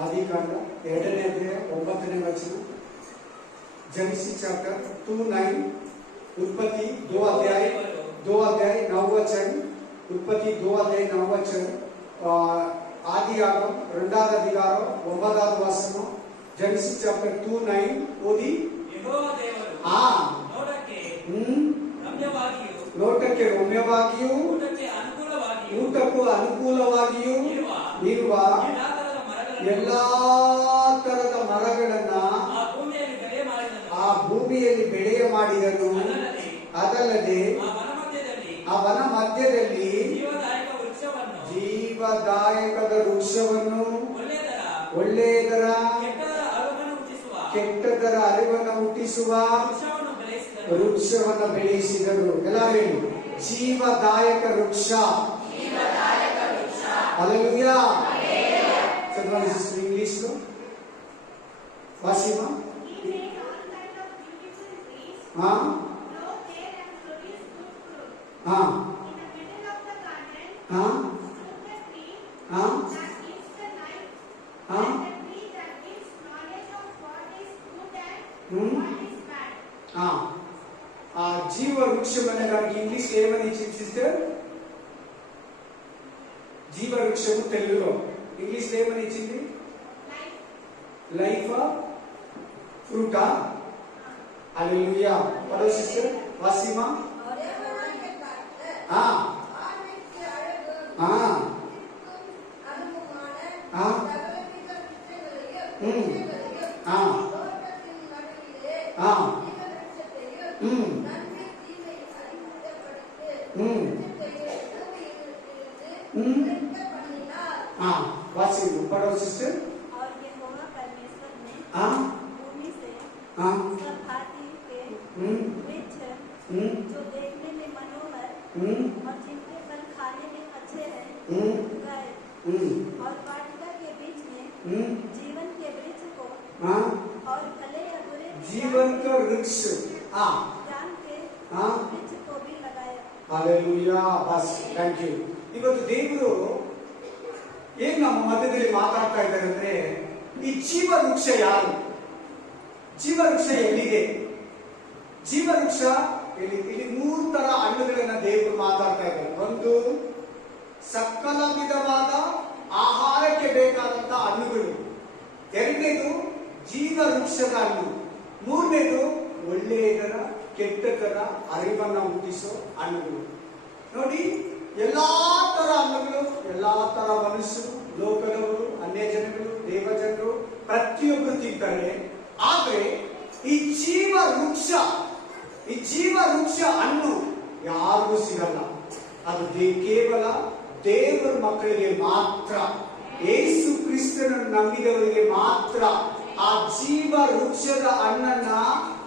ಆದಿಕಾಂಡ 2ನೇ ಅಧ್ಯಾಯ 9ನೇ ವಚನ. Genesis chapter 2:9. उत्पत्ति 2 अध्याय 9 वचन. उत्पत्ति 2 अध्याय 9 वचन. आदियागम 2వ అధ్యాయం 9వ వచనం. जेनेसिस चैप्टर 2:9 ಓದಿ. ಯೆಹೋವ ದೇವರು ನೋಟಕ್ಕೆ ರಮ್ಯವಾಗಿಯೂ ಊಟಕ್ಕೂ ಅನುಕೂಲವಾಗಿಯೂ ಇರುವ ಎಲ್ಲಾ ತರದ ಮರಗಳನ್ನ ಆ ಭೂಮಿಯಲ್ಲಿ ಬೆಳೆಯ ಮಾಡಿದನು. ಅದಲ್ಲದೆ ಆ ವನ ಮಧ್ಯದಲ್ಲಿ ಜೀವದಾಯಕದ ವೃಕ್ಷವನ್ನು ಒಳ್ಳೆಯದರ ಕೆಟ್ಟದರ ಅರಿವನ್ನು ಹುಟ್ಟಿಸುವ ವೃಕ್ಷವನ್ನು ಬೆಳೆಸಿದರು. ಎಲ್ಲರೂ ಜೀವದಾಯಕ ವೃಕ್ಷ. ಹಲ್ಲೆಲೂಯಾ. ಇಂಗ್ಲಿಷ್ ವಾಸಿಮಾ. జీవ వృక్షం అనే దానికి ఇంగ్లీష్ ఏమని ఇచ్చింది సిస్టర్? జీవ వృక్షము తెలుగులో ఇంగ్లీష్ ఏమని ఇచ్చింది? లైఫ్ ఫ్రూటా? హల్లెలూయా. పడో సిస్టర్ వాసిమా. पढ़ो सिस्टर. और यहोवा परमेश्वर ने भूमि से सब भांति के वृक्ष जो देखने में मनोहर और जिनके फल खाने में अच्छे हैं उगाए, और वाटिका के बीच में जीवन के वृक्ष को और भले या बुरे जीवन का वृक्ष जान के वृक्ष को भी लगाया. हालेलुया. बस थैंक यू. ಇವತ್ತು ದೇವರು ಏನ್ ನಮ್ಮ ಮಧ್ಯದಲ್ಲಿ ಮಾತಾಡ್ತಾ ಇದ್ದಾರೆ ಅಂದ್ರೆ, ಈ ಜೀವ ವೃಕ್ಷ ಯಾರು? ಜೀವ ವೃಕ್ಷ ಎಲ್ಲಿದೆ? ಜೀವ ವೃಕ್ಷ ಇಲ್ಲಿ 3 ತರ ಹಣ್ಣುಗಳನ್ನ ದೇವರು ಮಾತಾಡ್ತಾ ಇದ್ದಾರೆ. ಒಂದು, ಸಕಲ ವಿಧವಾದ ಆಹಾರಕ್ಕೆ ಬೇಕಾದಂತ ಹಣ್ಣುಗಳು. ಎರಡನೇದು ಜೀವ ವೃಕ್ಷದ ಹಣ್ಣು. ಮೂರನೇದು ಒಳ್ಳೆಯದರ ಕೆಟ್ಟದರ ಅರಿವನ್ನ ಹುಟ್ಟಿಸೋ ಹಣ್ಣುಗಳು. ನೋಡಿ, ಎಲ್ಲಾ ತರ ಹಣ್ಣುಗಳು, ಎಲ್ಲಾ ತರ ಮನುಷ್ಯರು, ಲೋಕದವರು, ಅನ್ಯ ಜನಗಳು, ದೇವಜನರು ಪ್ರತಿಯೊಬ್ಬರು ತಿಂತಾರೆ. ಆದ್ರೆ ಈ ಜೀವ ವೃಕ್ಷ ಹಣ್ಣು ಯಾರಿಗೂ ಸಿಗಲ್ಲ. ಅದು ಕೇವಲ ದೇವರ ಮಕ್ಕಳಿಗೆ ಮಾತ್ರ, ಯೇಸು ಕ್ರಿಸ್ತನನ್ನು ನಂಬಿದವರಿಗೆ ಮಾತ್ರ ಆ ಜೀವ ವೃಕ್ಷದ ಹಣ್ಣನ್ನ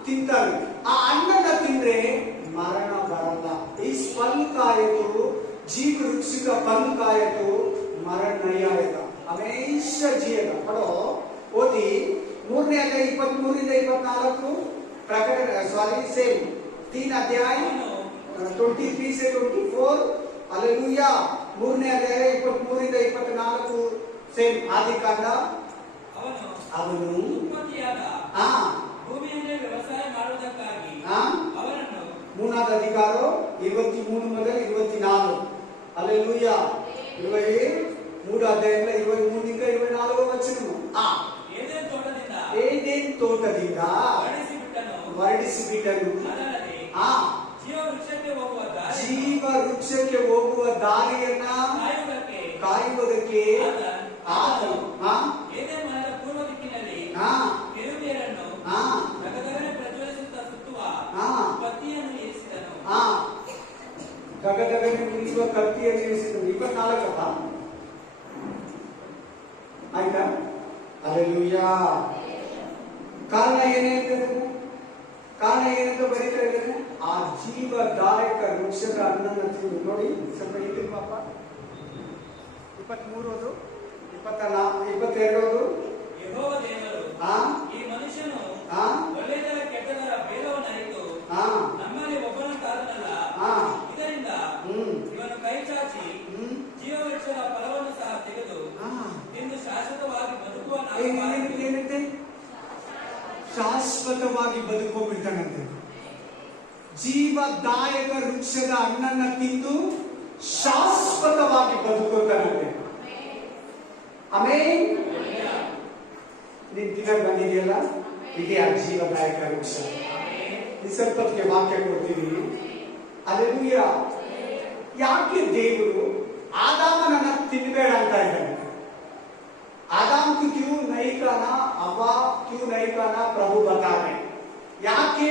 ತಿಂತಾರೆ. ಆ ಹಣ್ಣನ್ನ ತಿಂದ್ರೆ ಮರಣ ಬರಲ್ಲ. इस फल का हेतु जीव वृक्ष का फल का हेतु मरण नहीं आएगा, हमेशा जिएगा. पढ़ो ओदी 3ನೇ ಅಧ್ಯಾಯ 23ರಿಂದ 24. प्रकट सॉरी सेम 3 अध्याय 23 से 24. हालेलुया. 3ನೇ ಅಧ್ಯಾಯ 23ರಿಂದ 24 ಸೇಮ್ ಆದಿಕಾಂಡ. ಅವನು ಭೂಮಿಯಲ್ಲಿ ವ್ಯವಸಾಯ ಮಾಡುವುದಕ್ಕಾಗಿ ಅವನನ್ನು 3వ అధికారం 23 మొదలు 24. హల్లెలూయా. 23వ అధ్యాయంలో 23 ఇంకా 24వ వచనము. ఏదెన్ తోటದಿಂದ ಹೊರಡಿಸಿಬಿಟ್ಟನು. ಜೀವ ವೃಕ್ಷಕ್ಕೆ ಹೋಗುವ ದಾರಿಯನ್ನ ಕಾಯುವುದಕ್ಕೆ ಆತನು ಏದೆನ್ ಮರದ ಪೂರ್ವ ದಿಕ್ಕಿನಲ್ಲಿ ಕೆರೂಬಿಯರನ್ನು ಗಗಗಗನೆ ಪ್ರಜ್ವಲಿಸುತ್ತಾ ಸುತ್ತುವ ಕತ್ತಿಯನ್ನು ಇರಿಸಿದನು. ಗಗಗಗನೆ ಉರಿಸುವ ಕತ್ತಿಯನ್ನು ಇರಿಸಿದನು. 24 ಆಯ್ತಾ? ಹಲ್ಲೆಲೂಯಾ. ಕಾರಣ ಏನಂತ ಬರೀತಾ ಇದ್ದಾರೆ? ಆ ಜೀವದಾಯಕ ವೃಕ್ಷದ ಹಣ್ಣನ್ನು ತಿಂದು. ನೋಡಿ ಸ್ವಲ್ಪ ಇಲ್ಲಿ ಪಾಪ 23 22. ಯೆಹೋವ ದೇವರು ಈ ಮನುಷ್ಯನು ಒಳ್ಳೆಯದರ ಕೆಟ್ಟದರ ಭೇದವನ್ನು ಅರಿತು ನಮ್ಮಲ್ಲಿ ಒಬ್ಬನಂತಾದನಲ್ಲ, ಇದರಿಂದ ಇವನು ಕೈ ಚಾಚಿ ಜೀವವೃಕ್ಷದ ಫಲವನ್ನು ಸಹ ತೆಗೆದು ತಿಂದು ಶಾಶ್ವತವಾಗಿ ಬದುಕುವ ಏನಂತೆ? ಶಾಶ್ವತವಾಗಿ ಬದುಕೋಗ್ಬಿಡ್ತಾನಂತೆ. ಜೀವದಾಯಕ ವೃಕ್ಷದ ಹಣ್ಣನ್ನ ತಿಂದು ಶಾಶ್ವತವಾಗಿ ಬದುಕೋತಾನಂತೆ. ಆಮೇಲೆ ನೀನ್ ತಿನ್ನಕ್ ಬಂದಿದೆಯಲ್ಲ, ಇದೇ ಆ ಜೀವದಾಯಕ ವೃಕ್ಷ. ಈ ಸ್ವಲ್ಪಕ್ಕೆ ವಾಕ್ಯ ಕೊಡ್ತೀವಿ. ಅಲ್ಲೆಲೂಯ. ಯಾಕೆ ದೇವರು ಆದಾಮನನ್ನ ತಿನ್ಬೇಡ ಅಂತ ಇದ್ದಾನೆ? आदाम को क्यों नहीं कहना, हवा क्यों नहीं कहना, प्रभु बता रहे. ಯಾಕೆ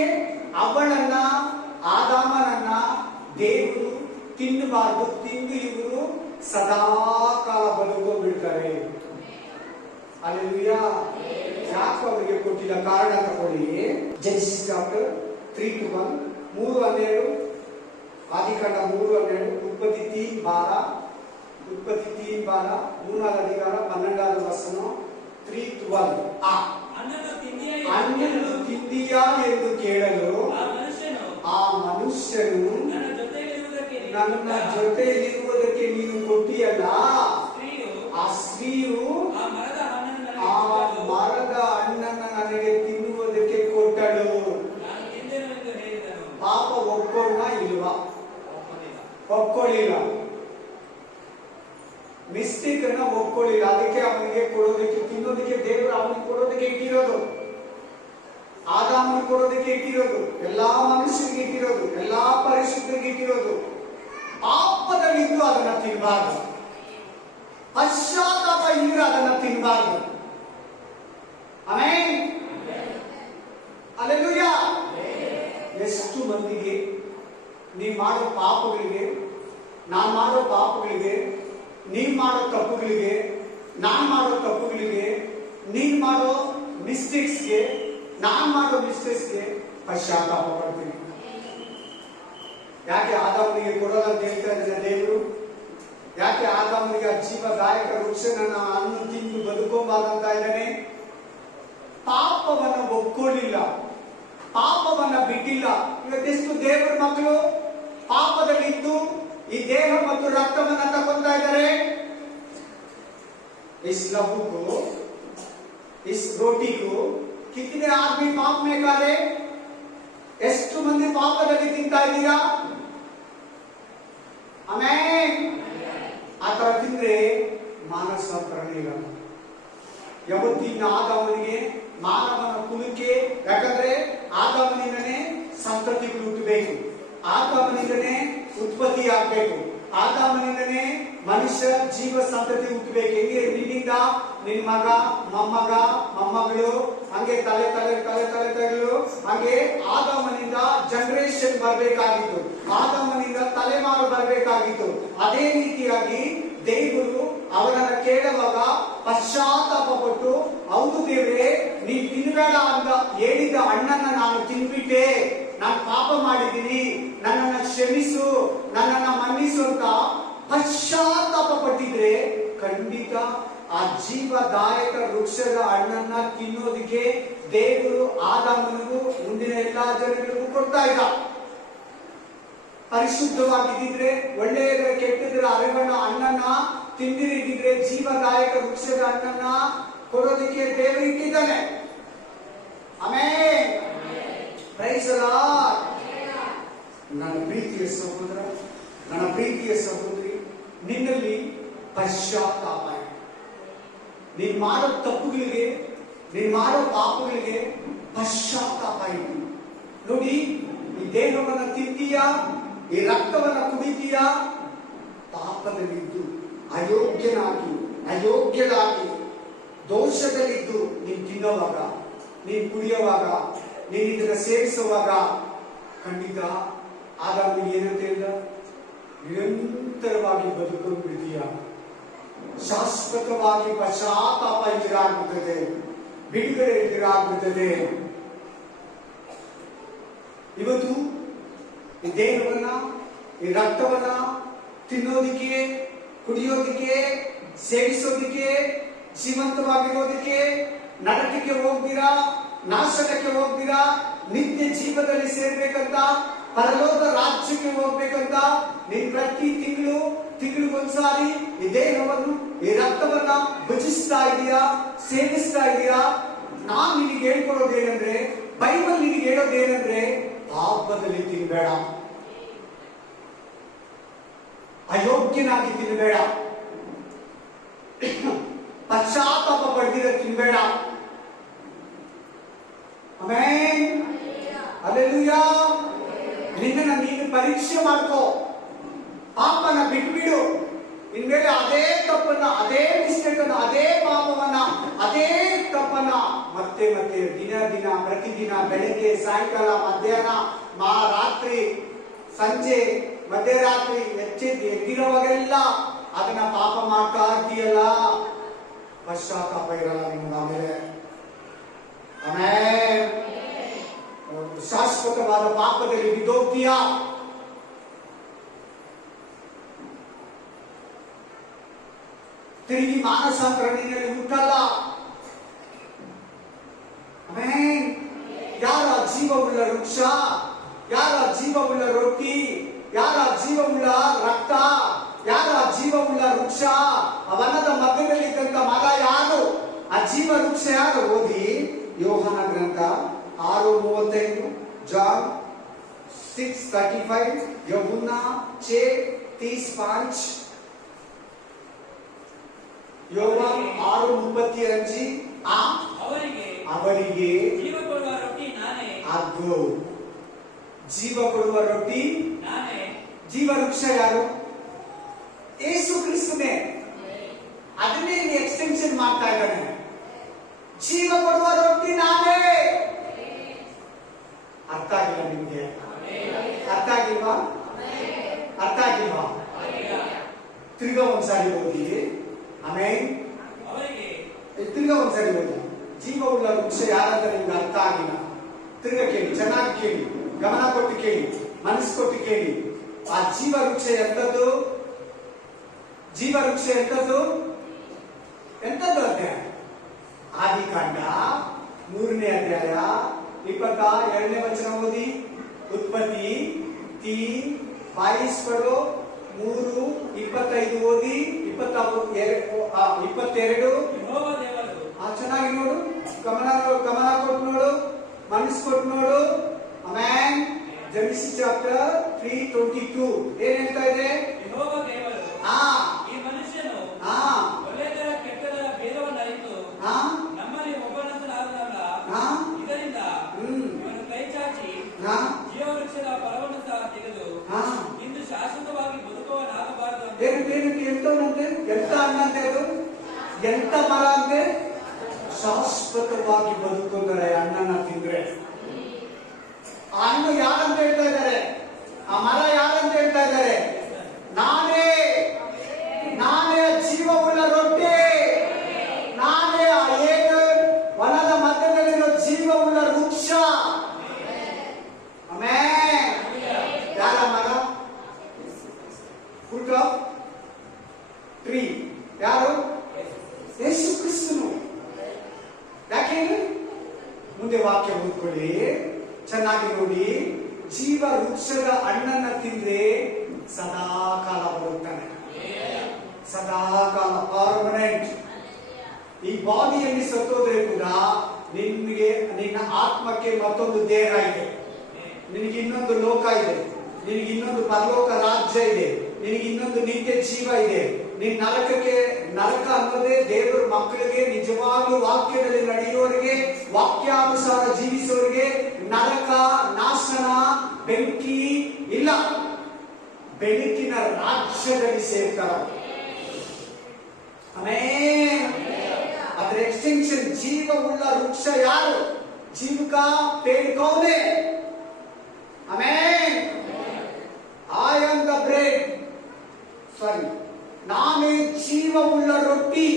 ಅವಳನ್ನ ಆದಾಮನನ್ನ ದೇವರು ತಿನ್ನಬಾರ್ದು? ತಿಂದು ಇವರು ಸದಾ ಕಾಲ ಬದುಕೋಗ್ಬಿಡ್ತಾರೆ. ಅಲ್ಲೆಲೂಯಾ. ಯಾಕೆ ಅವರಿಗೆ ಕೊಟ್ಟಿಲ್ಲ? ಕಾರಣ ತಗೊಳ್ಳಿ. Genesis chapter 3:1, 3:12, ಆದಿಕಾಂಡ 3:12, ಉತ್ಪತ್ತಿ 3:12, ಉತ್ಪತ್ತಿ 3:12, 3ನೇ ಅಧಿಕಾರ 12ನೇ ವಚನ 3:12. ಹಣ್ಣನ್ನು ತಿಂದಿಯಾ ಎಂದು ಕೇಳಲು ಆ ಮನುಷ್ಯನು ನನ್ನ ಜೊತೆಯಲ್ಲಿರುವುದಕ್ಕೆ ನೀನು ಕೊಟ್ಟಿಯಲ್ಲ. ಆ ಸ್ತ್ರೀಯು ಆ ಮರದ ಹಣ್ಣನ್ನು ನನಗೆ ತಿನ್ನುವುದಕ್ಕೆ ಕೊಟ್ಟಳು. ಪಾಪ ಒಪ್ಕೊಂಡ ಇಲ್ವಾ? ಒಪ್ಕೊಳ್ಳಿಲ್ಲ. ಮಿಸ್ಟೇಕ್ ಅನ್ನ ಒಪ್ಕೊಳ್ಳಿಲ್ಲ. ಅದಕ್ಕೆ ಅವನಿಗೆ ಕೊಡೋದಕ್ಕೆ, ತಿನ್ನೋದಕ್ಕೆ ದೇವರು ಅವನಿಗೆ ಕೊಡೋದಕ್ಕೆ ಇಟ್ಟಿರೋದು, ಆದಾಮನಿಗೆ ಕೊಡೋದಕ್ಕೆ ಇಟ್ಟಿರೋದು, ಎಲ್ಲಾ ಮನುಷ್ಯರಿಗೆ ಇಟ್ಟಿರೋದು, ಎಲ್ಲಾ ಪರಿಶುದ್ಧರಿಗೆ ಇಟ್ಟಿರೋದು. ಪಾಪದಲ್ಲಿದ್ದು ಅದನ್ನ ತಿನ್ನಬಾರ್ದು. ಪಶ್ಚಾತ್ತಾಪ ಇದ್ರೆ ಅದನ್ನ ತಿನ್ನಬಾರ್ದು. ಆಮೆನ್. ಹಲ್ಲೆಲೂಯಾ. ಎಷ್ಟು ಮಂದಿಗೆ ನೀವ್ ಮಾಡೋ ಪಾಪಗಳಿಗೆ, ನಾನ್ ಮಾಡೋ ಪಾಪಗಳಿಗೆ, ನೀವ್ ಮಾಡೋ ತಪ್ಪುಗಳಿಗೆ, ನಾನ್ ಮಾಡೋ ತಪ್ಪುಗಳಿಗೆ, ನೀನ್ ಮಾಡೋ ಮಿಸ್ಟೇಕ್ಸ್ಗೆ, ನಾನ್ ಮಾಡೋ ಮಿಸ್ಟೇಕ್ಸ್ಗೆ ಪಶ್ಚಾತ್ತಾಪ ಪಡ್ತೀನಿ. ಯಾಕೆ ಆದಾಮನಿಗೆ ಕೊಡೋಲ್ಲ ಅಂತ ಹೇಳ್ತಾ ಇದ್ದಾನೆ ದೇವರು? ಯಾಕೆ ಆದಾಮನಿಗೆ ಜೀವದಾಯಕ ವೃಕ್ಷನ ಹಣ್ಣು ತಿಂದು ಬದುಕೋಬಾರ್ದಂತ ಇದ್ದಾನೆ? ಪಾಪವನ್ನ ಒಪ್ಕೊಳ್ಳಿಲ್ಲ, ಪಾಪವನ್ನ ಬಿಟ್ಟಿಲ್ಲ. ಇವತ್ತೆಷ್ಟು ದೇವರ ಮಕ್ಕಳು ಪಾಪದಲ್ಲಿದ್ದು ಈ ದೇಹ ಮತ್ತು ರಕ್ತವನ್ನ ತಗೊಂತಾ ಇದ್ದಾರೆ. इस लहू को, इस रोटी को कितने आदमी पाप में खाते? ಎಷ್ಟು ಮಂದಿ ಪಾಪದಲ್ಲಿ ತಿಂತಾ ಇದ್ದೀರಾ? ಆಮೆನ್. ಆ ತರ ತಿಂದ್ರೆ ಮಾನಸಾಂತರನೇ ಇಲ್ಲ. ಯಾವತ್ತಿನ ಆದಾಮನಿಗೆ, ಮಾನವನ ಕುಲಕ್ಕೆ, ಯಾಕಂದ್ರೆ ಆದಾಮನಿಂದನೇ ಸಂತತಿಗಳು ಹುಟ್ಟಬೇಕು, ಆದಾಮನಿಂದನೇ ಉತ್ಪತ್ತಿ ಆಗ್ಬೇಕು, ಆದಾಮನಿಂದನೇ ಮನುಷ್ಯ ಜೀವ ಸಂತತಿ ಹುಟ್ಟಬೇಕು. ಹೆಂಗೆ ನಿನ್ನಿಂದ ನಿನ್ ಮಗ, ಮೊಮ್ಮಗ, ಮೊಮ್ಮಗಳು, ಹಂಗೆ ತಲೆ ತಲೆ ತಲೆ ತಲೆ ತಲೆಗಳು, ಹಾಗೆ ಆದಾಮನಿಂದ ಜನರೇಷನ್ ಬರಬೇಕಾಗಿತ್ತು, ಆದಾಮನಿಂದ ತಲೆಮಾರು ಬರಬೇಕಾಗಿತ್ತು. ಅದೇ ರೀತಿಯಾಗಿ ದೇವರು ಅವರನ್ನ ಕೇಳುವಾಗ ಪಶ್ಚಾತ್ತಾಪ ಪಟ್ಟು, ಹೌದು ದೇವರೇ, ನೀನ್ ತಿನ್ಬೇಡ ಅಂತ ಹೇಳಿದ ಹಣ್ಣನ್ನ ನಾನು ತಿನ್ಬಿಟ್ಟೆ, ನಾನು ಪಾಪ ಮಾಡಿದ್ದೀನಿ, ನನ್ನನ್ನ ಕ್ಷಮಿಸು, ನನ್ನನ್ನ ಮನ್ನಿಸು ಅಂತ ಪಶ್ಚಾತ್ತಾಪ ಪಟ್ಟಿದ್ರೆ ಖಂಡಿತ ಆ ಜೀವದಾಯಕ ವೃಕ್ಷದ ಹಣ್ಣನ್ನ ತಿನ್ನೋದಿಕ್ಕೆ ದೇವರು ಆದಾಮನಿಗೂ ಮುಂದಿನ ಎಲ್ಲಾ ಜನಗಳಿಗೂ ಕೊಡ್ತಾ ಇದ್ದ. ಪರಿಶುದ್ಧವಾಗಿದ್ದಿದ್ರೆ, ಒಳ್ಳೆಯದರ ಕೆಟ್ಟದರ ಅರಿವನ್ನ ಹಣ್ಣನ್ನ ತಿಂದಿರಿದ್ರೆ ಜೀವದಾಯಕ ವೃಕ್ಷದ ಹಣ್ಣನ್ನ ಕೊಡೋದಕ್ಕೆ ದೇವರು ಇಟ್ಟಿದ್ದಾನೆ. ಆಮೆನ್. Praise the Lord. ನನ್ನ ಪ್ರೀತಿಯ ಸಹೋದರ, ನನ್ನ ಪ್ರೀತಿಯ ಸಹೋದರಿ, ನಿನ್ನಲ್ಲಿ ಪಶ್ಚಾತ್ತಾಪ ಇದೆ. ನೀನ್ ಮಾಡೋ ತಪ್ಪುಗಳಿಗೆ, ನೀನ್ ಮಾಡೋ ಪಾಪಗಳಿಗೆ ಪಶ್ಚಾತ್ತಾಪ ಇದೆ. ನೋಡಿ, ಈ ದೇಹವನ್ನ ತಿಂತೀಯಾ, ಈ ರಕ್ತವನ್ನ ಕುಡಿತೀಯಾ, ಪಾಪದಲ್ಲಿದ್ದು ಅಯೋಗ್ಯನಾಗಿ ದೋಷದಲ್ಲಿದ್ದು ನೀನ್ ತಿನ್ನೋವಾಗ, ನೀನ್ ಕುಡಿಯುವಾಗ, ನೀನ್ ಇದನ್ನ ಸೇವಿಸುವಾಗ ಖಂಡಿತ ಆದಾಮನಿಗೆ ಏನಂತ ಹೇಳಿದ? ನಿರಂತರವಾಗಿ ಬದುಕೊಂಡು ಬಿಡ್ತೀಯ. ಶಾಶ್ವತವಾಗಿ ಪಶ್ಚಾತ್ತಾಪ ಎದುರಾಗುತ್ತದೆ, ಬಿಡುಗಡೆ ಎದುರಾಗುತ್ತದೆ. ಇವತ್ತು ಈ ದೇಹವನ್ನ, ಈ ರಕ್ತವನ್ನ ತಿನ್ನೋದಿಕ್ಕೆ, ಕುಡಿಯೋದಿಕ್ಕೆ, ಸೇವಿಸೋದಿಕ್ಕೆ, ಜೀವಂತವಾಗಿರೋದಿಕ್ಕೆ, ನರಕಕ್ಕೆ ಹೋಗ್ದಿರಾ, ನಾಶನಕ್ಕೆ ಹೋಗ್ದಿರಾ, ನಿತ್ಯ ಜೀವದಲ್ಲಿ ಸೇರ್ಬೇಕಂತ, ಪರಲೋಕ ರಾಜ್ಯಕ್ಕೆ ಹೋಗ್ಬೇಕಂತ ನೀನ್ ಪ್ರತಿ ತಿಂಗಳು ತಿಂಗಳಿಗೊಂದ್ಸಾರಿ ಈ ದೇಹವನ್ನು, ಈ ರಕ್ತವನ್ನ ಭುಜಿಸ್ತಾ ಇದೆಯಾ, ಸೇವಿಸ್ತಾ ಇದೆಯಾ? ನಾನ್ ನಿನಗೆ ಹೇಳ್ಕೊಡೋದೇನಂದ್ರೆ, ಬೈಬಲ್ ನಿನಗೆ ಹೇಳೋದೇನಂದ್ರೆ, ಪಾಪದಲ್ಲಿ ತಿನ್ಬೇಡ, ಅಯೋಗ್ಯನಾಗಿ ತಿನ್ಬೇಡ, ಪಶ್ಚಾತ್ತಾಪ ಪಡೆದಿರ ತಿನ್ಬೇಡ. Amen, hallelujah. ನಿನ್ನನ್ನ ನೀನು ಪರೀಕ್ಷೆ ಮಾಡ್ಕೋ, ಪಾಪನ ಬಿಟ್ಬಿಡು. ಇನ್ಮೇಲೆ ಅದೇ ತಪ್ಪನ್ನ, ಅದೇ ಮಿಸ್ಟೇಕ್ ಅನ್ನ, ಅದೇ ಪಾಪವನ್ನ, ಅದೇ ತಪ್ಪನ್ನ ಮತ್ತೆ ಮತ್ತೆ ದಿನ ಪ್ರತಿದಿನ ಬೆಳಗ್ಗೆ, ಸಾಯಂಕಾಲ, ಮಧ್ಯಾಹ್ನ, ರಾತ್ರಿ, ಸಂಜೆ, ಮಧ್ಯರಾತ್ರಿ ಎದ್ದಿರುವಾಗೆಲ್ಲ ಅದನ್ನ ಪಾಪ ಮಾಡ್ತಾ ಇದ್ದೀಯಲ್ಲ, ಪಶ್ಚಾತ್ತಾಪ ಇರಲ್ಲ ನಿಮ್ಗೆ. ಆಮೇಲೆ ಆಮೇಲೆ ಶಾಶ್ವತವಾದ ಪಾಪದಲ್ಲಿ ಬಿದ್ದೋಗ್ತೀಯ. ತಿರುಗಿ ಮಾನಸಾಂತರ ನಿನ್ನಲ್ಲಿ ಹುಟ್ಟಲ್ಲ. ಆಮೆನ್. ಯಾರ ಜೀವವುಳ್ಳ ವೃಕ್ಷ, ಯಾರ ಜೀವವುಳ್ಳ ರೊಟ್ಟಿ, ಯಾರ ಜೀವವುಳ್ಳ ರಕ್ತ, ಯಾರ ಜೀವವುಳ್ಳ ವೃಕ್ಷ, ಆ ವನದ ಮಧ್ಯದಲ್ಲಿ ಇದ್ದಂತ ಮರ ಯಾರು? ಆ ಜೀವ ವೃಕ್ಷ ಯಾರು? ಓದಿ ಯೋಹಾನ ಗ್ರಂಥ 6:35, ಜಾನ್ 6:35, ಯೂಹನ್ನ 6:35, ಯೋಹಾನ 6:35. ಅವರಿಗೆ ಜೀವ ಕೊಡುವ ರೊಟ್ಟಿ ನಾನೇ. ಅದು ಜೀವ ಕೊಡುವ ರೊಟ್ಟಿ ನಾನೇ. ಜೀವ ವೃಕ್ಷ ಯಾರು? ಯೇಸು ಕ್ರಿಸ್ತನೇ. ಅದನ್ನೇ ಎಕ್ಸ್ಟೆನ್ಷನ್ ಮಾಡ್ತಾ ಇದ್ದಾನೆ. ಜೀವ ಕೊಡುವ ರೊಟ್ಟಿ ನಾನೇ. ಅರ್ಥ ಆಗಿಲ್ಲ ನಿಮ್ಗೆ? ಅರ್ಥ ಆಗಿಲ್ವಾ? ಅರ್ಥ ಆಗಿಲ್ವಾ? ತಿರ್ಗಾ ಒಂದ್ಸಾರಿ ಓದಿ. ಆಮೇಲೆ ತಿರ್ಗಾ ಒಂದ್ಸರಿ ಓದಿ. ಜೀವವುಳ್ಳ ವೃಕ್ಷ ಯಾರಂತ ನಿಮ್ಗೆ ಅರ್ಥ ಆಗಿಲ್ಲ, ತಿರ್ಗಾ ಕೇಳಿ, ಚೆನ್ನಾಗಿ ಕೇಳಿ, ಗಮನ ಕೊಟ್ಟು ಕೇಳಿ, ಮನಸ್ಸು ಕೊಟ್ಟು ಕೇಳಿ. ಆ ಜೀವ ವೃಕ್ಷ ಎಂತದ್ದು? ಜೀವ ವೃಕ್ಷ ಎಂತದ್ದು? ಎಂತದ್ದು ಅಧ್ಯಾಯ? ಆದಿಕಾಂಡ 3ನೇ ಅಧ್ಯಾಯ 22ನೇ ವಚನ ಓದಿ. ಉತ್ಪತ್ತಿ 3:22 ಪಡೋ, 3:25 ಓದಿ. 22 ಚೆನ್ನಾಗಿ ನೋಡು, ಗಮನ ಕೊಟ್ಟು ನೋಡು, ಮನಸ್ಸು ಕೊಟ್ಟು ನೋಡು. ಆಮೇಲೆ ಜೆನೆಸಿಸ್ ಚಾಪ್ಟರ್ 3:22 ಏನ್ ಹೇಳ್ತಾ ಇದೆ? ಈ ಮನುಷ್ಯನು ಒಳ್ಳೆಯದರ ಕೆಟ್ಟದರ ಭೇದವನ್ನು ಅರಿತು ನಮ್ಮಲ್ಲಿ ಒಬ್ಬನಂತನಾದನಲ್ಲ, ಇದರಿಂದ ಇವನು ಕೈ ಚಾಚಿ ಜೀವವೃಕ್ಷದ ಫಲವನ್ನು ಸಹ ತೆಗೆದು ಇಂದು ಶಾಶ್ವತವಾಗಿ ಬದುಕುವನಾಗಬಾರದು. ಎಂತವನಂತೆ? ಎಂತ ಅನ್ನಂತೆ ಅದು? ಎಂತ ಮರ ಅಂತೆ? ಶಾಶ್ವತವಾಗಿ ಬದುಕೊಂಡರೆ ಅಣ್ಣನ ತಿಂದ್ರೆ. ಆ ಹಣ್ಣು ಯಾರಂತ ಹೇಳ್ತಾ ಇದ್ದಾರೆ? ಆ ಮರ ಯಾರಂತ ಹೇಳ್ತಾ ಇದ್ದಾರೆ? ನಾನೇ, ನಾನೇ ಜೀವವುಳ್ಳ ರೊಟ್ಟಿ, ನಾನೇ ಆ ಏನು ವನದ ಮಧ್ಯದಲ್ಲಿರೋ ಜೀವವುಳ್ಳ ವೃಕ್ಷ. ಆಮೇಲೆ ಯಾರ ಮರ? ಫ್ರೂಟ್ ಆಫ್ ಟ್ರೀ ಯಾರು? ಯೇಸು ಕ್ರಿಸ್ತನು. ಯಾಕೆ? ಮುಂದೆ ವಾಕ್ಯ ಓದ್ಕೊಳ್ಳಿ, ಚೆನ್ನಾಗಿ ನೋಡಿ. ಜೀವ ವೃಕ್ಷದ ಹಣ್ಣನ್ನ ತಿಂದ್ರೆ ಸದಾ ಕಾಲ ಬರುತ್ತಾನೆ, ಸದಾ ಕಾಲ, ಪರ್ಮನೆಂಟ್. ಈ ಬಾಡಿಯಲ್ಲಿ ಸತ್ತೋದ್ರೆ ಕೂಡ ನಿನ್ಗೆ, ನಿನ್ನ ಆತ್ಮಕ್ಕೆ ಮತ್ತೊಂದು ದೇಹ ಇದೆ, ನಿನಗೆ ಇನ್ನೊಂದು ಲೋಕ ಇದೆ, ನಿನಗೆ ಇನ್ನೊಂದು ಪರಲೋಕ ರಾಜ್ಯ ಇದೆ, ನಿನಗೆ ಇನ್ನೊಂದು ನಿತ್ಯ ಜೀವ ಇದೆ. ನಿನ್ ನರಕ ಅನ್ನೋದೇ ದೇವರ ಮಕ್ಕಳಿಗೆ, ನಿಜವಾಗ್ಲೂ ವಾಕ್ಯದಲ್ಲಿ ನಡೆಯುವವರಿಗೆ, ವಾಕ್ಯಾನುಸಾರ ಜೀವಿಸುವವರಿಗೆ ನರಕ, ನಾಶನ, ಬೆಂಕಿ ಇಲ್ಲ. ಬೆಳಕಿನ ರಾಜ್ಯದಲ್ಲಿ ಸೇರ್ತಾರ. ಆಮೇನ್. ಅದರ ಎಕ್ಸ್ಟೆನ್ಷನ್ ಜೀವವುಳ್ಳ ವೃಕ್ಷ ಯಾರು? ಜೀವಕ ಪೇಡ್ ಕೌನೆ. Amen. I am the bread. Sorry, ನಾನೇ ಜೀವವುಳ್ಳ ರೊಟ್ಟಿ.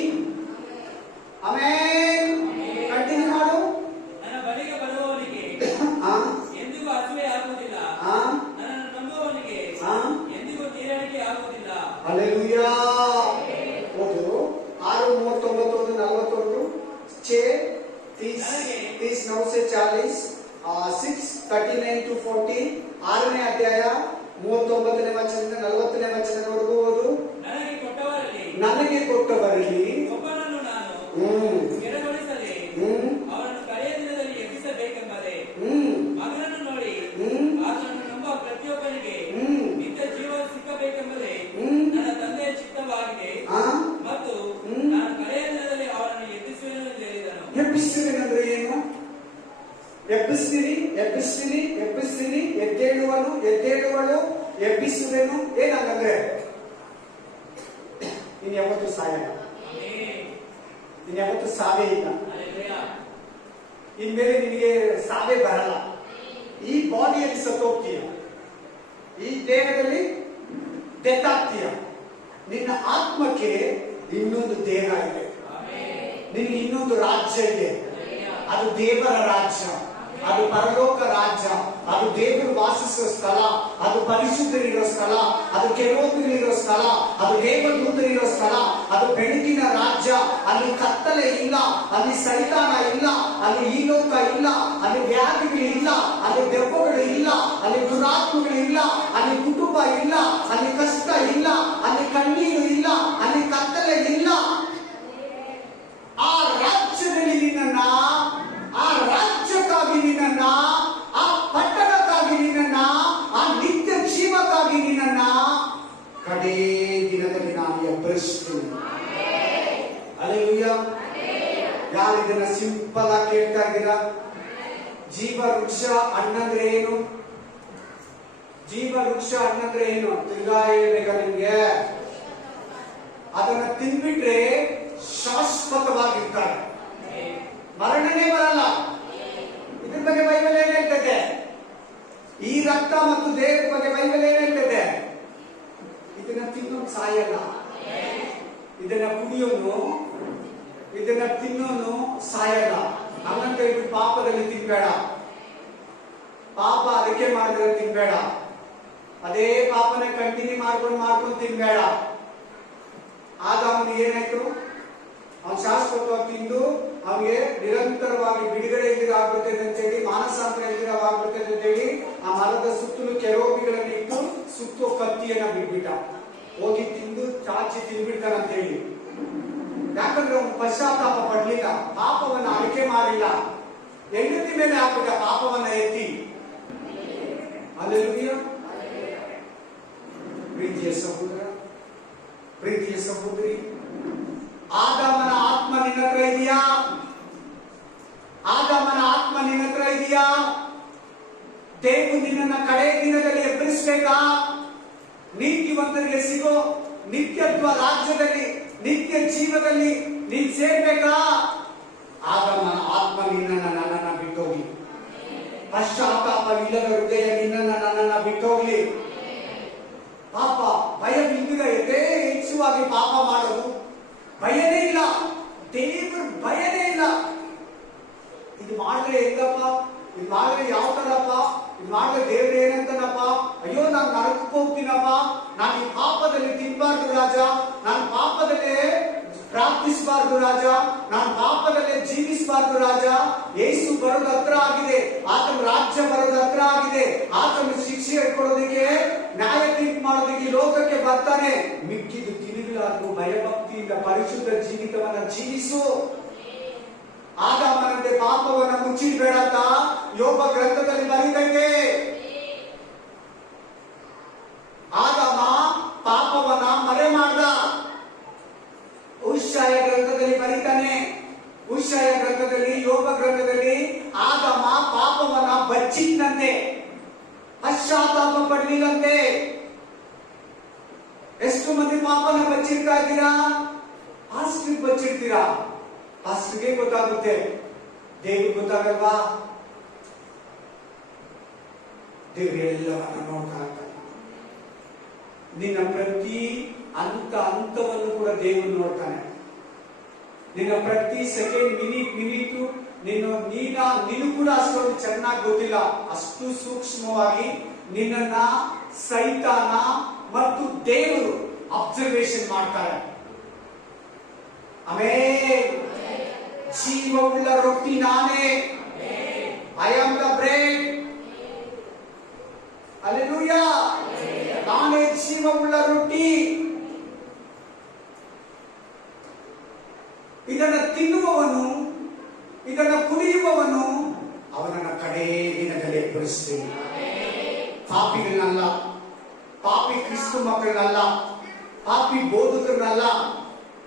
ಆಮೇನ್. ಕಂಟಿನ್ಯೂ ಮಾಡು. ನನ್ನ ಬಳಿಗೆ ಬರುವವನಿಗೆ ಎಂದಿಗೂ ಹಸಿವೆ ಆಗುವುದಿಲ್ಲ, ನನ್ನನ್ನು ನಂಬುವವನಿಗೆ ಎಂದಿಗೂ ನೀರಡಿಕೆ ಆಗುವುದಿಲ್ಲ. ಹಲ್ಲೆಲೂಯಾ. ಓದು 6:39-41 6:39-40 6:39-40 6ನೇ ಅಧ್ಯಾಯ 39ನೇ ವಚನದಿಂದ 40ನೇ ವಚನದವರೆಗೂ ಓದು. ನನಗೆ ಕೊಟ್ಟವರಲ್ಲಿ ಒಬ್ಬನನ್ನು ನಾನು ಹ್ಮ್ ಕೆಡಗೊಳಿಸದೆ ಹ್ಮ್ ಅವರನ್ನು ಕಡೆಯ ದಿನದಲ್ಲಿ ಎಬ್ಬಿಸಬೇಕೆಂಬುದೇ. ಹ್ಮ್ ಮಗನನ್ನು ನೋಡಿ ಹ್ಮ್ ಆತನನ್ನು ನಂಬುವ ಪ್ರತಿಯೊಬ್ಬನಿಗೆ ಹ್ಮ್ ನಿತ್ಯ ಜೀವ ಸಿಕ್ಕಬೇಕೆಂಬುದೇ ಹ್ಮ್ ನನ್ನ ತಂದೆಯ ಚಿತ್ತವಾಗಿದೆ ಆ ಮತ್ತು ಹ್ಮ್. ನಾನು ಕಡೆಯ ದಿನದಲ್ಲಿ ಅವರನ್ನು ಎಬ್ಬಿಸುವೆನು ಎಂದು ಹೇಳಿದನು. ಎಬ್ಬಿಸುವೆನಂದ್ರೆ ಏನು? ಎಬ್ಬಿಸ್ತೀನಿ ಎಬ್ಬಿಸ್ತೀನಿ ಎಬ್ಬಿಸ್ತೀನಿ, ಎದ್ದೇಳುವನು ಎದ್ದೇಳುವಳು, ಎಬ್ಬಿಸುವೆನು ಏನಂದ್ರೆ ನೀನ್ ಯಾವತ್ತು ಸಾಯಲ್ಲ, ಆಮೆನ್. ನೀನ್ ಯಾವತ್ತು ಸಾವೇ ಇಲ್ಲ, ಹಲ್ಲೆಲೂಯಾ. ಇನ್ಮೇಲೆ ನಿನಗೆ ಸಾವೇ ಬರಲ್ಲ. ಈ ಬಾಡಿಯಲ್ಲಿ ಸತ್ತೋಗ್ತೀಯ, ಈ ದೇಹದಲ್ಲಿ ಡೆತ್ ಆಗ್ತೀಯ. ನಿನ್ನ ಆತ್ಮಕ್ಕೆ ಇನ್ನೊಂದು ದೇಹ ಇದೆ, ಆಮೆನ್. ನಿನಗೆ ಇನ್ನೊಂದು ರಾಜ್ಯ ಇದೆ. ಹಲ್ಲೆಲೂಯಾ. ಅದು ದೇವರ ರಾಜ್ಯ, ಅದು ಪರಲೋಕ ರಾಜ್ಯ, ಅದು ದೇವರು ವಾಸಿಸುವ ಸ್ಥಳ, ಅದು ಪರಿಶುದ್ಧರಿರೋ ಸ್ಥಳ, ಅದು ಕೆರೋಬಿಗಳಿರೋ ಸ್ಥಳ, ಅದು ದೇವದೂತರಿರೋ ಸ್ಥಳ, ಅದು ಬೆಳಕಿನ ರಾಜ್ಯ. ಅಲ್ಲಿ ಕತ್ತಲೆ ಇಲ್ಲ, ಅಲ್ಲಿ ಸೈತಾನ ಇಲ್ಲ, ಅಲ್ಲಿ ಈ ಲೋಕ ಇಲ್ಲ, ಅಲ್ಲಿ ವ್ಯಾಧಿಗಳು ಇಲ್ಲ, ಅಲ್ಲಿ ದೆವ್ವಗಳು ಇಲ್ಲ, ಅಲ್ಲಿ ದುರಾತ್ಮಗಳು ಇಲ್ಲ, ಅಲ್ಲಿ ಕುಟುಂಬ ಇಲ್ಲ, ಅಲ್ಲಿ ಕಷ್ಟ ಇಲ್ಲ, ಅಲ್ಲಿ ಕಣ್ಣೀರು ಇಲ್ಲ, ಅಲ್ಲಿ ಕತ್ತಲೆ ಇಲ್ಲ. ಆ ರಾಜ್ಯದಲ್ಲಿ ನಿನ್ನನ್ನ, ಆ ರಾಜ್ಯಕ್ಕಾಗಿ ನಿನ್ನನ್ನ, ಆ ಪಟ್ಟಣಕ್ಕಾಗಿ ನಿನ್ನನ್ನ, ಆ ನಿತ್ಯ ಜೀವಕ್ಕಾಗಿ ನಿನ್ನನ್ನ ಕಡೇ ದಿನದಲ್ಲಿ ನಾನು ಎಬ್ಬರಿಸ್ತೀನಿ. ಹಲ್ಲೆಲೂಯಾ. ಯಾರು ಇದನ್ನ ಸಿಂಪಲ್ ಆಗಿ ಕೇಳ್ತಾ ಇದ್ದೀರಾ? ಜೀವ ವೃಕ್ಷ ಹಣ್ಣಂದ್ರೆ ಏನು? ಜೀವ ವೃಕ್ಷ ಹಣ್ಣಂದ್ರೆ ಏನು ತಿರ್ಗಾ ಹೇಳ್ಬೇಕಾ ನಿಮ್ಗೆ? ಅದನ್ನ ತಿನ್ಬಿಟ್ರೆ ಶಾಶ್ವತವಾಗಿರ್ತಾರೆ, ಮರಣನೇ ಬರಲ್ಲ. ಇದ್ರ ಬಗ್ಗೆ ಬೈಬಲ್ ಏನ್ ಹೇಳ್ತದೆ? ಈ ರಕ್ತ ಮತ್ತು ದೇಹದ ಬಗ್ಗೆ ಬೈಬಲ್ ಏನ್ ಹೇಳ್ತದೆ? ಇದನ್ನ ತಿನ್ನೋನು ಸಾಯಲ್ಲ, ಇದನ್ನ ಕುಡಿಯೋನು, ಇದನ್ನ ತಿನ್ನೋನು ಸಾಯಲ್ಲ. ಹಂಗಂತ ಹೇಳ್ಬಿಟ್ಟು ಪಾಪದಲ್ಲಿ ತಿನ್ಬೇಡ, ಪಾಪ ಅದಕ್ಕೆ ಮಾಡಿದ್ರೆ ತಿನ್ಬೇಡ, ಅದೇ ಪಾಪನ ಕಂಟಿನ್ಯೂ ಮಾಡ್ಕೊಂಡು ತಿನ್ಬೇಡ. ಆಗ ಅವನಿಗೆ ಏನಾಯ್ತು? ಅವನು ಶಾಶ್ವತವಾಗಿ ತಿಂದು ಅವನಿಗೆ ನಿರಂತರವಾಗಿ ಬಿಡುಗಡೆ ಆಗ್ಬಿಡ್ತದೆ ಅಂತೇಳಿ, ಮಾನಸಾಂತರ ಆಗ್ಬಿಡ್ತದೆ ಅಂತೇಳಿ ಆ ಮರದ ಸುತ್ತಲೂ ಕೆರೋಬಿಗಳನ್ನು ಇಟ್ಟು ಸುತ್ತೋ ಕತ್ತಿಯನ್ನ ಬಿಟ್ಬಿಟ್ಟ. ಹೋಗಿ ತಿಂದು ಚಾಚಿ ತಿಂದ್ಬಿಡ್ತಾನಂತೇಳಿ. ಯಾಕಂದ್ರೆ ಅವನು ಪಶ್ಚಾತ್ತಾಪ ಪಡ್ಲಿಲ್ಲ, ಪಾಪವನ್ನ ಅರಿಕೆ ಮಾಡಿಲ್ಲ, ಹೆಂಡತಿ ಮೇಲೆ ಹಾಕ್ಬಿಟ್ಟ ಪಾಪವನ್ನ ಎತ್ತಿ. ಹಲ್ಲೆಲೂಯಾ. ಪ್ರೀತಿಯ ಸಹೋದರ, ಪ್ರೀತಿಯ ಸಹೋದರಿ, ಆದಾಮನ ಆತ್ಮ ನಿನ್ನ ಹತ್ರ ಇದೆಯಾ? ಆದಾಮನ ಆತ್ಮ ನಿನ್ನ ಹತ್ರ ಇದೆಯಾ? ದೇವರು ನಿನ್ನನ್ನ ಕಡೆ ದಿನದಲ್ಲಿ ಎಬ್ಬರಿಸಬೇಕಾ? ನೀತಿವಂತರಿಗೆ ಸಿಗೋ ನಿತ್ಯತ್ವ ರಾಜ್ಯದಲ್ಲಿ, ನಿತ್ಯ ಜೀವದಲ್ಲಿ ನೀನ್ ಸೇರ್ಬೇಕಾ? ಆದಾಮನ ಆತ್ಮ ನಿನ್ನನ್ನ ನನ್ನನ್ನ ಬಿಟ್ಟೋಗಿ, ಪಶ್ಚಾತ್ತಾಪ ಇಲ್ಲದ ಹೃದಯ ನಿನ್ನನ್ನ ನನ್ನನ್ನ ಬಿಟ್ಟೋಗ್ಲಿ. ಪಾಪ ಭಯವಿಲ್ಲದ ಎದೆ ಹೆಚ್ಚುವಾಗಿ ಪಾಪ ಮಾಡೋದು, ಭಯನೇ ಇಲ್ಲ, ದೇವರು ಭಯನೇ ಇಲ್ಲ. ಇದು ಮಾಡಿದ್ರೆ ಹೆಂಗಪ್ಪ, ಇದು ಮಾಡಿದ್ರೆ ಯಾವ ತರಪ್ಪ, ಇದು ಮಾಡಿದ್ರೆ ದೇವ್ರು ಏನಂತನಪ್ಪ, ಅಯ್ಯೋ ನಾನು ನರಕಕ್ಕೆ ಹೋಗ್ತೀನಪ್ಪ, ನಾನು ಈ ಪಾಪದಲ್ಲಿ ತಿನ್ಬಾರ್ದು ರಾಜ, ನಾನು ಪಾಪದಲ್ಲೇ ಪ್ರಾರ್ಥಿಸಬಾರ್ದು ರಾಜ, ನಾನು ಪಾಪದಲ್ಲೇ ಜೀವಿಸಬಾರ್ದು ರಾಜ. ಯೇಸು ಬರೋದು ಹತ್ರ ಆಗಿದೆ, ಆತನ ರಾಜ್ಯ ಬರೋದು ಹತ್ರ ಆಗಿದೆ, ಆತನ ಶಿಕ್ಷೆ ಕೊಡೋದಕ್ಕೆ, ನ್ಯಾಯ ತೀರ್ಪು ಮಾಡೋದಕ್ಕೆ ಲೋಕಕ್ಕೆ ಬರ್ತಾನೆ. ಮಿಕ್ಕಿದ ದಿನಗಳಾದ್ರೂ ಭಯಭಕ್ತಿಯಿಂದ ಪರಿಶುದ್ಧ ಜೀವಿತವನ್ನ ಜೀವಿಸು. ಆದಾಮನಂತೆ ಪಾಪವನ್ನ ಮುಚ್ಚಿಡಬೇಡ ಅಂತ ಯೋಬ ಗ್ರಂಥದಲ್ಲಿ ಬರೀತೈತೆ. ಆದಾಮ ಪಾಪವನ್ನ ಮರೆ ಮಾಡ್ದ. ಉಷಯ ಗ್ರಂಥದಲ್ಲಿ ಬರೀತಾನೆ, ಉಷಯ ಗ್ರಂಥದಲ್ಲಿ, ಯೋಬ ಗ್ರಂಥದಲ್ಲಿ ಆದಾಮ ಪಾಪವನ್ನ ಬಚ್ಚಿಟ್ಟಂತೆ, ಪಶ್ಚಾತ್ತಾಪ ಪಡ್ಲಿಲ್ಲಂತೆ. ಎಷ್ಟು ಮಂದಿ ಪಾಪನ ಬಚ್ಚಿಡ್ತಾ ಇದ್ದೀರಾ? ಪಾಸ್ಟ್ರಿಗೆ ಬಚ್ಚಿಡ್ತೀರಾ? ಪಾಸ್ಟ್ರಿಗೆ ಗೊತ್ತಾಗುತ್ತೆ, ದೇವ್ರಿಗೆ ಗೊತ್ತಾಗಲ್ವಾ? ದೇವ್ರು ಎಲ್ಲವನ್ನ ನೋಡ್ತಾ ಇರ್ತಾನೆ. ನಿನ್ನ ಪ್ರತಿ ಹಂತವನ್ನು ಕೂಡ ದೇವರು ನೋಡ್ತಾನೆ. ನಿನ್ನ ಪ್ರತಿ ಸೆಕೆಂಡ್, ಮಿನಿಟು ನೀನು ಕೂಡ ಅಷ್ಟೊಂದು ಚೆನ್ನಾಗಿ ಗೊತ್ತಿಲ್ಲ. ಅಷ್ಟು ಸೂಕ್ಷ್ಮವಾಗಿ ನಿನ್ನನ್ನ ಸೈತಾನ ಮತ್ತು ದೇವರು ಅಬ್ಸರ್ವೇಷನ್ ಮಾಡ್ತಾರೆ. ಆಮೇಲೆ ಜೀವವುಳ್ಳ ರೊಟ್ಟಿ ನಾನೇ, I am the bread. Hallelujah. ನಾನೇ ಜೀವವುಳ್ಳ ರೊಟ್ಟಿ. ಇದನ್ನು ತಿನ್ನುವವನು, ಇದನ್ನು ಕುಡಿಯುವವನು ಅವನನ್ನ ಕಡೇ ದಿನದಲ್ಲಿ ಎಬ್ಬರಿಸ್ತೇನೆ. ಪಾಪಿಗಳನ್ನಲ್ಲ, ಪಾಪಿ ಕ್ರಿಸ್ತು ಮಕ್ಕಳನ್ನಲ್ಲ, ಪಾಪಿ ಬೋಧಕರನ್ನಲ್ಲ,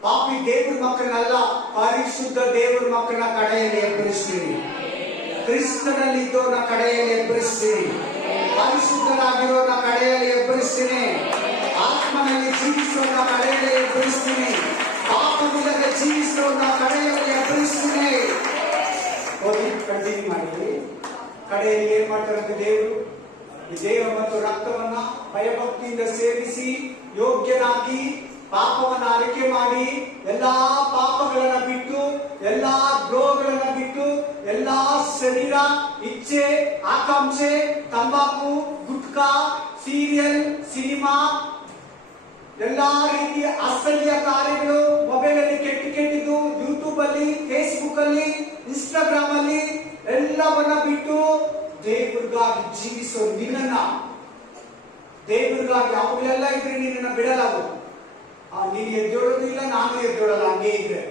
ಪಾಪಿ ದೇವರ ಮಕ್ಕಳನ್ನಲ್ಲ, ಪರಿಶುದ್ಧ ದೇವರ ಮಕ್ಕಳನ್ನ ಕಡೆಯಲ್ಲಿ ಎಬ್ಬರಿಸ್ತೀನಿ. ಕ್ರಿಸ್ತನಲ್ಲಿ ಇದ್ದೋರ್ನ ಕಡೆಯಲ್ಲಿ ಎಬ್ಬರಿಸ್ತೀನಿ. ಪರಿಶುದ್ಧರಾಗಿರೋರ್ನ ಕಡೆಯಲ್ಲಿ ಎಬ್ಬರಿಸ್ತೀನಿ. ಆತ್ಮನಲ್ಲಿ ಜೀವಿಸೋರ್ನ ಕಡೆಯಲ್ಲಿ ಎಬ್ಬರಿಸ್ತೀನಿ. ಪಾಪವಿಲ್ಲದೆ ಜೀವಿಸೋರ್ನ ಕಡೆಯಲ್ಲಿ ಎಬ್ಬರಿಸ್ತೀನಿ. ಹೋಗಿ ಕಂಟಿನ್ಯೂ ಮಾಡಿ. ಕಡೆಯಲ್ಲಿ ಏನ್ ಮಾಡ್ತಾರಂತೆ ದೇವರು? ಈ ದೇಹ ಮತ್ತು ರಕ್ತವನ್ನ ಭಯಭಕ್ತಿಯಿಂದ ಸೇವಿಸಿ ಯೋಗ್ಯನಾಗಿ ಪಾಪವನ್ನ ಅರಿಕೆ ಮಾಡಿ ಎಲ್ಲಾ ಪಾಪಗಳನ್ನ ಬಿಟ್ಟು, ಎಲ್ಲಾ ದ್ರೋಹಗಳನ್ನ ಬಿಟ್ಟು, ಎಲ್ಲಾ ಶರೀರ ಇಚ್ಛೆ, ಆಕಾಂಕ್ಷೆ, ತಂಬಾಕು, ಗುಟ್ಕಾ, ಸೀರಿಯಲ್, ಸಿನಿಮಾ, ಎಲ್ಲಾ ರೀತಿಯ ಅಸಹ್ಯ ಕಾರ್ಯಗಳು, ಮೊಬೈಲ್ ಅಲ್ಲಿ ಕೆಟ್ಟಿದ್ದು, ಯೂಟ್ಯೂಬ್ ಅಲ್ಲಿ, ಫೇಸ್ಬುಕ್ ಅಲ್ಲಿ, ಇನ್ಸ್ಟಾಗ್ರಾಮ್ ಅಲ್ಲಿ ಎಲ್ಲವನ್ನ ಬಿಟ್ಟು ದೇವರಿಗಾಗಿ ಜೀವಿಸೋ ನಿನ್ನನ್ನ, ದೇವರಿಗಾಗಿ ಅವುಗಳೆಲ್ಲ ಇದ್ರೆ ನಿನ್ನನ್ನ ಬಿಡಲಾಗು. ನೀನು ಎದ್ದೇಳೋದಿಲ್ಲ, ನಾನು ಎದ್ದೇಳಲ್ಲ. ಹಂಗೆ ಇದ್ರೆ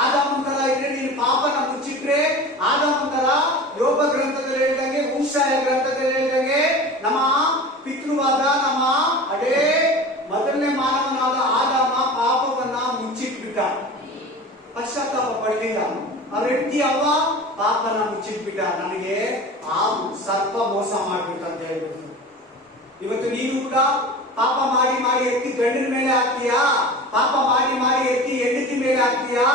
ಆದಾಮಂತರ ಇದ್ರೆ ನೀನು ಪಾಪನ ಮುಚ್ಚಿಟ್ರೆ, ಆದಾಮಂತರ ಯೋಗ ಗ್ರಂಥದಲ್ಲಿ ಹೇಳಿದಂಗೆ, ಉಷಾಯ ಗ್ರಂಥದಲ್ಲಿ ಹೇಳಿದಂಗೆ, ನಮ್ಮ ಪಿತೃವಾದ ನಮ್ಮ ಅಡೇ ಮೊದಲನೇ ಮಾನವನಾದ ಆದಾಮ ಪಾಪವನ್ನ ಮುಚ್ಚಿಟ್ಬಿಟ್ಟ, ಪಶ್ಚಾತ್ತಾಪ ಪಡಲಿಲ್ಲ. ಆ ವ್ಯಕ್ತಿ ಅವ್ವ ಪಾಪನ ಮುಚ್ಚಿಟ್ಬಿಟ್ಟ. ನನಗೆ ಆ ಸರ್ಪ ಮೋಸ ಮಾಡ್ಬಿಟ್ಟ ಅಂತ ಹೇಳ್ಬಿಟ್ಟು. ಇವತ್ತು ನೀನು ಕೂಡ ಪಾಪ ಮಾಡಿ ಮಾಡಿ ಎತ್ತಿ ಗಂಡಿನ ಮೇಲೆ ಹಾಕ್ತೀಯಾ, ಪಾಪ ಮಾಡಿ ಮಾಡಿ ಎತ್ತಿ ಹೆಂಡತಿ ಮೇಲೆ ಹಾಕ್ತೀಯಾ,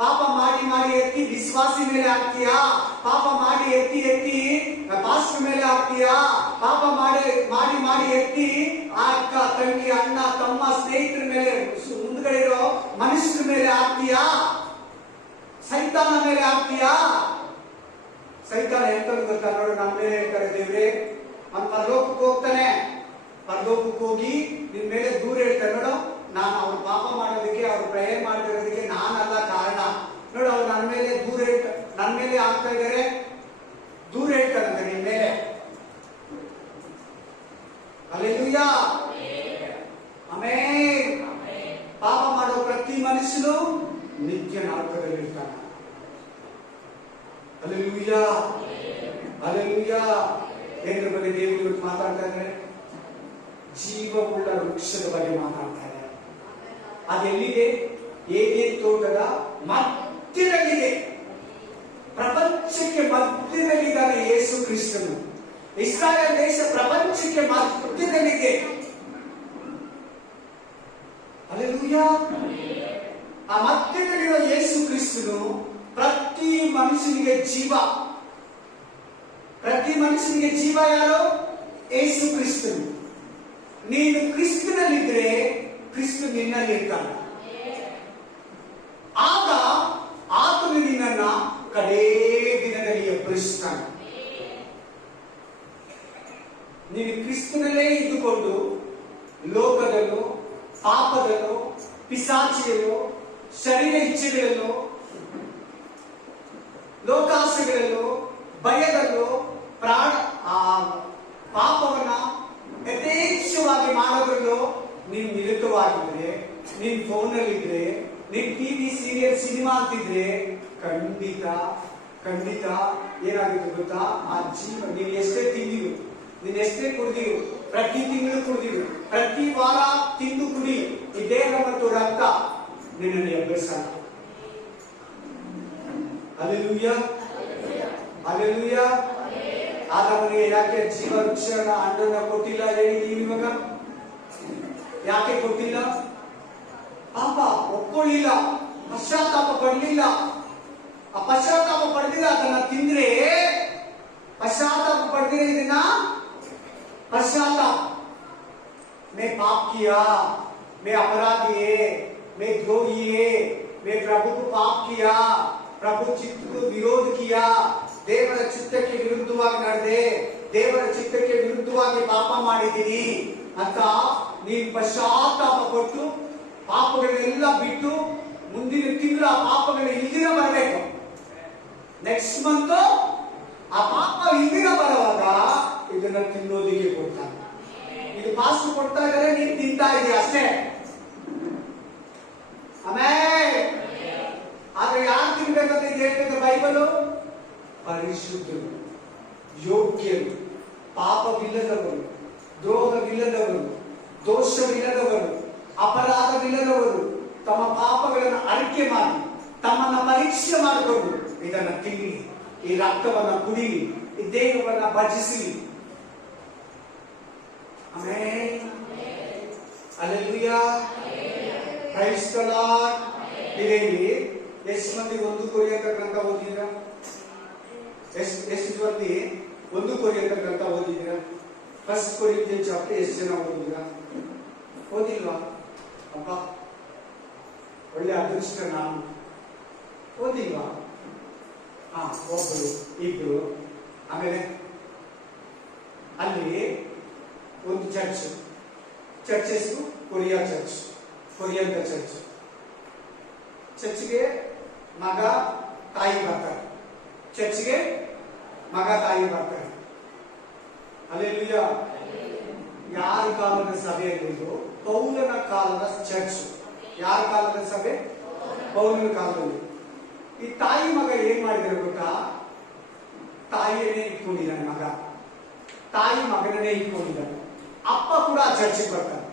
ಪಾಪ ಮಾಡಿ ಮಾಡಿ ಎತ್ತಿ ವಿಶ್ವಾಸಿ ಮೇಲೆ ಹಾಕ್ತೀಯಾ, ಪಾಪ ಮಾಡಿ ಎತ್ತಿ ಎತ್ತಿ ಪಾಸ್ಟರ್ ಮೇಲೆ ಹಾಕ್ತೀಯಾ, ಪಾಪ ಮಾಡಿ ಮಾಡಿ ಮಾಡಿ ಎತ್ತಿ ಆ ಅಕ್ಕ ತಂಗಿ ಅಣ್ಣ ತಮ್ಮ ಸ್ನೇಹಿತರ ಮೇಲೆ, ಮುಂದ್ಗಡೆ ಇರೋ ಮನುಷ್ಯರ ಮೇಲೆ ಹಾಕ್ತೀಯಾ, ಸೈತಾನ ಮೇಲೆ ಹಾಕ್ತೀಯಾ. ಸೈತಾನ ಎಂತದ್ದು ಗೊತ್ತಾ ನೋಡು, ನಮ್ಮ ಮೇಲೆ ಹೇಳ್ತಾರೆ ದೇವ್ರೆ, ಅವ್ನು ಪರಲೋಕಕ್ಕೆ ಹೋಗ್ತಾನೆ, ಪರಲೋಕಕ್ಕೆ ಹೋಗಿ ನಿನ್ ಮೇಲೆ ದೂರ ಹೇಳ್ತಾರೆ. ನೋಡು, ನಾನು ಅವ್ರು ಪಾಪ ಮಾಡೋದಕ್ಕೆ, ಅವ್ರು ಪ್ರೇಯರ್ ಮಾಡ್ತಿರೋದಕ್ಕೆ ನಾನಲ್ಲ ಕಾರಣ. ನೋಡು, ಅವ್ರು ನನ್ನ ಮೇಲೆ ದೂರ ನನ್ನ ಮೇಲೆ ಆಗ್ತಾ ಇದಾರೆ, ದೂರ ಹೇಳ್ತಾರಂತೆ ನಿನ್ ಮೇಲೆ. Hallelujah, amen. ಪಾಪ ಮಾಡೋ ಪ್ರತಿ ಮನುಷ್ಯನು ನಿತ್ಯ ನರಕದಲ್ಲಿ ಇರ್ತಾನೆ. Hallelujah, hallelujah. ಏನ್ರ ಬಗ್ಗೆ ದೇವರು ಮಾತಾಡ್ತಾ ಇದ್ದಾರೆ? ಜೀವವುಳ್ಳ ವೃಕ್ಷದ ಬಗ್ಗೆ ಮಾತಾಡ್ತಾ ಇದ್ದಾರೆ. ಅದೆಲ್ಲಿದೆ? ಏದೇನ್ ತೋಟದ ಮಧ್ಯದಲ್ಲಿದೆ. ಪ್ರಪಂಚಕ್ಕೆ ಮಧ್ಯದಲ್ಲಿದ್ದಾನೆ ಯೇಸು ಕ್ರಿಸ್ತನು. ಇಸ್ರಾಯೇಲ್ ದೇಶ ಪ್ರಪಂಚಕ್ಕೆ ಮಧ್ಯದಲ್ಲಿದೆ. ಹಲ್ಲೆಲೂಯಾ. ಆ ಮಧ್ಯದಲ್ಲಿರುವ ಯೇಸು ಕ್ರಿಸ್ತನು ಪ್ರತಿ ಮನುಷ್ಯನಿಗೆ ಜೀವ. ಪ್ರತಿ ಮನುಷ್ಯನಿಗೆ ಜೀವ ಯಾರು? ಯೇಸು ಕ್ರಿಸ್ತನು. ನೀನು ಕ್ರಿಸ್ತನಲ್ಲಿದ್ರೆ ಕ್ರಿಸ್ತ ನಿನ್ನಲ್ಲಿ ಇರ್ತಾನೆ. ಆಗ ಆತನು ನಿನ್ನನ್ನ ಕಡೇ ದಿನದಲ್ಲಿ ಎಬ್ಬರಿಸ್ತಾನೆ. ನೀನು ಕ್ರಿಸ್ತನಲ್ಲೇ ಇದ್ದುಕೊಂಡು ಲೋಕದಲ್ಲೂ, ಪಾಪದಲ್ಲೂ, ಪಿಶಾಚಿಯಲ್ಲೂ, ಶರೀರ ಇಚ್ಛೆಗಳಲ್ಲೂ, ಲೋಕಾಸೆಗಳಲ್ಲೂ, ಭಯದಲ್ಲೂ, ಪಾಪವನ್ನ ಯಥೇಚ್ಛವಾಗಿ ಮಾಡೋದ್ರಲ್ಲೂ ನೀನ್ ನಿರತವಾಗಿದ್ರೆ, ನೀನ್ ಫೋನಲ್ಲಿದ್ರೆ, ನೀನ್ ಟಿವಿ ಸೀರಿಯಲ್ ಸಿನಿಮಾ ಅಂತಿದ್ರೆ ಖಂಡಿತ ಖಂಡಿತ ಏನಾಗುತ್ತೆ ಗೊತ್ತಾ? ಆ ಜೀವ ನೀನ್ ಎಷ್ಟೇ ತಿಂದಿರು, ನೀನ್ ಎಷ್ಟೇ ಕುಡಿದಿರು, ಪ್ರತಿ ತಿಂಗಳು ಕುಡಿದಿರು, ಪ್ರತಿ ವಾರ ತಿಂದು ಕುಡಿ, ಈ ದೇಹ ಮತ್ತು ರಕ್ತ ನಿನ್ನನ್ನು ಎಬ್ಬರಿಸಲ್ಲ. Hallelujah, hallelujah. ಆದವನಿಗೆ ಯಾಕೆ ಜೀವ ವೃಕ್ಷನ ಹಣ್ಣನ್ನ ಕೊಟ್ಟಿಲ್ಲ ಹೇಳಿದೀವಿ ಇವಾಗ? ಯಾಕೆ ಕೊಟ್ಟಿಲ್ಲ? ಪಾಪ ಒಪ್ಕೊಳ್ಳಿಲ್ಲ, ಪಶ್ಚಾತ್ತಾಪ ಪಡಲಿಲ್ಲ. ಆ ಪಶ್ಚಾತ್ತಾಪ ಪಡೆದಿಲ್ಲ, ಅದನ್ನ ತಿಂದ್ರೆ ಪಶ್ಚಾತ್ತಾಪ ಪಡೆದಿರ ಇದನ್ನ पश्चाताप, मैं पाप किया, मैं अपराधी है, मैं द्रोही है, मैं प्रभु को पाप किया, प्रभु चित्त को विरोध किया, ದೇವರ ಚಿತ್ತಕ್ಕೆ ವಿರುದ್ಧವಾಗಿ ನಡೆದೆ, ದೇವರ ಚಿತ್ತಕ್ಕೆ ವಿರುದ್ಧವಾಗಿ ಪಾಪ ಮಾಡಿದ್ದೀನಿ ಅಂತ ನೀನು ಪಶ್ಚಾತ್ತಾಪ ಪಟ್ಟು ಪಾಪಗಳನ್ನೆಲ್ಲ ಬಿಟ್ಟು ಮುಂದಿನ ತಿಂಗಳು ಆ ಪಾಪಗಳು ಇಲ್ದಿರ ಬರಬೇಕು. ನೆಕ್ಸ್ಟ್ ಮಂತ್ ಆ ಪಾಪ ಇಲ್ದಿರ ಬರುವಾಗ ಇದನ್ನ ತಿನ್ನೋದಿಕ್ಕೆ ಕೊಡ್ತಾನೆ. ಇದು ಪಾಸ್ ಕೊಡ್ತಾ ಇದ್ದಾರೆ, ನೀನು ತಿಂತಾ ಇದೀಯ ಅಷ್ಟೇ. ಆಮೇಲೆ ಆದ್ರೆ ಯಾರು ತಿನ್ಬೇಕಂತ ಹೇಳ್ತದೆ ಬೈಬಲು? ಪರಿಶುದ್ಧರು, ಯೋಗ್ಯರು, ಪಾಪವಿಲ್ಲದವರು, ದ್ರೋಹವಿಲ್ಲದವರು, ದೋಷವಿಲ್ಲದವರು, ಅಪರಾಧವಿಲ್ಲದವರು, ತಮ್ಮ ಪಾಪಗಳನ್ನು ಅರಿಕೆ ಮಾಡಿ ತಮ್ಮನ್ನ ಪರೀಕ್ಷೆ ಮಾಡಿಕೊಂಡು ಇದನ್ನ ತಿನ್ನಿ, ಈ ರಕ್ತವನ್ನ ಕುಡಿಲಿ, ಈ ದೇಹವನ್ನ ಭಜಿಸಲಿ. Amen. Hallelujah. Praise the Lord. ಇದೇನಿ ಎಷ್ಟು ಮಂದಿ 1 ಕೊರಿಂಥ ಗ್ರಂಥ ಓದಿದ್ದೀರಾ? ಎಷ್ಟು ಮಂದಿ 1 ಕೊರಿಂಥ ಗ್ರಂಥ ಓದಿದ್ದೀರಾ? ಫಸ್ಟ್ ಕೊರಿಂಥಿಯನ್ ಚಾಪ್ಟರ್ ಎಷ್ಟು ಜನ ಓದಿದ್ದೀರಾ? ಓದಿಲ್ವಾ? ಅಪ್ಪ ಒಳ್ಳೆ ಅದೃಷ್ಟ ನಾನು. ಓದಿಲ್ವಾ? ಒಬ್ಬರು ಇಬ್ರು. ಆಮೇಲೆ ಅಲ್ಲಿ ಒಂದು ಚರ್ಚ್ ಹೆಸರು ಕೊರಿಯನ್ ಚರ್ಚ್. ಚರ್ಚ್ಗೆ ಮಗ ತಾಯಿ ಬರ್ತಾರೆ. ಹಲ್ಲೆಲೂಯಾ. ಯಾರ ಕಾಲದ ಸಭೆ ಆಗಿದ್ದು? ಪೌಲನ ಕಾಲದ ಚರ್ಚ್. ಯಾರ ಕಾಲದ ಸಭೆ? ಪೌಲನ ಕಾಲದಲ್ಲಿ. ಈ ತಾಯಿ ಮಗ ಏನ್ ಮಾಡಿದ್ರೆ ಗೊತ್ತಾ? ತಾಯಿಯನ್ನೇ ಇಟ್ಕೊಂಡಿದ್ದಾನೆ ಮಗ, ತಾಯಿ ಮಗನನ್ನೇ ಇಟ್ಕೊಂಡಿದ್ದಾನೆ. ಅಪ್ಪ ಕೂಡ ಆ ಚರ್ಚಿಗೆ ಬರ್ತಾನೆ.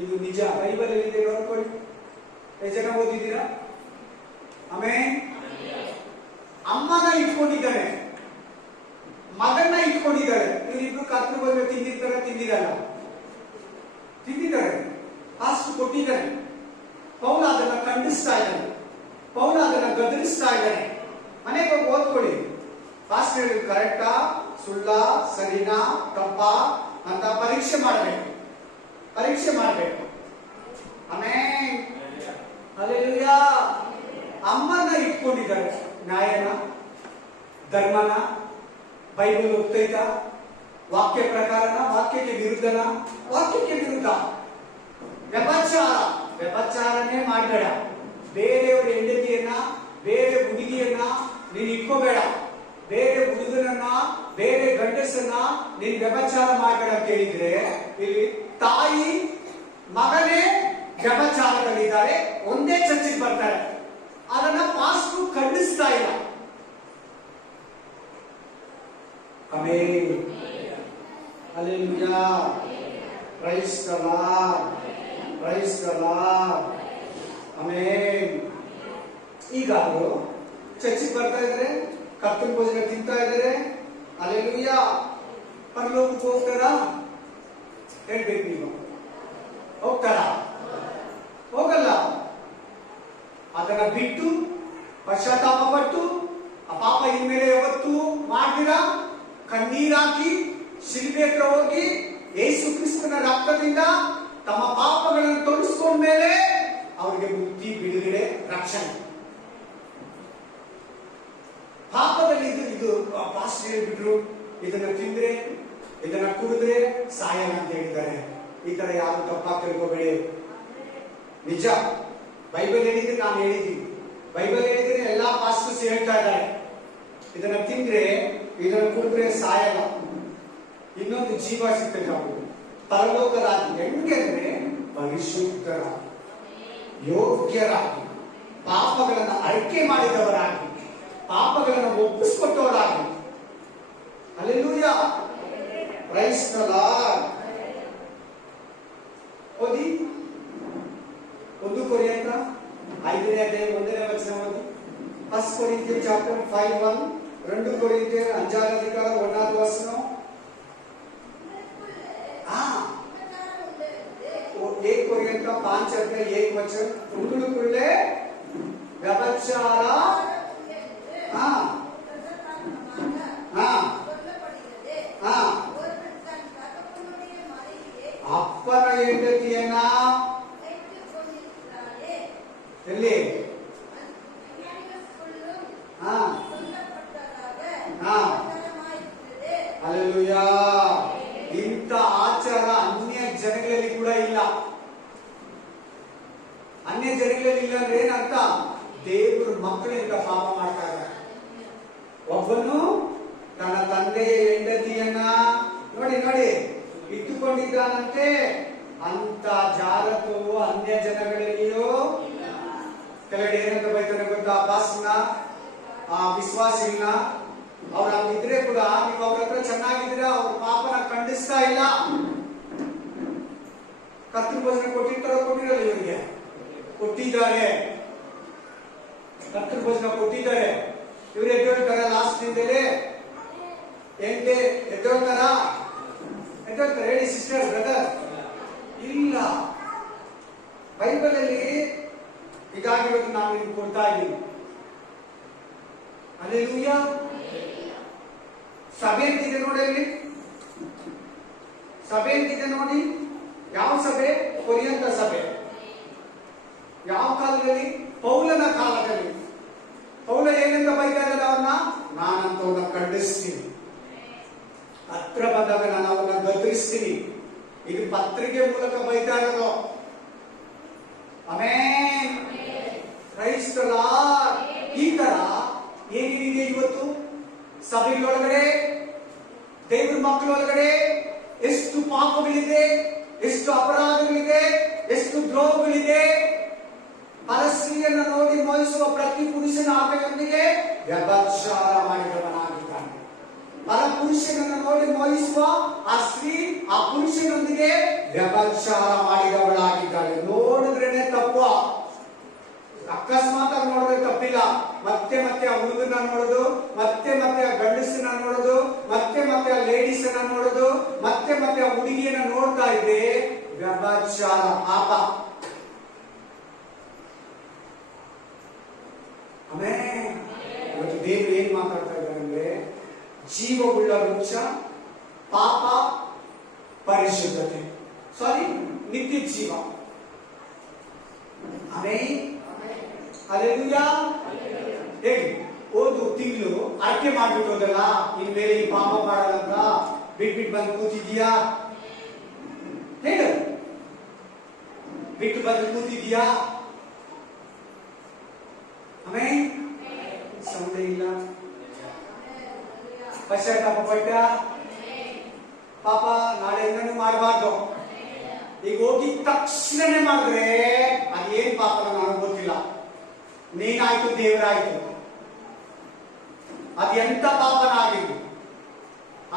ಇದು ನಿಜ, ಬೈಬಲ್ ಎಲ್ಲಿದೆ ನೋಡ್ಕೊಳ್ಳಿ. ಎಷ್ಟು ಜನ ಓದಿದ್ದೀರಾ? ಆಮೇಲೆ ಅಮ್ಮನ ಇಟ್ಕೊಂಡಿದ್ದಾನೆ, ಮಗನ್ನ ಇಟ್ಕೊಂಡಿದ್ದಾರೆ. ಇವರಿಬ್ರು ಕತ್ರು ಬಂದು ತಿಂದಿರಲ್ಲ, ತಿಂದಿದ್ದಾರೆ, ಅಷ್ಟು ಕೊಟ್ಟಿದ್ದಾನೆ. ಪೌಲ ಅದನ್ನ ಖಂಡಿಸ್ತಾ ಇದ್ದಾನೆ, ಪೌಲ ಅದನ್ನ ಗದರಿಸ್ತಾ ಇದ್ದಾನೆ. ಮನೆಗೆ ಹೋಗಿ ಓದ್ಕೊಳ್ಳಿ. ಫಾಸ್ಟ್ ಹೇಳಿ, ಕರೆಕ್ಟಾ ಸುಳ್ಳ, ಸರಿನಾ ತಪ್ಪಾ ಅಂತ ಪರೀಕ್ಷೆ ಮಾಡಬೇಕು. ಆಮೇಲೆ ಹಲ್ಲೆಲೂಯಾ. ಅಮ್ಮನ ಇಟ್ಕೊಂಡಿದ್ದಾರೆ. ನ್ಯಾಯನ, ಧರ್ಮನ, ಬೈಬಲ್ ಒಪ್ತೈತ, ವಾಕ್ಯ ಪ್ರಕಾರನ, ವಾಕ್ಯಕ್ಕೆ ವಿರುದ್ಧನ? ವಾಕ್ಯಕ್ಕೆ ವಿರುದ್ಧ. ವ್ಯಭಚಾರನೇ ಮಾಡಬೇಡ. ಬೇರೆಯವರ ಹೆಂಡತಿಯನ್ನ, ಬೇರೆ ಹುಡುಗಿಯನ್ನ ನೀನು ಇಟ್ಕೋಬೇಡ. ಬೇರೆ ಹುಡುಗನನ್ನ, ಬೇರೆ ಗಂಡಸನ್ನ ನೀನ್ ವ್ಯಭಚಾರ ಮಾಡಬೇಡ ಅಂತ ಹೇಳಿದ್ರೆ, ಇಲ್ಲಿ ತಾಯಿ ಮಗನೇ ವ್ಯಭಚಾರದಲ್ಲಿದ್ದಾರೆ, ಒಂದೇ ಚರ್ಚಿಗೆ ಬರ್ತಾರೆ. ಅದನ್ನ ಪಾಸ್ಟರ್ ಖಂಡಿಸ್ತಾ ಇಲ್ಲ. Amen. Hallelujah. Praise the Lord. Amen. ಈಗ ಅವರು ಚರ್ಚಿಗೆ ಬರ್ತಾ ಇದ್ದಾರೆ, ಕರ್ತನ ಭೋಜನ ತಿಂತಾ ಇದ್ದಾರೆ. ಹಲ್ಲೆಲೂಯಾ. ಪರಲೋಕಕ್ಕೆ ಹೋಗ್ತಾರಾ? ಹೇಳ್ಬೇಕು ನೀವು. ಹೋಗ್ತಾರಾ? ಹೋಗಲ್ಲ. ಅದನ್ನ ಬಿಟ್ಟು ಪಶ್ಚಾತ್ತಾಪ ಪಟ್ಟು ಆ ಪಾಪ ಇನ್ಮೇಲೆ ಯಾವತ್ತೂ ಮಾಡ್ತೀರಾ, ಕಣ್ಣೀರಾಕಿ ಶಿಲ್ಬೆ ಹತ್ರ ಹೋಗಿ ಯೇಸು ಕ್ರಿಸ್ತನ ರಕ್ತದಿಂದ ತಮ್ಮ ಪಾಪಗಳನ್ನು ತೊಡಗಿಸ್ಕೊಂಡ್ಮೇಲೆ ಅವರಿಗೆ ಮುಕ್ತಿ, ಬಿಡುಗಡೆ, ರಕ್ಷಣೆ. ಪಾಪದಲ್ಲಿ ಇದು ಪಾಸ್ಟರ್ ಹೇಳ್ಬಿಟ್ರು, ಇದನ್ನ ತಿಂದ್ರೆ, ಇದನ್ನ ಕುಡಿದ್ರೆ ಸಾಯಲ್ಲ ಅಂತ ಹೇಳಿದ್ದಾರೆ. ಈ ತರ ಯಾರು ತಪ್ಪಾಗಿ ತಿಳ್ಕೋಬೇಡಿ. ನಿಜ, ಬೈಬಲ್ ಹೇಳಿದ್ರೆ ನಾನು ಹೇಳಿದ್ದೀನಿ. ಬೈಬಲ್ ಹೇಳಿದ್ರೆ ಎಲ್ಲಾ ಪಾಸ್ಟರ್ಸ್ ಹೇಳ್ತಾ ಇದ್ದಾರೆ, ಇದನ್ನ ತಿಂದ್ರೆ, ಇದನ್ನ ಕುಡಿದ್ರೆ ಸಾಯಲ್ಲ, ಇನ್ನೊಂದು ಜೀವ ಸಿಗ್ತದೆ. ಅವರು ಪರಲೋಕರಾಗಿ ಹೆಂಗೆ ಅಂದ್ರೆ ಪರಿಶುದ್ಧರಾಗಿ, ಯೋಗ್ಯರಾಗಿ, ಪಾಪಗಳನ್ನು ಅರಿಕೆ ಮಾಡಿದವರಾಗಿ, ಪಾಪಗಳನ್ನು ಒಪ್ಪಿಸಿಕೊಟ್ಟವರಾಗಿ. ಹಲ್ಲೆಲೂಯಾ. Praise the lord. ಓದಿ 1 ಕೊರಿಂಥ 5ನೇ ಅಧ್ಯಾಯ 1ನೇ ವಚನ ಓದಿ. First Corinthian chapter 5:1. 2 ಕೊರಿಂಥಿಯನ್ 5வது அதிகாரம் 1வது வசனம். 1 कोरिन्थ 5 अध्याय 1 वचन. उங்களுக்குள்ளே व्यभिचार ಅಪ್ಪನ ಹೆಂಡತಿಯನ್ನ ಎಲ್ಲಿ ಹಲ್ಲೆಲೂಯಾ. ಇಂಥ ಆಚಾರ ಅನ್ಯ ಜನಗಳಲ್ಲಿ ಕೂಡ ಇಲ್ಲ. ಅನ್ಯ ಜನಗಳಲ್ಲಿ ಇಲ್ಲ ಅಂದ್ರೆ ಏನರ್ಥ? ದೇವರು ಮಕ್ಕಳಿಂದ ಪಾಪ ಮಾಡ್ತಾ ಇದ್ದಾರೆ. ಒಬ್ಬನು ತನ್ನ ತಂದೆಯ ಹೆಂಡತಿಯನ್ನ ನೋಡಿ ಇಟ್ಟುಕೊಂಡಿದ್ದಾನಂತೆ. ಅಂತ ಜಾರತ್ವವು ಅನ್ಯ ಜನಗಳಲ್ಲಿಯೋ ಕೆಳಗಡೆ ಏನಂತ ಬೈತಾನೆ ಗೊತ್ತಾ? ಬಾಸ್ನ, ಆ ವಿಶ್ವಾಸಿನ, ಅವ್ರ ಇದ್ರೆ ಕೂಡ ನೀವು ಅವ್ರ ಹತ್ರ ಚೆನ್ನಾಗಿದ್ದೀರಾ, ಅವ್ರ ಪಾಪನ ಖಂಡಿಸ್ತಾ ಇಲ್ಲ. ಕರ್ತೃ ಭೋಜನ ಕೊಟ್ಟಿರ್ತಾರೋ ಕೊಟ್ಟಿರಲ್ಲ? ಇವರಿಗೆ ಕೊಟ್ಟಿದ್ದಾರೆ, ಕರ್ತೃ ಭೋಜನ ಕೊಟ್ಟಿದ್ದಾರೆ. ಇವ್ರು ಎದ್ದೇಳ್ತಾರ ಲಾಸ್ಟ್ ದಿನದಲ್ಲಿ? ಎದ್ದೇಳ್ತಾರ? ಹೇಳಿ ಸಿಸ್ಟರ್, ಬ್ರದರ್? ಇಲ್ಲ. ಬೈಬಲ್ ಅಲ್ಲಿ ಇದಾಗಿರೋದು ನಾನು ನಿಮ್ಗೆ ಕೊಡ್ತಾ ಇದ್ದೀನಿ. ಹಲ್ಲೆಲೂಯಾ. ಸಭೆ ಅಂತಿದೆ ನೋಡಿ, ಅಲ್ಲಿ ಸಭೆ ಅಂತಿದೆ ನೋಡಿ. ಯಾವ ಸಭೆ? ಕೊರಿಯಂತ ಸಭೆ. ಯಾವ ಕಾಲದಲ್ಲಿ? ಪೌಲನ ಕಾಲದಲ್ಲಿ. ಪೌಲ ಏನಂತ ಬೈತಾ ಇದ್ದಾರೆ ಅವ್ರನ್ನ? ನಾನಂತವನ್ನ ಖಂಡಿಸ್ತೀನಿ, ಹತ್ರ ಬಂದಾಗ ನಾನು ಅವನ್ನ ಗದರಿಸ್ತೀನಿ. ಇದು ಪತ್ರಿಕೆ ಮೂಲಕ ಬೈತಾ ಇರೋದು. ಆಮೆನ್. Praise the lord. ಈ ತರ ಏನೇನಿದೆ ಇವತ್ತು ಸಭೆಗಳೊಳಗಡೆ, ದೇವರ ಮಕ್ಕಳೊಳಗಡೆ ಎಷ್ಟು ಪಾಪಗಳಿದೆ, ಎಷ್ಟು ಅಪರಾಧಗಳಿದೆ, ಎಷ್ಟು ದ್ರೋಹಗಳಿದೆ. ಪರಸ್ತ್ರೀಯನ್ನು ನೋಡಿ ಮೋಹಿಸುವ ಪ್ರತಿ ಪುರುಷನ ಆಕೆಯೊಂದಿಗೆ ವ್ಯಭಿಚಾರ ಮಾಡಿದವನಾಗಿದ್ದಾನೆ. ಪರಪುರುಷನನ್ನು ನೋಡಿ ಮೋಹಿಸುವ ಆ ಸ್ತ್ರೀ ಆ ಪುರುಷನೊಂದಿಗೆ ವ್ಯಭಿಚಾರ ಮಾಡಿದವಳಾಗಿದ್ದಾಳೆ. ನೋಡಿದ್ರೇನೆ ತಪ್ಪು. ಅಕಸ್ಮಾತ್ ಆಗಿ ನೋಡಿದ್ರೆ ತಪ್ಪಿಲ್ಲ. ಮತ್ತೆ ಮತ್ತೆ ಆ ಹುಡುಗನ ನೋಡೋದು, ಮತ್ತೆ ಮತ್ತೆ ಆ ಗಂಡಸನ್ನ ನೋಡೋದು, ಮತ್ತೆ ಮತ್ತೆ ಆ ಲೇಡೀಸನ್ನ ನೋಡೋದು, ಮತ್ತೆ ಮತ್ತೆ ಆ ಹುಡುಗಿಯನ್ನ ನೋಡ್ತಾ ಇದ್ರೆ ವ್ಯಭಿಚಾರ, ಪಾಪ. ಆಮೆನ್. ಇವತ್ತು ದೇವರು ಏನ್ ಮಾತಾಡ್ತಾ ಇದ್ದಾರೆ ಅಂದ್ರೆ, ಜೀವವುಳ್ಳ ವೃಕ್ಷ, ಪಾಪ, ಪರಿಶುದ್ಧತೆ, ನಿತ್ಯ ಜೀವ. ಆಮೆನ್. ಹಲ್ಲೆಲೂಯಾ. ಹೇಳಿ, ಒಂದು ತಿಂಗಳು ಆಯ್ಕೆ ಮಾಡ್ಬಿಟ್ಟು ಹೋದಲ್ಲ, ಇನ್ಮೇಲೆ ಈ ಪಾಪ ಮಾಡಲ್ಲ ಬಿಟ್ಬಿಟ್ಟು ಬಂದು ಕೂತಿದ್ಯಾ? ಹೇಳು, ಬಿಟ್ಟು ಬಂದು ಕೂತಿದ್ಯಾ? ಆಮೆನ್. ಸೌಂಡೇ ಇಲ್ಲ. ಪಶ್ಚಾತ್ತಾಪ ಪಟ್ಟ? ಪಾಪ ನಾಳೆಯಿಂದನೂ ಮಾಡಬಾರ್ದು. ಈಗ ಹೋಗಿದ ತಕ್ಷಣನೇ ಮಾಡಿದ್ರೆ ಅದೇನ್ ಪಾಪ ನನಗೆ ಗೊತ್ತಿಲ್ಲ. ನೀನಾಯ್ತು, ದೇವರಾಯ್ತು, ಅದು ಎಂತ ಪಾಪನ ಆಗಿರ್ಲಿ,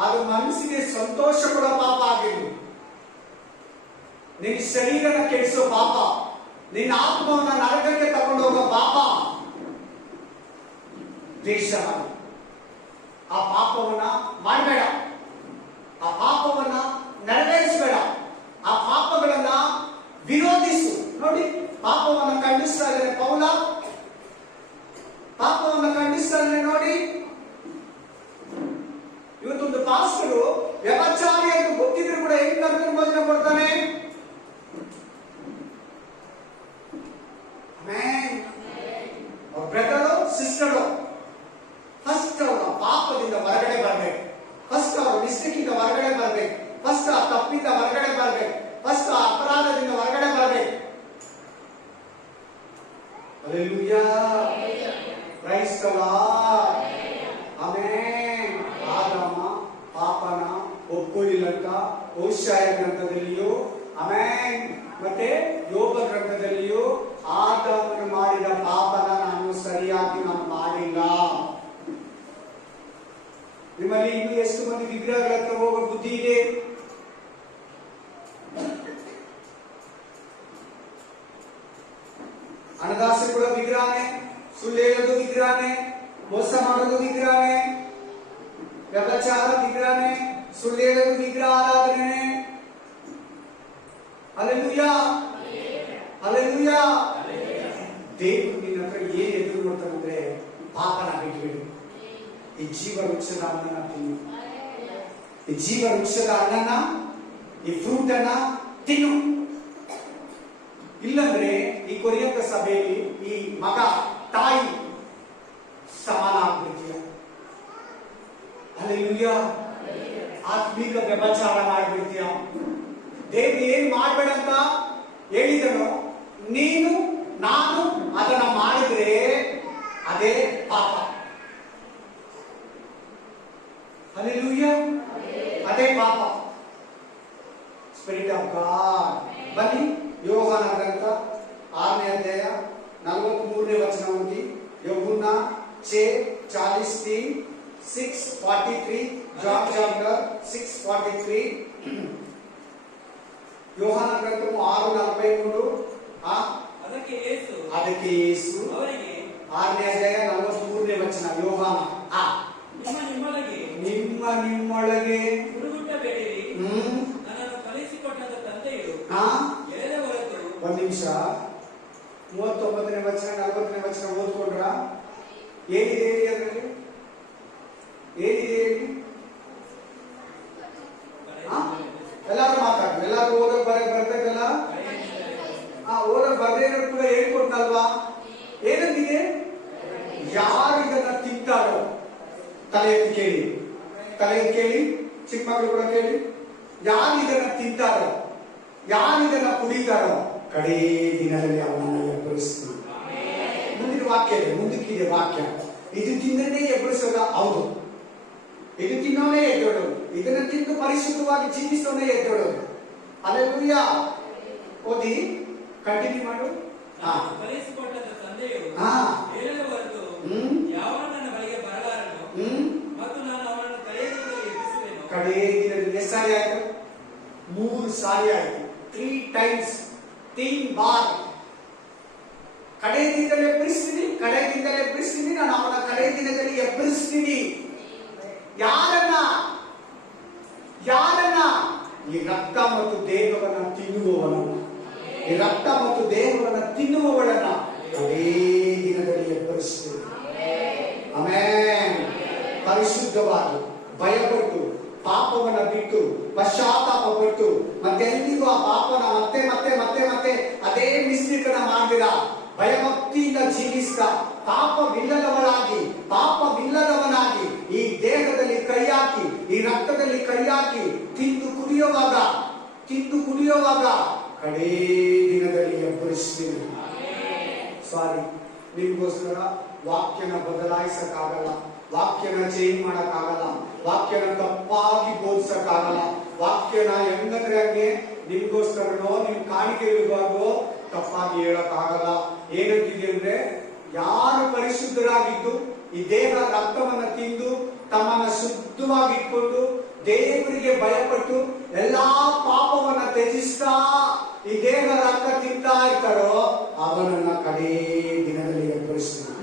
ಅದು ಮನಸ್ಸಿಗೆ ಸಂತೋಷ ಕೊಡೋ ಪಾಪ ಆಗಿರ್ಲಿ, ನಿನ್ನ ಶರೀರನ ಕೆಡಿಸೋ ಪಾಪ, ನಿನ್ನ ಆತ್ಮವನ್ನ ನರಕಕ್ಕೆ ತಗೊಂಡು ಹೋಗೋ ಪಾಪ, ದ್ವೇಷ ಮಾಡಿ ಆ ಪಾಪವನ್ನ ಮಾಡಬೇಡ. ಆ ಪಾಪವನ್ನ ನೆರವೇರಿಸಬೇಡ. ಆ ಪಾಪಗಳನ್ನ ವಿರೋಧಿಸು. ನೋಡಿ, ಪಾಪವನ್ನ ಖಂಡಿಸ್ತಾ ಇದ್ದಾರೆ ಪೌಲ, ಪಾಪವನ್ನ ಖಂಡಿಸ್ತಾ ಇದ್ದಾರೆ. ನೋಡಿ, ಇವತ್ತೊಂದು ಪಾಸ್ಟರು ವ್ಯಭಿಚಾರಿ ಅಂತ ಗೊತ್ತಿದ್ರು ಕೂಡ ಹೆಂಗ್ ಕರ್ತನ ಭೋಜನ ಕೊಡ್ತಾನೆ? ಅವ್ರ ಬ್ರದರು ಸಿಸ್ಟರು ಫಸ್ಟ್ ಅವರ ಪಾಪದಿಂದ ಹೊರಗಡೆ ಬರ್ಬೇಕು, ಫಸ್ಟ್ ಅವರ ಮಿಸ್ಟೇಕ್ ಇಂದ ಹೊರಗಡೆ ಬರ್ಬೇಕು, ಫಸ್ಟ್ ಆ ತಪ್ಪಿಂದ ಹೊರಗಡೆ ಬರ್ಬೇಕು, ಫಸ್ಟ್ ಆ ಅಪರಾಧದಿಂದ ಹೊರಗಡೆ ಬರ್ಬೇಕು. Hallelujah. Praise the Lord. Amen. ಆದಾಮ ಪಾಪನ ಒಪ್ಕೊಳ್ಳಿಲ್ಲಂತ ಓಶಾಯ ಗ್ರಂಥದಲ್ಲಿಯೂ, ಆಮೆನ್, ಮತ್ತೆ ಯೋಬ ಗ್ರಂಥದಲ್ಲಿಯೂ ಆದಾಮನು ಮಾಡಿದ ಪಾಪನ ಸರಿಯಾಗಿ ನಾನು ಮಾಡಿಲ್ಲ. ನಿಮ್ಮಲ್ಲಿ ಇನ್ನೂ ಎಷ್ಟು ಮಂದಿ ವಿಗ್ರಹಗಳ ಹತ್ರ ಹೋಗೋ ಬುದ್ಧಿ ಇದೆ? ಹಣದಾಸೆ ಕೂಡ ವಿಗ್ರಹನೇ, ಸುಳ್ಳು ಹೇಳೋದು ವಿಗ್ರಹನೇ, ಮೋಸ ಮಾಡೋದು ವಿಗ್ರಹನೇ, ವ್ಯಭಿಚಾರ ವಿಗ್ರಹನೇ, ಸುಳ್ಳು ಹೇಳೋದು ವಿಗ್ರಹ ಆರಾಧನೆ. ಹಲ್ಲೆಲೂಯಾ. ಹಲ್ಲೆಲೂಯಾ. ದೇವರು ನಿನ್ನ ಹತ್ರ ಏನ್ ಎದುರು ನೋಡ್ತಾನಂದ್ರೆ, ಪಾಪನ ಬಿಟ್ಬಿಡು, ಈ ಜೀವ ವೃಕ್ಷದ ಹಣ್ಣನ್ನ ತಿನ್ನು, ಈ ಜೀವ ವೃಕ್ಷದ ಹಣ್ಣನ್ನ, ಈ ಫ್ರೂಟ್ ಅನ್ನ ತಿನ್ನು. ಇಲ್ಲಂದ್ರೆ ಈ ಕೊರಿಯಂತ ಸಭೆಯಲ್ಲಿ ಈ ಮಗ ತಾಯಿ ಸಮಾನ ಆಗ್ಬಿಡ್ತೀಯ. ಹಲ್ಲೆಲೂಯಾ. ಆತ್ಮಿಕ ವ್ಯಭಿಚಾರ ಮಾಡ್ಬಿಡ್ತೀಯ. ದೇವ್ರು ಏನ್ ಮಾಡ್ಬೇಡ ಅಂತ ಹೇಳಿದನು, ನೀನು ನಾನು ಅದನ್ನ ಮಾಡಿದ್ರೆ ಅದೇ ಪಾಪ. ಹಲ್ಲೆಲೂಯಾ. ಅದೇ ಪಾಪ. Spirit of god. ಬನ್ನಿ, ಯೋಹಾನ ಗ್ರಂಥ 6ನೇ ಅಧ್ಯಾಯ 43 6:43 6:43 John chapter 6:43 ಯೋಹಾನ ಗ್ರಂಥವು 6:43 ಅದಕ್ಕೆ ಯೇಸು ಅವರಿಗೆ 6ನೇ ಅಧ್ಯಾಯ 43ನೇ ವಚನ ಯೋಹಾನ ನಿಮ್ಮೊಳಗೆ ಹುಡುಗುಟ್ಟಬೇಡಿರಿ ನನ್ನನ್ನು ಕಲಿಸಿಕೊಟ್ಟಂತ ತಂದೆಯು ಎಳೆದ ಹೊರತು. ಒಂದು ನಿಮಿಷ 39ನೇ ವಚನ 40ನೇ ವಚನ ಓದ್ಕೊಂಡ್ರ ಏನಿದೆ ಹೇಳಿ ಅದರಲ್ಲಿ ಏನಿದೆ ಹೇಳಿ ಎಲ್ಲಾರು ಮಾತಾಡ್ರಿ ಎಲ್ಲಾರು ಓದಕ್ ಬರ್ಬೇಕಲ್ಲ ಓದಕ್ ಬರ್ದೇ ಇರೋದು ಕೂಡ ಹೇಳ್ಕೊಟ್ನಲ್ವಾ ಏನಂತಿದೆ ಯಾರು ಇದನ್ನ ತಿಂತಾರೋ ತಲೆ ಎತ್ತಿ ಕೇಳಿ ಚಿಕ್ಕ ಮಕ್ಕಳು ಕೂಡ ಕೇಳಿ ಯಾರು ಇದನ್ನ ತಿಂತಾರೋ ಯಾರು ಇದನ್ನ ಕುಡಿತಾರೋ ಕಡೇ ದಿನದಲ್ಲಿ ಅವನನ್ನ ಎಬ್ಬರಿಸ್ತಾನೆ. ಮುಂದಿನ ವಾಕ್ಯ ಇದೆ, ಮುಂದಕ್ಕಿದೆ ವಾಕ್ಯ. ಇದು ತಿಂದ್ರೆ ಎಬ್ಬರಿಸೋದ ಹೌದು, ಇದು ತಿನ್ನೋನೇ ಎದ್ದೋಡೋದು, ಇದನ್ನ ತಿಂದು ಪರಿಶುದ್ಧವಾಗಿ ಜೀವಿಸೋನೇ ಎದ್ದೋಡೋದು. ಅಲ್ಲೆಲ್ಲೂಯ್ಯ. ಓದಿ ಕಂಟಿನ್ಯೂ ಮಾಡು. ಕಲಿಸಿಕೊಟ್ಟಂತ ತಂದೆಯು ಎಳೆದ ಹೊರತು ಯಾವನು ನನ್ನ ಬಳಿಗೆ ಬರಲಾರನು ಮತ್ತು ನಾನು ಅವನನ್ನು ಕಡೆಯ ದಿನದಲ್ಲಿ ಎಬ್ಬಿಸುವೆನು. ಕಡೇ ದಿನದಲ್ಲಿ ಎಷ್ಟು ಸಾರಿ ಆಯ್ತು? 3 ಸಾರಿ ಆಯ್ತು. 3 times 3 ಬಾರ್. ಕಡೆ ದಿನದಲ್ಲಿ ಎಬ್ಬರಿಸ್ತೀನಿ, ನಾನು ಅವನ ಕಡೆ ದಿನದಲ್ಲಿ ಎಬ್ಬರಿಸ್ತೀನಿ. ಯಾರನ್ನ? ಈ ರಕ್ತ ಮತ್ತು ದೇಹವನ್ನ ತಿನ್ನುವವಳನ್ನ ಕಡೇ ದಿನದಲ್ಲಿ ಎಬ್ಬರಿಸ್ತೀನಿ. ಆಮೆನ್. ಪರಿಶುದ್ಧವಾಗಿ ಭಯಪಟ್ಟು ಪಾಪವನ್ನ ಬಿಟ್ಟು ಪಶ್ಚಾತ್ತಾಪ ಪಟ್ಟು ಮತ್ತೆಂದಿಗೂ ಆ ಪಾಪನ ಮತ್ತೆ ಅದೇ ಮಿಸ್ಟೇಕನ್ನ ಮಾಡಿದ ಭಯಭಕ್ತಿಯಿಂದ ಜೀವಿಸಿದ ಪಾಪವಿಲ್ಲದವನಾಗಿ ಈ ದೇಹದಲ್ಲಿ ಕೈ ಹಾಕಿ ಈ ರಕ್ತದಲ್ಲಿ ಕೈ ಹಾಕಿ ತಿಂದು ಕುಡಿಯುವಾಗ ಕಡೇ ದಿನದಲ್ಲಿ ಎಬ್ಬರಿಸ್ತೀನಿ. ಸಾರಿ, ನಿಮ್ಗೋಸ್ಕರ ವಾಕ್ಯನ ಬದಲಾಯಿಸಕ್ಕಾಗಲ್ಲ, ವಾಕ್ಯನ ಚೇಂಜ್ ಮಾಡಕ್ಕಾಗಲ್ಲ, ವಾಕ್ಯನ ತಪ್ಪಾಗಿ ಬೋಧಿಸಕ್ಕಾಗಲ್ಲ. ವಾಕ್ಯನ ಹೆಂಗಂದ್ರೆ ಹಂಗೆ ನಿಮ್ಗೋಸ್ಕರನೋ ನಿಮ್ ಕಾಣಿಕೆಗಳಿಗಾಗೋ ತಪ್ಪಾಗಿ ಹೇಳಕ್ಕಾಗಲ್ಲ. ಏನಂತಿದೆ ಅಂದ್ರೆ ಯಾರು ಪರಿಶುದ್ಧರಾಗಿದ್ದು ಈ ದೇಹ ರಕ್ತವನ್ನ ತಿಂದು ತಮ್ಮನ್ನ ಶುದ್ಧವಾಗಿಟ್ಕೊಂಡು ದೇವರಿಗೆ ಭಯಪಟ್ಟು ಎಲ್ಲಾ ಪಾಪವನ್ನ ತ್ಯಜಿಸ್ತಾ ಈ ದೇಹ ರಕ್ತ ತಿಂತಾ ಇರ್ತಾರೋ ಅವನನ್ನ ಕಡೇ ದಿನದಲ್ಲಿ ಎಬ್ಬರಿಸ್ತಾನೆ.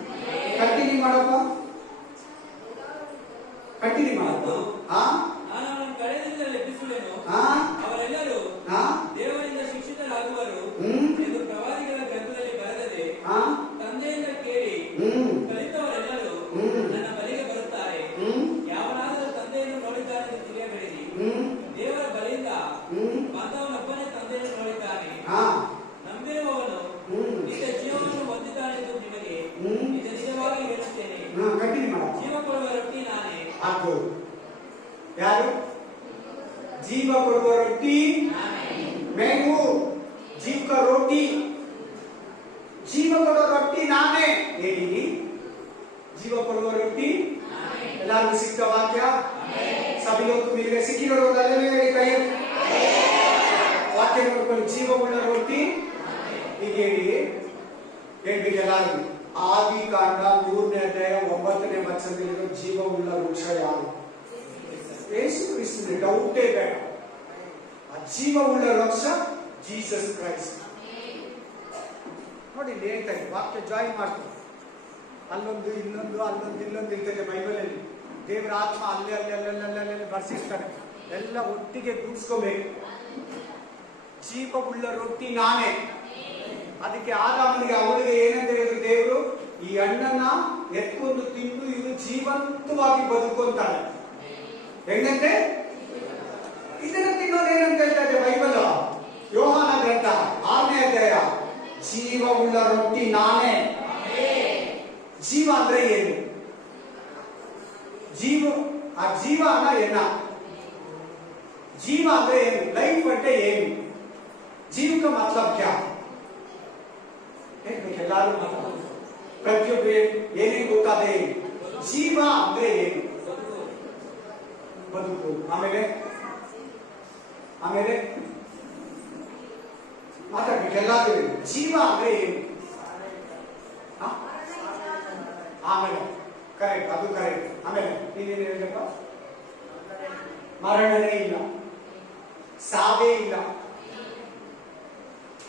ಕಂಟಿನ್ಯೂ ಮಾಡಪ್ಪ. ನಾನು ಅವನನ್ನು ಕಡೆಯ ದಿನದಲ್ಲಿ ಎಬ್ಬಿಸುವೆನು. ಅವರೆಲ್ಲರೂ ದೇವರಿಂದ ಶಿಕ್ಷಿತರಾಗುವರು ಎಂದು ಪ್ರವಾದಿಗಳ ಗ್ರಂಥದಲ್ಲಿ ಬರೆದಿದೆ. ತಂದೆಯಿಂದ ಕೇಳಿ ಕಲಿತವರೆಲ್ಲರೂ ನನ್ನ ಬಳಿಗೆ ಬರುತ್ತಾರೆ. ಯಾವನಾದರೂ ತಂದೆಯನ್ನು ನೋಡಿದ್ದಾನೆಂದು ತಿಳಿಯಬೇಡಿರಿ. ದೇವರ ಬಳಿಯಿಂದ ಬಂದವನೊಬ್ಬನೇ ತಂದೆಯನ್ನು ನೋಡಿದ್ದಾನೆ. ನಂಬಿರುವವನು ನಿತ್ಯ ಜೀವವನ್ನು ಹೊಂದಿದ್ದಾನೆಂದು ನಿಮಗೆ ನಿಜವಾಗಿ ಹೇಳುತ್ತೇನೆ. ಜೀವ ಕೊಡುವ ರೊಟ್ಟಿ ನಾನೇ. ಯಾರು ಜೀವ ಕೊಡುವ ರೊಟ್ಟಿ? ಮೇವು ಜೀವ ರೋಟಿ, ಜೀವ ಕೊಡುವ ರೊಟ್ಟಿ ನಾನೇ. ಹೇಳಿ, ಜೀವ ಕೊಡುವ ರೊಟ್ಟಿ ಎಲ್ಲರಿಗೂ ಸಿಕ್ಕ ವಾಕ್ಯ. ಸಭೆ ಹೊತ್ತು ಮೇಲೆ ಸಿಕ್ಕಿರೋದಲ್ಲೇ ಕೈ ವಾಕ್ಯ ನೋಡ್ಕೊಂಡು ಜೀವವುಳ್ಳ ರೊಟ್ಟಿ ಈಗ ಹೇಳ್ಬೇಕು ಎಲ್ಲರಿಗೂ. ಆದಿಕಾಂಡ 3ನೇ ಅಧ್ಯಾಯ 9ನೇ ವಚನದಲ್ಲಿರೋ ಜೀವವುಳ್ಳ ವೃಕ್ಷ ಯಾರು? ಯೇಸು ಕ್ರಿಸ್ತನೇ, ಡೌಟೇ ಬೇಡ. ಆ ಜೀವವುಳ್ಳ ವೃಕ್ಷ ಜೀಸಸ್ ಕ್ರೈಸ್ಟ್. ನೋಡಿ ಇಲ್ಲಿ ಹೇಳ್ತಾರೆ, ವಾಕ್ಯ ಜಾಯಿನ್ ಮಾಡ್ತಾರೆ. ಅಲ್ಲೊಂದು ಇಲ್ಲೊಂದು ಇರ್ತದೆ ಬೈಬಲಲ್ಲಿ. ದೇವರ ಆತ್ಮ ಅಲ್ಲೇ ಬರ್ಸಿರ್ತಾರೆ. ಎಲ್ಲ ಒಟ್ಟಿಗೆ ಕೂಡಿಸ್ಕೋಬೇಕು. ಜೀವವುಳ್ಳ ರೊಟ್ಟಿ ನಾನೇ. ಅದಕ್ಕೆ ಆದಾಮನಿಗೆ ಅವಳಿಗೆ ಏನಂತ ಹೇಳಿದ್ರು ದೇವರು? ಈ ಹಣ್ಣನ್ನ ಎತ್ಕೊಂಡು ತಿಂದು ಇವರು ಜೀವಂತವಾಗಿ ಬದುಕೊಂತಾರೆ. ಹೆಂಗಂತೆ? ಇದನ್ನ ತಿನ್ನೋದು ಏನಂತ ಹೇಳ್ತಾರೆ ಬೈಬಲ್? ಯೋಹಾನ ಗ್ರಂಥ 6ನೇ ಅಧ್ಯಾಯ, ಜೀವವುಳ್ಳ ರೊಟ್ಟಿ ನಾನೇ. ಜೀವ ಅಂದ್ರೆ ಏನು? ಆ ಜೀವ ಅನ್ನ ಜೀವ ಅಂದ್ರೆ ಏನು? ಲೈಫ್ అంటే ಏನು? जीव का मतलब क्या? ಎಲ್ಲರೂ ಪ್ರತಿಯೊಬ್ಬರು ಏನೇನು ಗೊತ್ತಾದೆ? ಜೀವ ಅಂದ್ರೆ ಏನು? ಬದುಕು. ಆಮೇಲೆ ಮಾತಾಡ್ಬೇಕು ಎಲ್ಲಾದ್ರೂ. ಜೀವ ಅಂದ್ರೆ ಏನು? ಆಮೇಲೆ ಕರೆಕ್ಟ್, ಅದು ಕರೆಕ್ಟ್. ಆಮೇಲೆ ನೀನೇನು ಹೇಳ್ಬೇಕ? ಮರಣನೇ ಇಲ್ಲ, ಸಾವೇ ಇಲ್ಲ.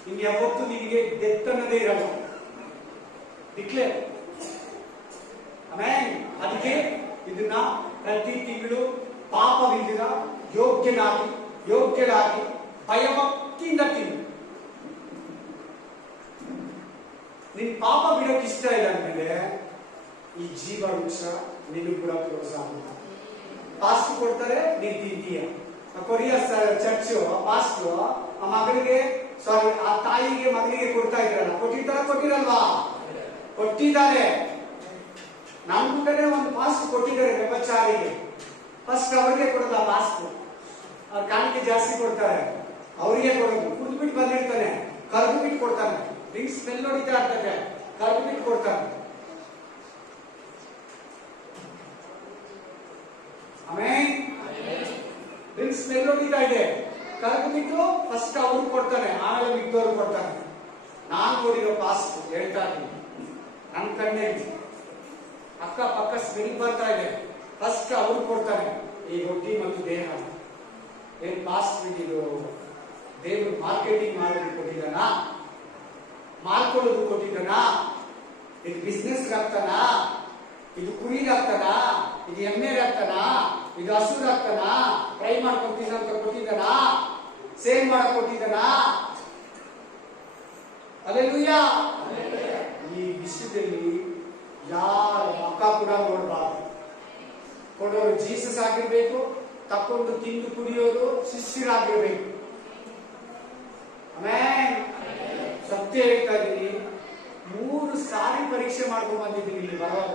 ನಿಮ್ಗೆ ಯಾವತ್ತು ನಿನಗೆ ಡೆತ್ ಅನ್ನೋದೇ ಇರಲ್ಲ. ಡಿಕ್ಲೇರ್. ಆಮೇಲೆ ಅದಕ್ಕೆ ಇದನ್ನ ಪ್ರತಿ ತಿಂಗಳು ಪಾಪವಿಲ್ಲದ ಯೋಗ್ಯರಾಗಿ ಭಯಭಕ್ತಿಯಿಂದ ತಿನ್ನು. ನಿನ್ ಪಾಪ ಬಿಡೋಕೆ ಇಷ್ಟ ಇಲ್ಲ ಅಂದ್ಮೇಲೆ ಈ ಜೀವ ವೃಕ್ಷ ನಿನಗೂ ಕೂಡ ಪ್ರೋತ್ಸಾಹ. ಪಾಸ್ಟ್ ಕೊಡ್ತಾರೆ, ನೀನ್ ತಿಂತೀಯ. ಕೊರಿಯಾ ಚರ್ಚ್ ಪಾಸ್ಟ್ ಆ ಮಗನಿಗೆ, ಸಾರಿ ಆ ತಾಯಿಗೆ ಮಗನಿಗೆ ಕೊಡ್ತಾ ಇದ್ರಲ್ಲ, ಕೊಟ್ಟಿರಲ್ವಾ? ಕೊಟ್ಟಿದ್ದಾರೆ. ನಮ್ ಕಡೆ ಒಂದು ಪಾಸ್ಟ್ ಕೊಟ್ಟಿದ್ದಾರೆ ವ್ಯಭಚಾರಿಗೆ. ಫಸ್ಟ್ ಅವ್ರಿಗೆ ಕೊಡೋದು ಪಾಸ್ಟ್. ಅವ್ರ ಕಾಣಿಕೆ ಜಾಸ್ತಿ ಕೊಡ್ತಾರೆ, ಅವರಿಗೆ ಕೊಡೋದು. ಕುಡಿದ್ಬಿಟ್ಟು ಬಂದಿರ್ತಾನೆ, ಕರೆದು ಬಿಟ್ಟು ಕೊಡ್ತಾನೆ. ಡ್ರಿಂಕ್ಸ್ ಸ್ಮೆಲ್ ಹೊಡಿತಾ ಇರ್ತದೆ, ಕರೆದು ಬಿಟ್ಟು ಕೊಡ್ತಾನೆ. ಆಮೇಲೆ ಡ್ರಿಂಕ್ಸ್ ಸ್ಮೆಲ್ ಹೊಡಿತಾ ಇದೆ, ಕರೆದು ಬಿಟ್ಟು ಫಸ್ಟ್ ಅವ್ರು ಕೊಡ್ತಾನೆ, ಆಮೇಲೆ ಮಿಕ್ಕದವ್ರು ಕೊಡ್ತಾನೆ. ನಾನ್ ನೋಡಿರೋ ಪಾಸ್ಟ್ ಹೇಳ್ತಾ ಇದ್ದೀನಿ, ನನ್ನ ಕಣ್ಣಲ್ಲಿ ಅಕ್ಕ ಪಕ್ಕ ಸ್ಮೆಲ್ ಬರ್ತಾ ಇದೆ, ಫಸ್ಟ್ ಅವ್ರು ಕೊಡ್ತಾನೆ ಈ ರೊಟ್ಟಿ ಮತ್ತು ದೇಹ. ಏನ್ ಪಾಸ್ಟ್ ಇದು ದೇವರು ಮಾರ್ಕೆಟಿಂಗ್ ಮಾಡೋದು ಕೊಟ್ಟಿದ್ದಾನ? ಮಾರ್ಕೊಳ್ಳೋದು ಕೊಟ್ಟಿದ್ದಾನ? ಇದು ಬಿಸ್ನೆಸ್ ಆಗ್ತಾನ? ಇದು ಕುರಿಗಾಗ್ತಾನ? ಇದು ಎಮ್ಮೆಗಾಗ್ತಾನ? ಇದು ಹಸುರಾಗ್ತಾನ? ಫ್ರೈ ಮಾಡ್ಕೊತೀನಿ ಅಂತ ಕೊಟ್ಟಿದ್ದಾನ? ಸೇಲ್ ಮಾಡಕ್ ಕೊಟ್ಟಿದ್ದಾನ? ಅಲ್ಲೆಲೂಯಾ. ಈ ವಿಷಯದಲ್ಲಿ ಯಾರ ಮಕ್ಕ ಕೂಡ ನೋಡಬಾರ್ದು. ಕೊಡೋರು ಜೀಸಸ್ ಆಗಿರ್ಬೇಕು, ತಕೊಂಡು ತಿಂದು ಕುಡಿಯೋರು ಶಿಷ್ಯರಾಗಿರ್ಬೇಕು. ಆಮೇಲೆ ಸತ್ಯ ಹೇಳ್ತಾ ಇದ್ದೀನಿ, 3 ಸಾರಿ ಪರೀಕ್ಷೆ ಮಾಡ್ಕೊಂಡು ಬಂದಿದ್ದೀನಿ ಇಲ್ಲಿ ಬರುವಾಗ.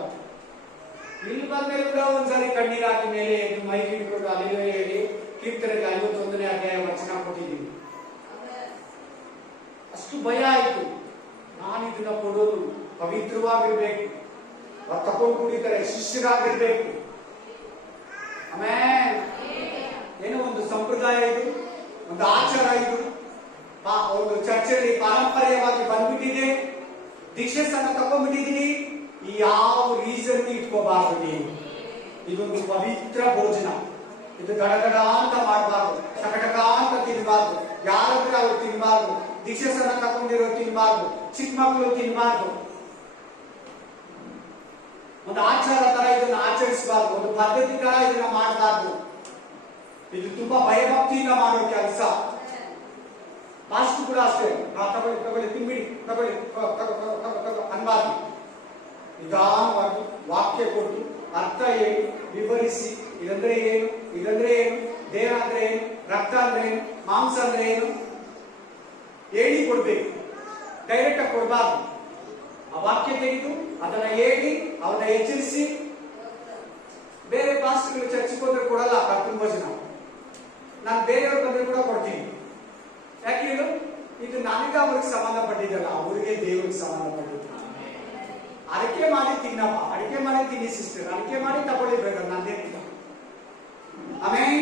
ಇಲ್ಲಿ ಬಂದ್ಮೇಲೆ ಕೂಡ ಒಂದ್ಸಾರಿ ಕಣ್ಣೀರ್ ಹಾಕಿ ಮೇಲೆ ಮೈಕ್ ಹಿಡ್ಕೊಂಡು ಅಲ್ಲಿಯೋ ಹೇಳಿ ಕೀರ್ತನೆಗೆ 51ನೇ ಅಧ್ಯಾಯ ವಚನ ಕೊಟ್ಟಿದ್ದೀನಿ. ಅಷ್ಟು ಭಯ ಆಯ್ತು. ನಾನು ಇದನ್ನ ಕೊಡೋದು ಪವಿತ್ರವಾಗಿರ್ಬೇಕು, ತಕೊಂಡು ಕುಡಿತಾರೆ, ಶಿಷ್ಯರಾಗಿರ್ಬೇಕು. ಆಮೇಲೆ ಏನೋ ಒಂದು ಸಂಪ್ರದಾಯ ಇದು, ಒಂದು ಆಚಾರ ಇದು, ಒಂದು ಚರ್ಚೆಯಲ್ಲಿ ಪಾರಂಪರ್ಯವಾಗಿ ಬಂದ್ಬಿಟ್ಟಿದೆ. ದೀಕ್ಷೆಸನ್ನ ತಕೊಂಡ್ಬಿಟ್ಟಿದೀನಿ. ಈ ಯಾವ ರೀಸನ್ ಇಟ್ಕೋಬಾರ್ದು ನೀವು. ಇದೊಂದು ಪವಿತ್ರ ಭೋಜನ. ಇದು ಗಡಗಡ ಅಂತ ಮಾಡಬಾರ್ದು, ಟಕಟಕ ಅಂತ ತಿನ್ಬಾರ್ದು, ಯಾರಾದ್ರೂ ಅವ್ರು ತಿನ್ಬಾರ್ದು. ದೀಕ್ಷೆಸನ್ನ ತಕೊಂಡಿರೋ ತಿನ್ಬಾರ್ದು, ಚಿಕ್ಕ ಮಕ್ಕಳು ತಿನ್ಬಾರ್ದು. ಒಂದು ಆಚಾರ ತರ ಇದನ್ನ ಆಚರಿಸಬಾರ್ದು, ಒಂದು ಪದ್ಧತಿ ತರ ಇದನ್ನ ಮಾಡಬಾರ್ದು. ಇದು ತುಂಬಾ ಭಯಭಕ್ತಿಯಿಂದ ಮಾಡೋ ಕೆಲಸ. ಪಾಸ್ಟ್ ಕೂಡ ಅಷ್ಟೇ, ತಗೊಳ್ಳಿ ತಿನ್ಬಿಡಿ, ತಗೊಳ್ಳಿ ಅನ್ಬಾರ್ದು. ನಿಧಾನವಾಗಿ ವಾಕ್ಯ ಕೊಟ್ಟು ಅರ್ಥ ಹೇಳಿ ವಿವರಿಸಿ, ಇದಂದ್ರೆ ಏನು, ಇದಂದ್ರೆ ಏನು, ದೇಹ ಅಂದ್ರೆ ಏನು, ರಕ್ತ ಅಂದ್ರೆ ಏನು, ಮಾಂಸ ಅಂದ್ರೆ ಏನು ಹೇಳಿ ಕೊಡ್ಬೇಕು. ಡೈರೆಕ್ಟ್ ಆಗಿ ಕೊಡ್ಬಾರ್ದು. ಆ ವಾಕ್ಯ ತೆಗೆದು ಅದನ್ನ ಹೇಳಿ ಅವನ್ನ ಎಚ್ಚರಿಸಿ. ಬೇರೆ ಪಾಸ್ಟ್ಗಳು ಚರ್ಚೆಗೆ ಹೋದ್ರೆ ಕೊಡಲ್ಲ ಕರ್ತನ ಭೋಜನ. ನಾನು ಬೇರೆಯವ್ರು ಬಂದ್ರೆ ಕೂಡ ಕೊಡ್ತೀನಿ. ಯಾಕೆ ಹೇಳು? ಇದು ನನಗೆ ಅವ್ರಿಗೆ ಸಂಬಂಧಪಟ್ಟಿದ್ದಲ್ಲ, ಅವ್ರಿಗೆ ದೇವರಿಗೆ ಸಂಬಂಧಪಟ್ಟಿದ್ದು. ಅಡಿಕೆ ಮಾಡಿ ತಿನ್ನಪ್ಪ, ಅಡಿಕೆ ಮಾಡಿ ತಿನ್ನಿ ಸಿಸ್ಟರ್, ಅಡಿಕೆ ಮಾಡಿ ತಗೊಳ್ಳಿಬೇಕಲ್ಲ, ನಂದೇನಿಲ್ಲ. ಆಮೇಲೆ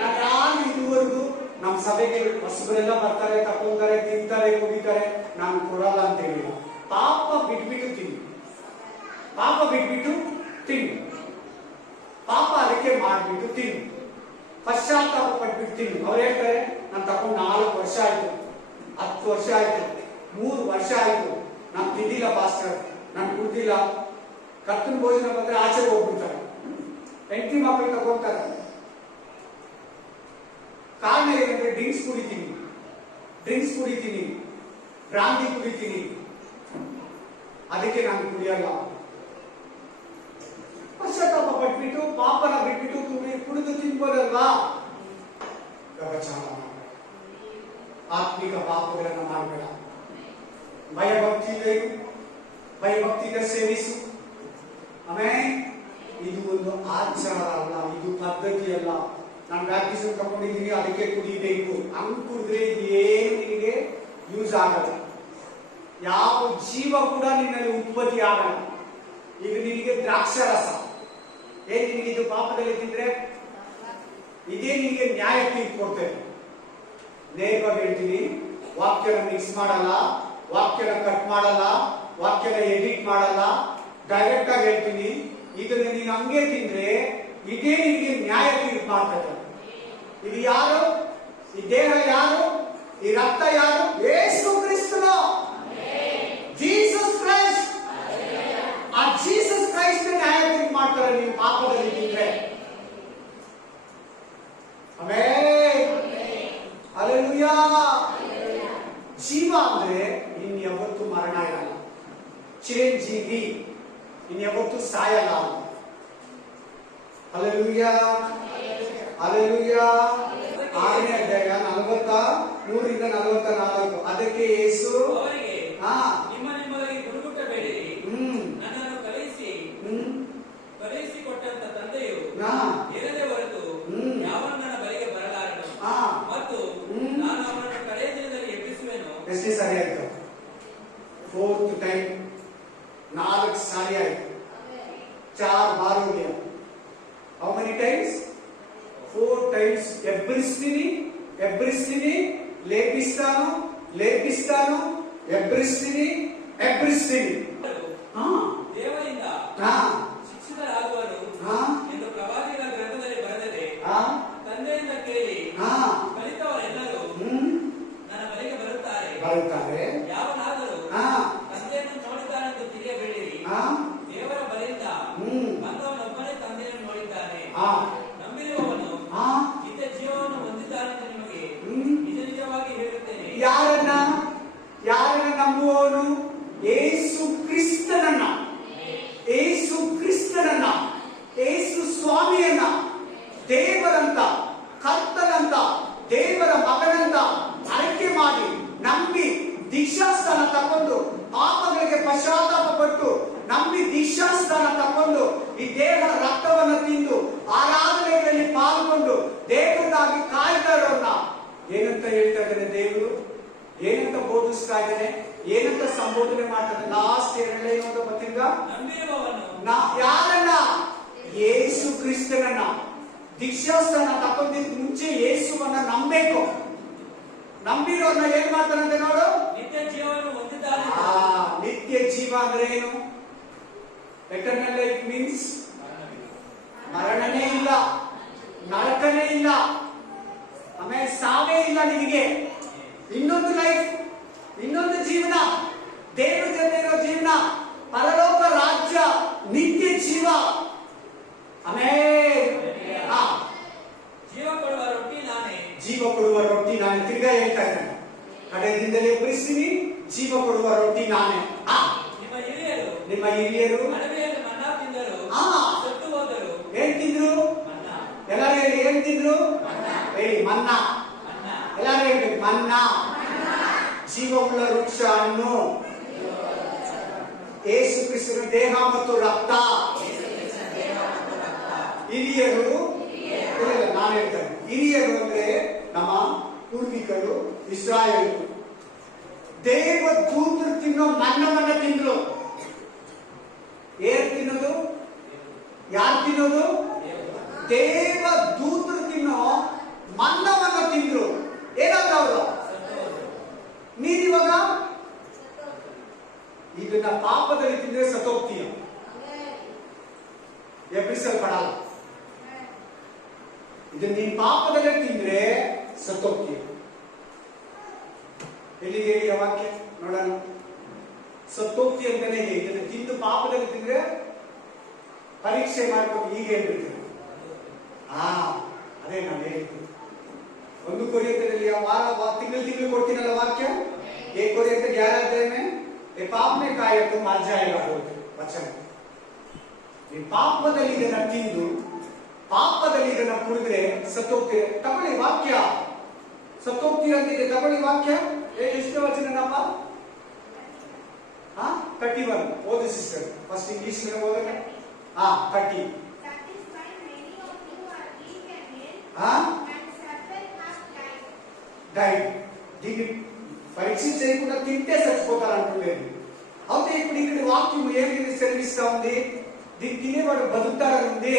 ನಾನು ಯಾರು ಇದುವರೆಗೂ ನಮ್ಮ ಸಭೆಗೆ ಹೊಸಬರೆಲ್ಲ ಬರ್ತಾರೆ, ತಗೊಳ್ತಾರೆ, ತಿಂತಾರೆ, ಕುಡಿತಾರೆ, ನಾನು ಕೊಡಲ್ಲ ಅಂತ ಹೇಳಿಲ್ಲ. ಪಾಪ ಬಿಟ್ಬಿಟ್ಟು ತಿನ್ನು, ಪಾಪ ಬಿಟ್ಬಿಟ್ಟು ತಿನ್ನು, ಪಾಪ ಅದಕ್ಕೆ ಮಾಡ್ಬಿಟ್ಟು ತಿನ್ನು, ಪಶ್ಚಾತ್ತಾಪ ಪಟ್ಬಿಟ್ಟು ತಿನ್ನು. ಅವ್ರು ಹೇಳ್ತಾರೆ, ನಾನು ತಗೊಂಡು 4 ವರ್ಷ ಆಯ್ತು, 10 ವರ್ಷ ಆಯ್ತು, 3 ವರ್ಷ ಆಯ್ತು, ನಾನು ತಿಂದಿಲ್ಲ ಪಾಸ್ಟರ್, ನಾನು ಕುಡ್ದಿಲ್ಲ. ಕರ್ತನ ಭೋಜನ ಬಂದ್ರೆ ಆಚೆ ಹೋಗ್ಬಿಡ್ತಾರೆ, ಹೆಂಡತಿ ಮಕ್ಕಳು ತಗೊಂತಾರೆ. ಕಾರಣ ಏನಂದ್ರೆ ಡ್ರಿಂಕ್ಸ್ ಕುಡಿತೀನಿ, ಬ್ರಾಂದಿ ಕುಡಿತೀನಿ, ಅದಕ್ಕೆ ನಾನು ಕುಡಿಯಲ್ಲ. ಪಶ್ಚಾತ್ತಾಪ ಪಟ್ಬಿಟ್ಟು ಪಾಪನ ಬಿಟ್ಬಿಟ್ಟು ಕುಡಿದು ತಿನ್ಬೋದಲ್ವಾ? ಆತ್ಮಿಕ ಪಾಪಗಳನ್ನ ಮಾಡಬೇಡ. ಭಯಭಕ್ತಿಯಿಂದ ಸೇವಿಸು. ಆಮೇಲೆ ಇದು ಒಂದು ಆಚಾರ ಅಲ್ಲ, ಇದು ಪದ್ಧತಿ ಅಲ್ಲ. ನಾನು ಬ್ಯಾಪ್ಟಿಸಮ್ ತಗೊಂಡಿದ್ದೀನಿ ಅದಕ್ಕೆ ಕುಡಿಬೇಕು, ಹಂಗ್ ಕುಡಿದ್ರೆ ಏನು ನಿನಗೆ ಯೂಸ್ ಆಗಲ್ಲ. ಯಾವ ಜೀವ ಕೂಡ ನಿನ್ನಲ್ಲಿ ಉತ್ಪತ್ತಿ ಆಗಲ್ಲ. ಈಗ ನಿನಗೆ ದ್ರಾಕ್ಷಾರಸ ಏನ್ ನಿನಗೆ ಇದು ಪಾಪದಲ್ಲಿ ತಿಂದ್ರೆ ಇದೇ ನಿನಗೆ ನ್ಯಾಯ ತೀರ್ಪು ಕೊಡ್ತೇನೆ. ನೇರವಾಗಿ ಹೇಳ್ತೀನಿ, ವಾಕ್ಯನ ಮಿಕ್ಸ್ ಮಾಡಲ್ಲ, ವಾಕ್ಯನ ಕಟ್ ಮಾಡಲ್ಲ, ವಾಕ್ಯನ ಎಡಿಟ್ ಮಾಡಲ್ಲ, ಡೈರೆಕ್ಟ್ ಆಗಿ ಹೇಳ್ತೀನಿ. ಇದನ್ನು ನೀನು ಹಂಗೆ ತಿಂದ್ರೆ ಇದೇ ನಿನಗೆ ನ್ಯಾಯ ತೀರ್ಪು ಮಾಡ್ತದೆ. ಇದು ಯಾರು? ಈ ದೇಹ ಯಾರು? ಈ ರಕ್ತ ಯಾರು? ಯೇಸು ಕ್ರಿಸ್ತನು, ಜೀಸಸ್ ಕ್ರೈಸ್ಟ್. ಆ ಜೀಸಸ್ ಕ್ರೈಸ್ಟ್ ನ್ಯಾಯ ತೀರ್ಪು ಮಾಡ್ತಾರೆ ನೀವು ಪಾಪದಲ್ಲಿ ತಿಂದ್ರೆ. Amen, hallelujah. ಜೀವ ಅಂದ್ರೆ ಇನ್ಯಾವತ್ತು ಮರಣ ಇರಲ್ಲ, ಚಿರಂಜೀವಿ, ಇನ್ಯಾವತ್ತು ಸಾಯಲ್ಲ. Hallelujah, hallelujah. 6ನೇ ಅಧ್ಯಾಯ 43ರಿಂದ 44. ಅದಕ್ಕೆ ಯೇಸು ಅವರಿಗೆ, ನಿಮ್ಮೊಳಗೆ ಗುರುಗುಟ್ಟಬೇಡಿರಿ, ನನ್ನನ್ನು ಕಳುಹಿಸಿಕೊಟ್ಟಂತ ತಂದೆಯು ಇರದೆ ಹೊರತು ಯಾವನು ನನ್ನ ಬಳಿಗೆ ಬರಲಾರನು, ಮತ್ತು ನಾನು ಅವನನ್ನು ಕಡೆಯ ದಿನದಲ್ಲಿ ಎಬ್ಬಿಸುವೆನು. ಎಷ್ಟೇ ಸಾರಿ ಆಯ್ತು? 4th ಟೈಮ್, 4 ಸಾರಿ ಆಯ್ತು. 4 ಬಾರ್ हो गया. How many times? 4 times. ಎಬ್ಬರಿಸ್ತೀನಿ, ಲೇಪಿಸ್ತಾನು, ಎಬ್ಬರಿಸ್ತೀನಿ. ದೇವರಿಂದ ಶಿಕ್ಷಿತರಾಗುವರು ಎಂದು ಪ್ರವಾದಿಗಳ ಗ್ರಂಥದಲ್ಲಿ ಬರೆದಿದೆ. ತಂದೆಯಿಂದ ಕೇಳಿ ಕಲಿತವರೆಲ್ಲರೂ ನನ್ನ ಬಳಿಗೆ ಬರುತ್ತಾರೆ. ಯಾವನಾದರೂ ತಂದೆಯನ್ನು ನೋಡಿದ್ದಾನೆಂದು ತಿಳಿಯಬೇಡಿರಿ. ದೇವರ ಬಳಿಯಿಂದ ಬಂದವನೊಬ್ಬನೇ ತಂದೆಯನ್ನು ನೋಡಿದ್ದಾನೆ. ನಂಬಿರುವವನು ನಿತ್ಯ ಜೀವವನ್ನು ಹೊಂದಿದ್ದಾನೆಂದು ನಿಮಗೆ ನಿಜವಾಗಿ ಹೇಳುತ್ತೇನೆ. ಯಾರನ್ನ ನಂಬುವವನು? ಯೇಸು ಕ್ರಿಸ್ತನನ್ನ, ಯೇಸು ಸ್ವಾಮಿಯನ್ನ, ದೇವರಂತ, ಕರ್ತನಂತ, ದೇವರ ಮಗನಂತ ಆಯ್ಕೆ ಮಾಡಿ ನಂಬಿ ದೀಕ್ಷಾಸ್ಥಾನ ತಗೊಂಡು ಪಾಪಗಳಿಗೆ ಪಶ್ಚಾತ್ತಾಪ ಪಟ್ಟು ನಂಬಿ ದೀಕ್ಷಾಸ್ಥಾನ ತಗೊಂಡು ಈ ದೇಹ ರಕ್ತವನ್ನು ತಿಂದು ಆರಾಧನೆಗಳಲ್ಲಿ ಪಾಲ್ಗೊಂಡು ದೇವರಿಗಾಗಿ ಕಾಯ್ತಾ ಇರೋನ್ನ ಏನಂತ ಹೇಳ್ತಾ ಇದ್ದಾನೆ ದೇವರು? ಏನಂತ ಬೋಧಿಸ್ತಾ ಇದ್ದಾನೆ? ಏನಂತ ಸಂಬೋಧನೆ ಮಾಡ್ತಾನೆ? ಲಾಸ್ಟ್ 2 ಲೈನ್ ಬತ್ತಿಂದ ಯಾರನ್ನ? ಯೇಸು ಕ್ರಿಸ್ತನನ್ನ. ದೀಕ್ಷಾಸ್ಥಾನ ತಗೊಂಡಿದ್ ಮುಂಚೆ ಯೇಸುವನ್ನ ನಂಬಬೇಕು. ನಂಬಿರೋರ್ನ ಏನ್ ಮಾಡ್ತಾರಂತೆ ನೋಡು? ನಿತ್ಯ ಜೀವವನ್ನು ಹೊಂದಿದ್ದಾರೆ. ನಿತ್ಯ ಜೀವ ಅಂದ್ರೆ ಏನು? ಎಟರ್ನಲ್ ಲೈಫ್ ಮೀನ್ಸ್ ಮರಣನೇ ಇಲ್ಲ, ನರಕನೇ ಇಲ್ಲ, ಆಮೇಲೆ ಸಾವೇ ಇಲ್ಲ. ನಿನಗೆ ಇನ್ನೊಂದು ಲೈಫ್, ಇನ್ನೊಂದು ಜೀವನ, ದೇವರ ಜೊತೆ ಇರೋ ಜೀವನ, ಪರಲೋಕ ರಾಜ್ಯ, ನಿತ್ಯ ಜೀವ. ಆಮೇಲೆ ಜೀವ ಕೊಡುವ ರೊಟ್ಟಿ ನಾನೇ, ಜೀವ ಕೊಡುವ ರೊಟ್ಟಿ ನಾನೇ. ತಿರ್ಗಾ ಹೇಳ್ತಾ ಇದ್ದಾನೆ, ಕಡೆಯಿಂದಲೇ ಎಬ್ಬರಿಸ್ತೀನಿ, ಜೀವ ಕೊಡುವ ರೊಟ್ಟಿ ನಾನೇ. ನಿಮ್ಮ ಹಿರಿಯರು ಅಡವಿಯಲ್ಲಿ ಮನ್ನಾ ತಿಂದರು, ಸತ್ತು ಹೋದರು. ಏನ್ ತಿಂದ್ರು? ಎಲ್ಲರೂ ಹೇಳಿ, ಏನ್ ತಿಂದ್ರು? ಹೇಳಿ, ಮನ್ನಾ. ಎಲ್ಲರೂ ಹೇಳ್ಬೇಕು, ಮನ್ನಾ. ಜೀವವುಳ್ಳ ವೃಕ್ಷ ಹಣ್ಣು, ಯೇಸು ಕ್ರಿಸ್ತನ ದೇಹ ಮತ್ತು ರಕ್ತ. ಹಿರಿಯರು, ನಾನು ಹೇಳ್ತೇನೆ, ಹಿರಿಯರು ಅಂದ್ರೆ ನಮ್ಮ ಪೂರ್ವಿಕರು, ಇಸ್ರಾಯೇಲ್. ದೇವ ದೂತರು ತಿನ್ನೋ ಮನ್ನವನ್ನ ತಿಂದ್ರು. ಏನ್ ತಿನ್ನೋದು? ಯಾರು ತಿನ್ನೋದು? ದೇವ ದೂತರು ತಿನ್ನೋ ಮನ್ನವನ್ನ ತಿಂದ್ರು. ಏನಾದ್ರು ಅವರು? ನೀನಿವಾಗ ಇದನ್ನ ಪಾಪದಲ್ಲಿ ತಿಂದ್ರೆ ಸತ್ತೋಗ್ತೀಯ, ಎಬ್ಬಿಸಲ್ಪಡಲ್ಲ. ಇದನ್ನ ನೀನ್ ಪಾಪದಲ್ಲೇ ತಿಂದ್ರೆ ಸತ್ತೋಗ್ತೀಯ. ಎಲ್ಲಿಗೆ ಹೇಳಿ ಆ ವಾಕ್ಯ ನೋಡೋಣ. ಸತ್ತೋಗ್ತಿ ಅಂತಾನೆ ಹೇಳಿ. ಇದನ್ನ ತಿಂದು ಪಾಪದಲ್ಲಿ ತಿಂದ್ರೆ ಪರೀಕ್ಷೆ ಮಾಡ್ಕೊಂಡು ಈಗ ಹೇಳ್ಬಿಡ್ತೀವಿ. ಅದೇ ನಾನು ಹೇಳಿದ್ದು. 1 ಕೊರಿಂಥದಲ್ಲಿ ತಿಂಗಳು ಕೊಡ್ತೀನಲ್ಲ ವಾಕ್ಯ. 1 कोरिन्थ 11 में ये पाप में खाए तो मर जाएगा वचन. ಈ ಪಾಪದಲ್ಲಿ ಇದನ್ನ ತಿಂದು ಪಾಪದಲ್ಲಿ ಇದನ್ನ ಕುಡಿದ್ರೆ ಸತ್ತೋಗ್ತೀರ. ತಗೊಳ್ಳಿ ವಾಕ್ಯ, ಸತ್ತೋಗ್ತೀರಂತಿದೆ. ತಗೊಳ್ಳಿ ವಾಕ್ಯ. ಎಷ್ಟು ವಚನಪ್ಪ? 31. ಓದಿ ಸಿಸ್ಟರ್, ಫಸ್ಟ್ ಇಂಗ್ಲಿಷ್ ಓದೋಣ. 30. దీన్ని పరీక్ష చేయకుండా తింటే చచ్చిపోతారంటులేదు. అయితే ఇప్పుడు ఇక్కడ వాక్యం ఏమి సెలవిస్తా ఉంది? దీన్ని తినేవాడు బతుకుతాడని ఉంది,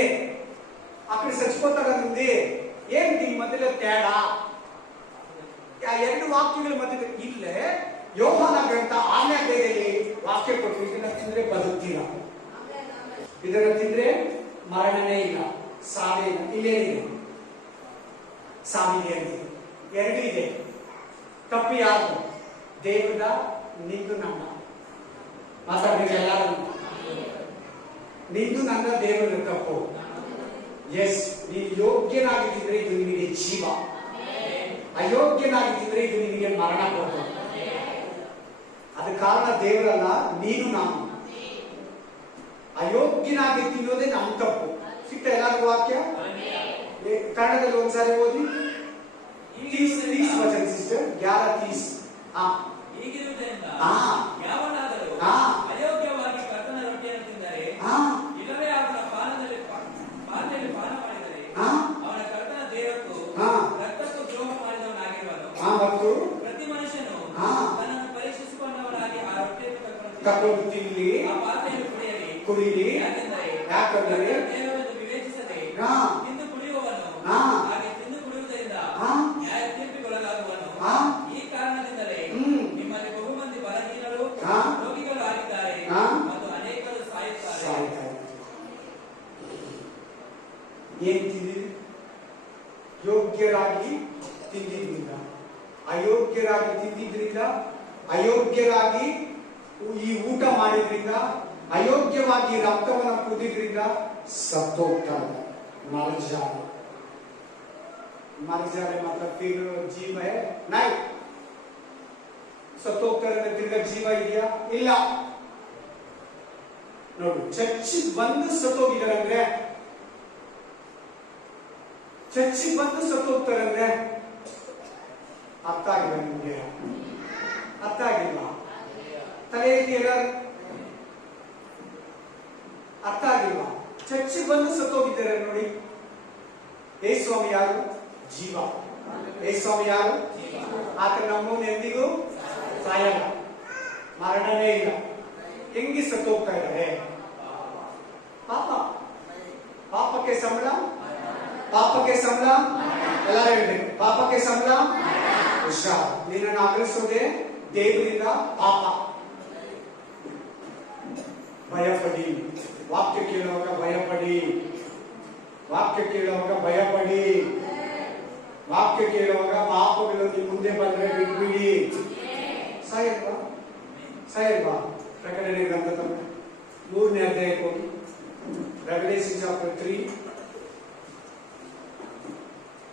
అక్కడ చచ్చిపోతాడని ఉంది. ఏంటి ఈ మధ్యలో తేడా? ಆ 2 ವಾಕ್ಯಗಳ ಮಧ್ಯೆ ಇಲ್ಲೇ ಯೋಹಾನ ಗ್ರಂಥ 6ನೇ ಅಧ್ಯಾಯದಲ್ಲಿ ವಾಕ್ಯ ಕೊಟ್ಟು ಇದನ್ನ ತಿಂದ್ರೆ ಬದುಕ್ತೀರ. ಇದನ್ನು ತಿಂದ್ರೆ ಮರಣನೇ ಇಲ್ಲ, ಸಾವೇ ಇಲ್ಲ. ಇಲ್ಲೇನಿದೆ? ಸಾವಿದೆ ಅಂತಿದೆ. ಎರಡು ಇದೆ. ತಪ್ಪು ಯಾರು? ದೇವದ, ನಿಂದು ನನ್ನ. ಮಾತಾಡ್ಬೇಕು ಎಲ್ಲರೂ. ನಿಂದು ನನ್ನ ದೇವರ ತಪ್ಪು. ಎಸ್, ನೀನು ಯೋಗ್ಯನಾಗಿದ್ದರೆ ಇದು ನಿನಗೆ ಜೀವ, ಅಯೋಗ್ಯನಾಗಿದ್ದರೆ ಇದು ನಿನಗೆ ಮರಣ ಕೊಡ್ತದೆ. ಅದ ಕಾರಣ ದೇವರಲ್ಲ, ನೀನು ನಾನು. ಅಯೋಗ್ಯನಾಗಿ ತಿನ್ನೋದೇ ನಮ್ಮ ತಪ್ಪು. ಸಿಗ್ತಾ ಎಲ್ಲರಿಗೂ ವಾಕ್ಯ? ಕನ್ನಡದಲ್ಲಿ ಒಂದ್ಸಾರಿ ಓದಿ. 30 ವಚನ ಸಿಸ್ಟರ್, 11:30. ಹೀಗಿರುವುದರಿಂದ ಯಾವನಾದರೂ ಅಯೋಗ್ಯವಾಗಿ ಕರ್ತನ ರೊಟ್ಟಿಯನ್ನು ತಿಂದರೆ, ಇಲ್ಲವೇ ಅವನ ಪಾನದಲ್ಲಿ ಪಾನ ಮಾಡಿದರೆ, ಅವನ ಕರ್ತನ ದೇಹಕ್ಕೂ ರಕ್ತಕ್ಕೂ ದ್ರೋಹ ಮಾಡಿದವನಾಗಿರುವನು. ಮತ್ತು ಪ್ರತಿ ಮನುಷ್ಯನು ತನ್ನನ್ನು ಪರೀಕ್ಷಿಸಿಕೊಂಡವನಾಗಿ ಆ ರೊಟ್ಟಿಯನ್ನು ತಕೊಂಡು ತಿನ್ನಲಿ, ಆ ಪಾತ್ರೆಯನ್ನು ಕುಡಿಯಲಿ. ಯಾಕಂದರೆ ದೇವರನ್ನು ವಿವೇಚಿಸದೆ ತಿಂದು ಕುಡಿಯುವವನು ಹಾಗೆ ತಿಂದು ಕುಡಿಯುವುದರಿಂದ ನ್ಯಾಯ ತೀರ್ಪಿಗೊಳಗಾಗುವನು. ಈ ಕಾರಣದಿಂದಲೇ ನಿಮ್ಮಲ್ಲಿ ಬಹುಮಂದಿ ಬಲಹೀನರು, ರೋಗಿಗಳು ಆಗಿದ್ದಾರೆ ಮತ್ತು ಅನೇಕರು ಸಾಯುತ್ತಾರೆ. ಏನ್ ತಿಂದಿರಿ? ಯೋಗ್ಯರಾಗಿ ತಿಂದಿದ್ರಿಂದ, ಅಯೋಗ್ಯರಾಗಿ ತಿಂದಿದ್ರಿಂದ, ಅಯೋಗ್ಯರಾಗಿ ಈ ಊಟ ಮಾಡಿದ್ರಿಂದ, ಅಯೋಗ್ಯವಾಗಿ ರಕ್ತವನ್ನು ಕುದಿದ್ರಿಂದ ಸತ್ತೋಗ್ತಾರೆ. मर जाने मतलब फिर जीव है नहीं. ಸತ್ತೋಗ್ತಾರೆ ಅಂದ್ರೆ ತಿರ್ಗಾ ಜೀವ ಇದೆಯಾ? ಇಲ್ಲ. ನೋಡು, ಚರ್ಚಿಗೆ ಬಂದು ಸತ್ತೋಗಿದ್ದಾರೆ ಅಂದ್ರೆ, ಚರ್ಚಿಗೆ ಬಂದು ಸತ್ತೋಗ್ತಾರೆ ಅಂದ್ರೆ ಅರ್ಥ ಆಗಿಲ್ಲ ನಿಮ್ಗೆ? ಅರ್ಥ ಆಗಿಲ್ಲ? ತಲೆ ಎತ್ತಿ ಎಲ್ಲರೂ. ಅರ್ಥ ಆಗಿಲ್ಲ? ಚರ್ಚಿಗೆ ಬಂದು ಸತ್ತೋಗಿದ್ದಾರೆ ನೋಡಿ. ಯೇಸುಸ್ವಾಮಿ ಯಾರು? ಜೀವ. ಯೇಸುಸ್ವಾಮಿ ಯಾರು? ಆತ ನಮ್ಮನ್ನು ಎಂದಿಗೂ ಸಾಯಲ್ಲ, ಮರಣನೇ ಇಲ್ಲ. ಹೆಂಗಿ ಸತ್ತೋಗ್ತಾ ಇದ್ದಾರೆ? ಪಾಪ. ಪಾಪಕ್ಕೆ ಸಂಬಳ, ಪಾಪಕ್ಕೆ ಸಂಬಳ. ಎಲ್ಲರೂ ಹೇಳ್ಬೇಕು, ಪಾಪಕ್ಕೆ ಸಂಬಳ ಹುಷಾರ್. ನಿನ್ನನ್ನು ಅಗಲಿಸೋದೆ ದೇವರಿಂದ ಪಾಪ. ಭಯಪಡಿ. ವಾಕ್ಯ ಕೇಳುವಾಗ ಭಯಪಡಿ. ವಾಕ್ಯ ಕೇಳುವಾಗ ಭಯಪಡಿ. ವಾಕ್ಯ ಕೇಳುವಾಗ ಪಾಪಗಳು ನಿಮ್ಮ ಮುಂದೆ ಬಂದ್ರೆ ಬಿಟ್ಬಿಡಿ. ಸಾಯಲ್ವಾ? ಸಾಯಲ್ವಾ? ಪ್ರಕಟಣೆ ಗ್ರಂಥ 3ನೇ ಅಧ್ಯಾಯಕ್ಕೆ ಹೋಗಿ. Revelation chapter 3.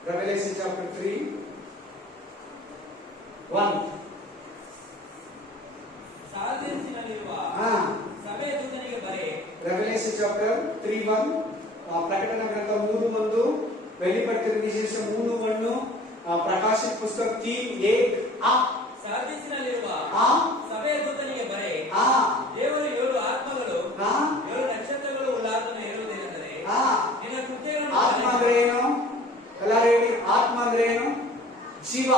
Revelation chapter 3 1. ಸಾರ್ದಿಸಿನಲ್ಲಿರುವ ಸಭೆಯ ದೂತನಿಗೆ ಬರೆ. Revelation chapter 3:1. ಪ್ರಕಟಣೆ ಗ್ರಂಥ 3:1, வெளிப்படுத்தின விசேஷம் 3:1, ಪ್ರಕಾಶಿತ ಪುಸ್ತಕ 3:1. ಸಾರ್ದಿಸಿನಲ್ಲಿರುವ ಸಭೆಯ ದೂತನಿಗೆ ಬರೆ. ದೇವರು 7 ಆತ್ಮಗಳು 7 ನಕ್ಷತ್ರಗಳು ಉಳ್ಳಾತನು ಹೇಳುವುದೇನೆಂದರೆ, ನಿನ್ನ ಕೃತ್ಯಗಳನ್ನು. ಆತ್ಮ ಅಂದ್ರೆ ಏನು? ಎಲ್ಲರೂ ಹೇಳಿ. ಆತ್ಮ ಅಂದ್ರೆ ಏನು? ಜೀವ.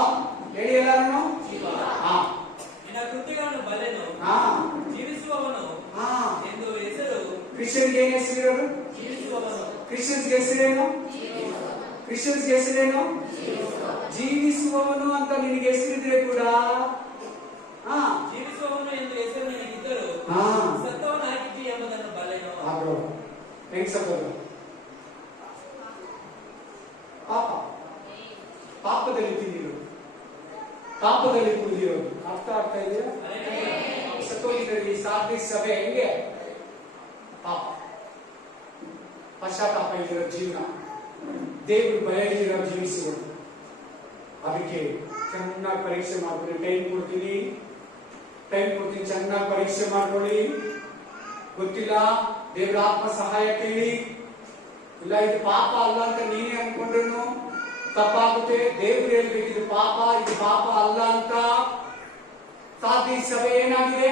ಹೇಳಿ ಎಲ್ಲರೂ. ಜೀವ. ನಿನ್ನ ಕೃತ್ಯಗಳನ್ನು ಬಲ್ಲೆನು, ಜೀವಿಸುವವನು ಎಂದು ಹೆಸರು. ಕ್ರಿಶ್ಚಿಯನ್ಗೆ ಏನು ಹೆಸರು? ಜೀವಿಸುವವನು. ಕ್ರಿಶ್ಚಿಯನ್ಸ್ಗೆ ಹೆಸರೇನು? ಕ್ರಿಶ್ಚಿಯನ್ಸ್ಗೆ ಹೆಸರೇನು? ಜೀವಿಸುವವನು ಅಂತ ನಿನಗೆ ಹೆಸರಿದ್ರೆ ಕೂಡ, ಜೀವಿಸುವವನು ಎಂದು ಹೆಸರು ನಿನಗಿದ್ದರೂ ಸತ್ತವನಾಗಿದ್ದಿ ಎಂಬುದನ್ನು ಬಲ್ಲೆನು. ಹೆಂಗ್ ಸತ್ತೋದು? ಪಾಪ. ಪಾಪದಲ್ಲಿ ತಿಂದಿರೋದು, ಪಾಪದಲ್ಲಿ ಕುಡಿದಿರೋದು. ಅರ್ಥ ಆಗ್ತಾ ಇದೆಯಾ? ಸತ್ತೋಗಿದ್ರಲ್ಲಿ ಸಾಧ್ಯ ಸಭೆ ಹೆಂಗೆ? ಪಾಪ, ಪಶ್ಚಾತ್ತಾಪ ಇಲ್ಲಿರೋ ಜೀವನ, ದೇವ್ರ ಭಯ ಇಲ್ಲಿರೋ ಜೀವಿಸುವುದು. ಅದಕ್ಕೆ ಚೆನ್ನಾಗಿ ಪರೀಕ್ಷೆ ಮಾಡ್ಕೊಳ್ಳಿ. ಟೈಮ್ ಕೊಡ್ತೀನಿ, ಚೆನ್ನಾಗಿ ಪರೀಕ್ಷೆ ಮಾಡ್ಕೊಳ್ಳಿ. ಗೊತ್ತಿಲ್ಲ, ದೇವ್ರ ಆತ್ಮ ಸಹಾಯ ಕೇಳಿ. ಇಲ್ಲ ಇದು ಪಾಪ ಅಲ್ಲ ಅಂತ ನೀನೇ ಅನ್ಕೊಂಡ್ರು ತಪ್ಪಾಗುತ್ತೆ. ದೇವ್ರು ಹೇಳ್ಬೇಕು ಇದು ಪಾಪ, ಇದು ಪಾಪ ಅಲ್ಲ ಅಂತ. ಸಾಧ್ಯ ಸಭೆ ಏನಾಗಿದೆ?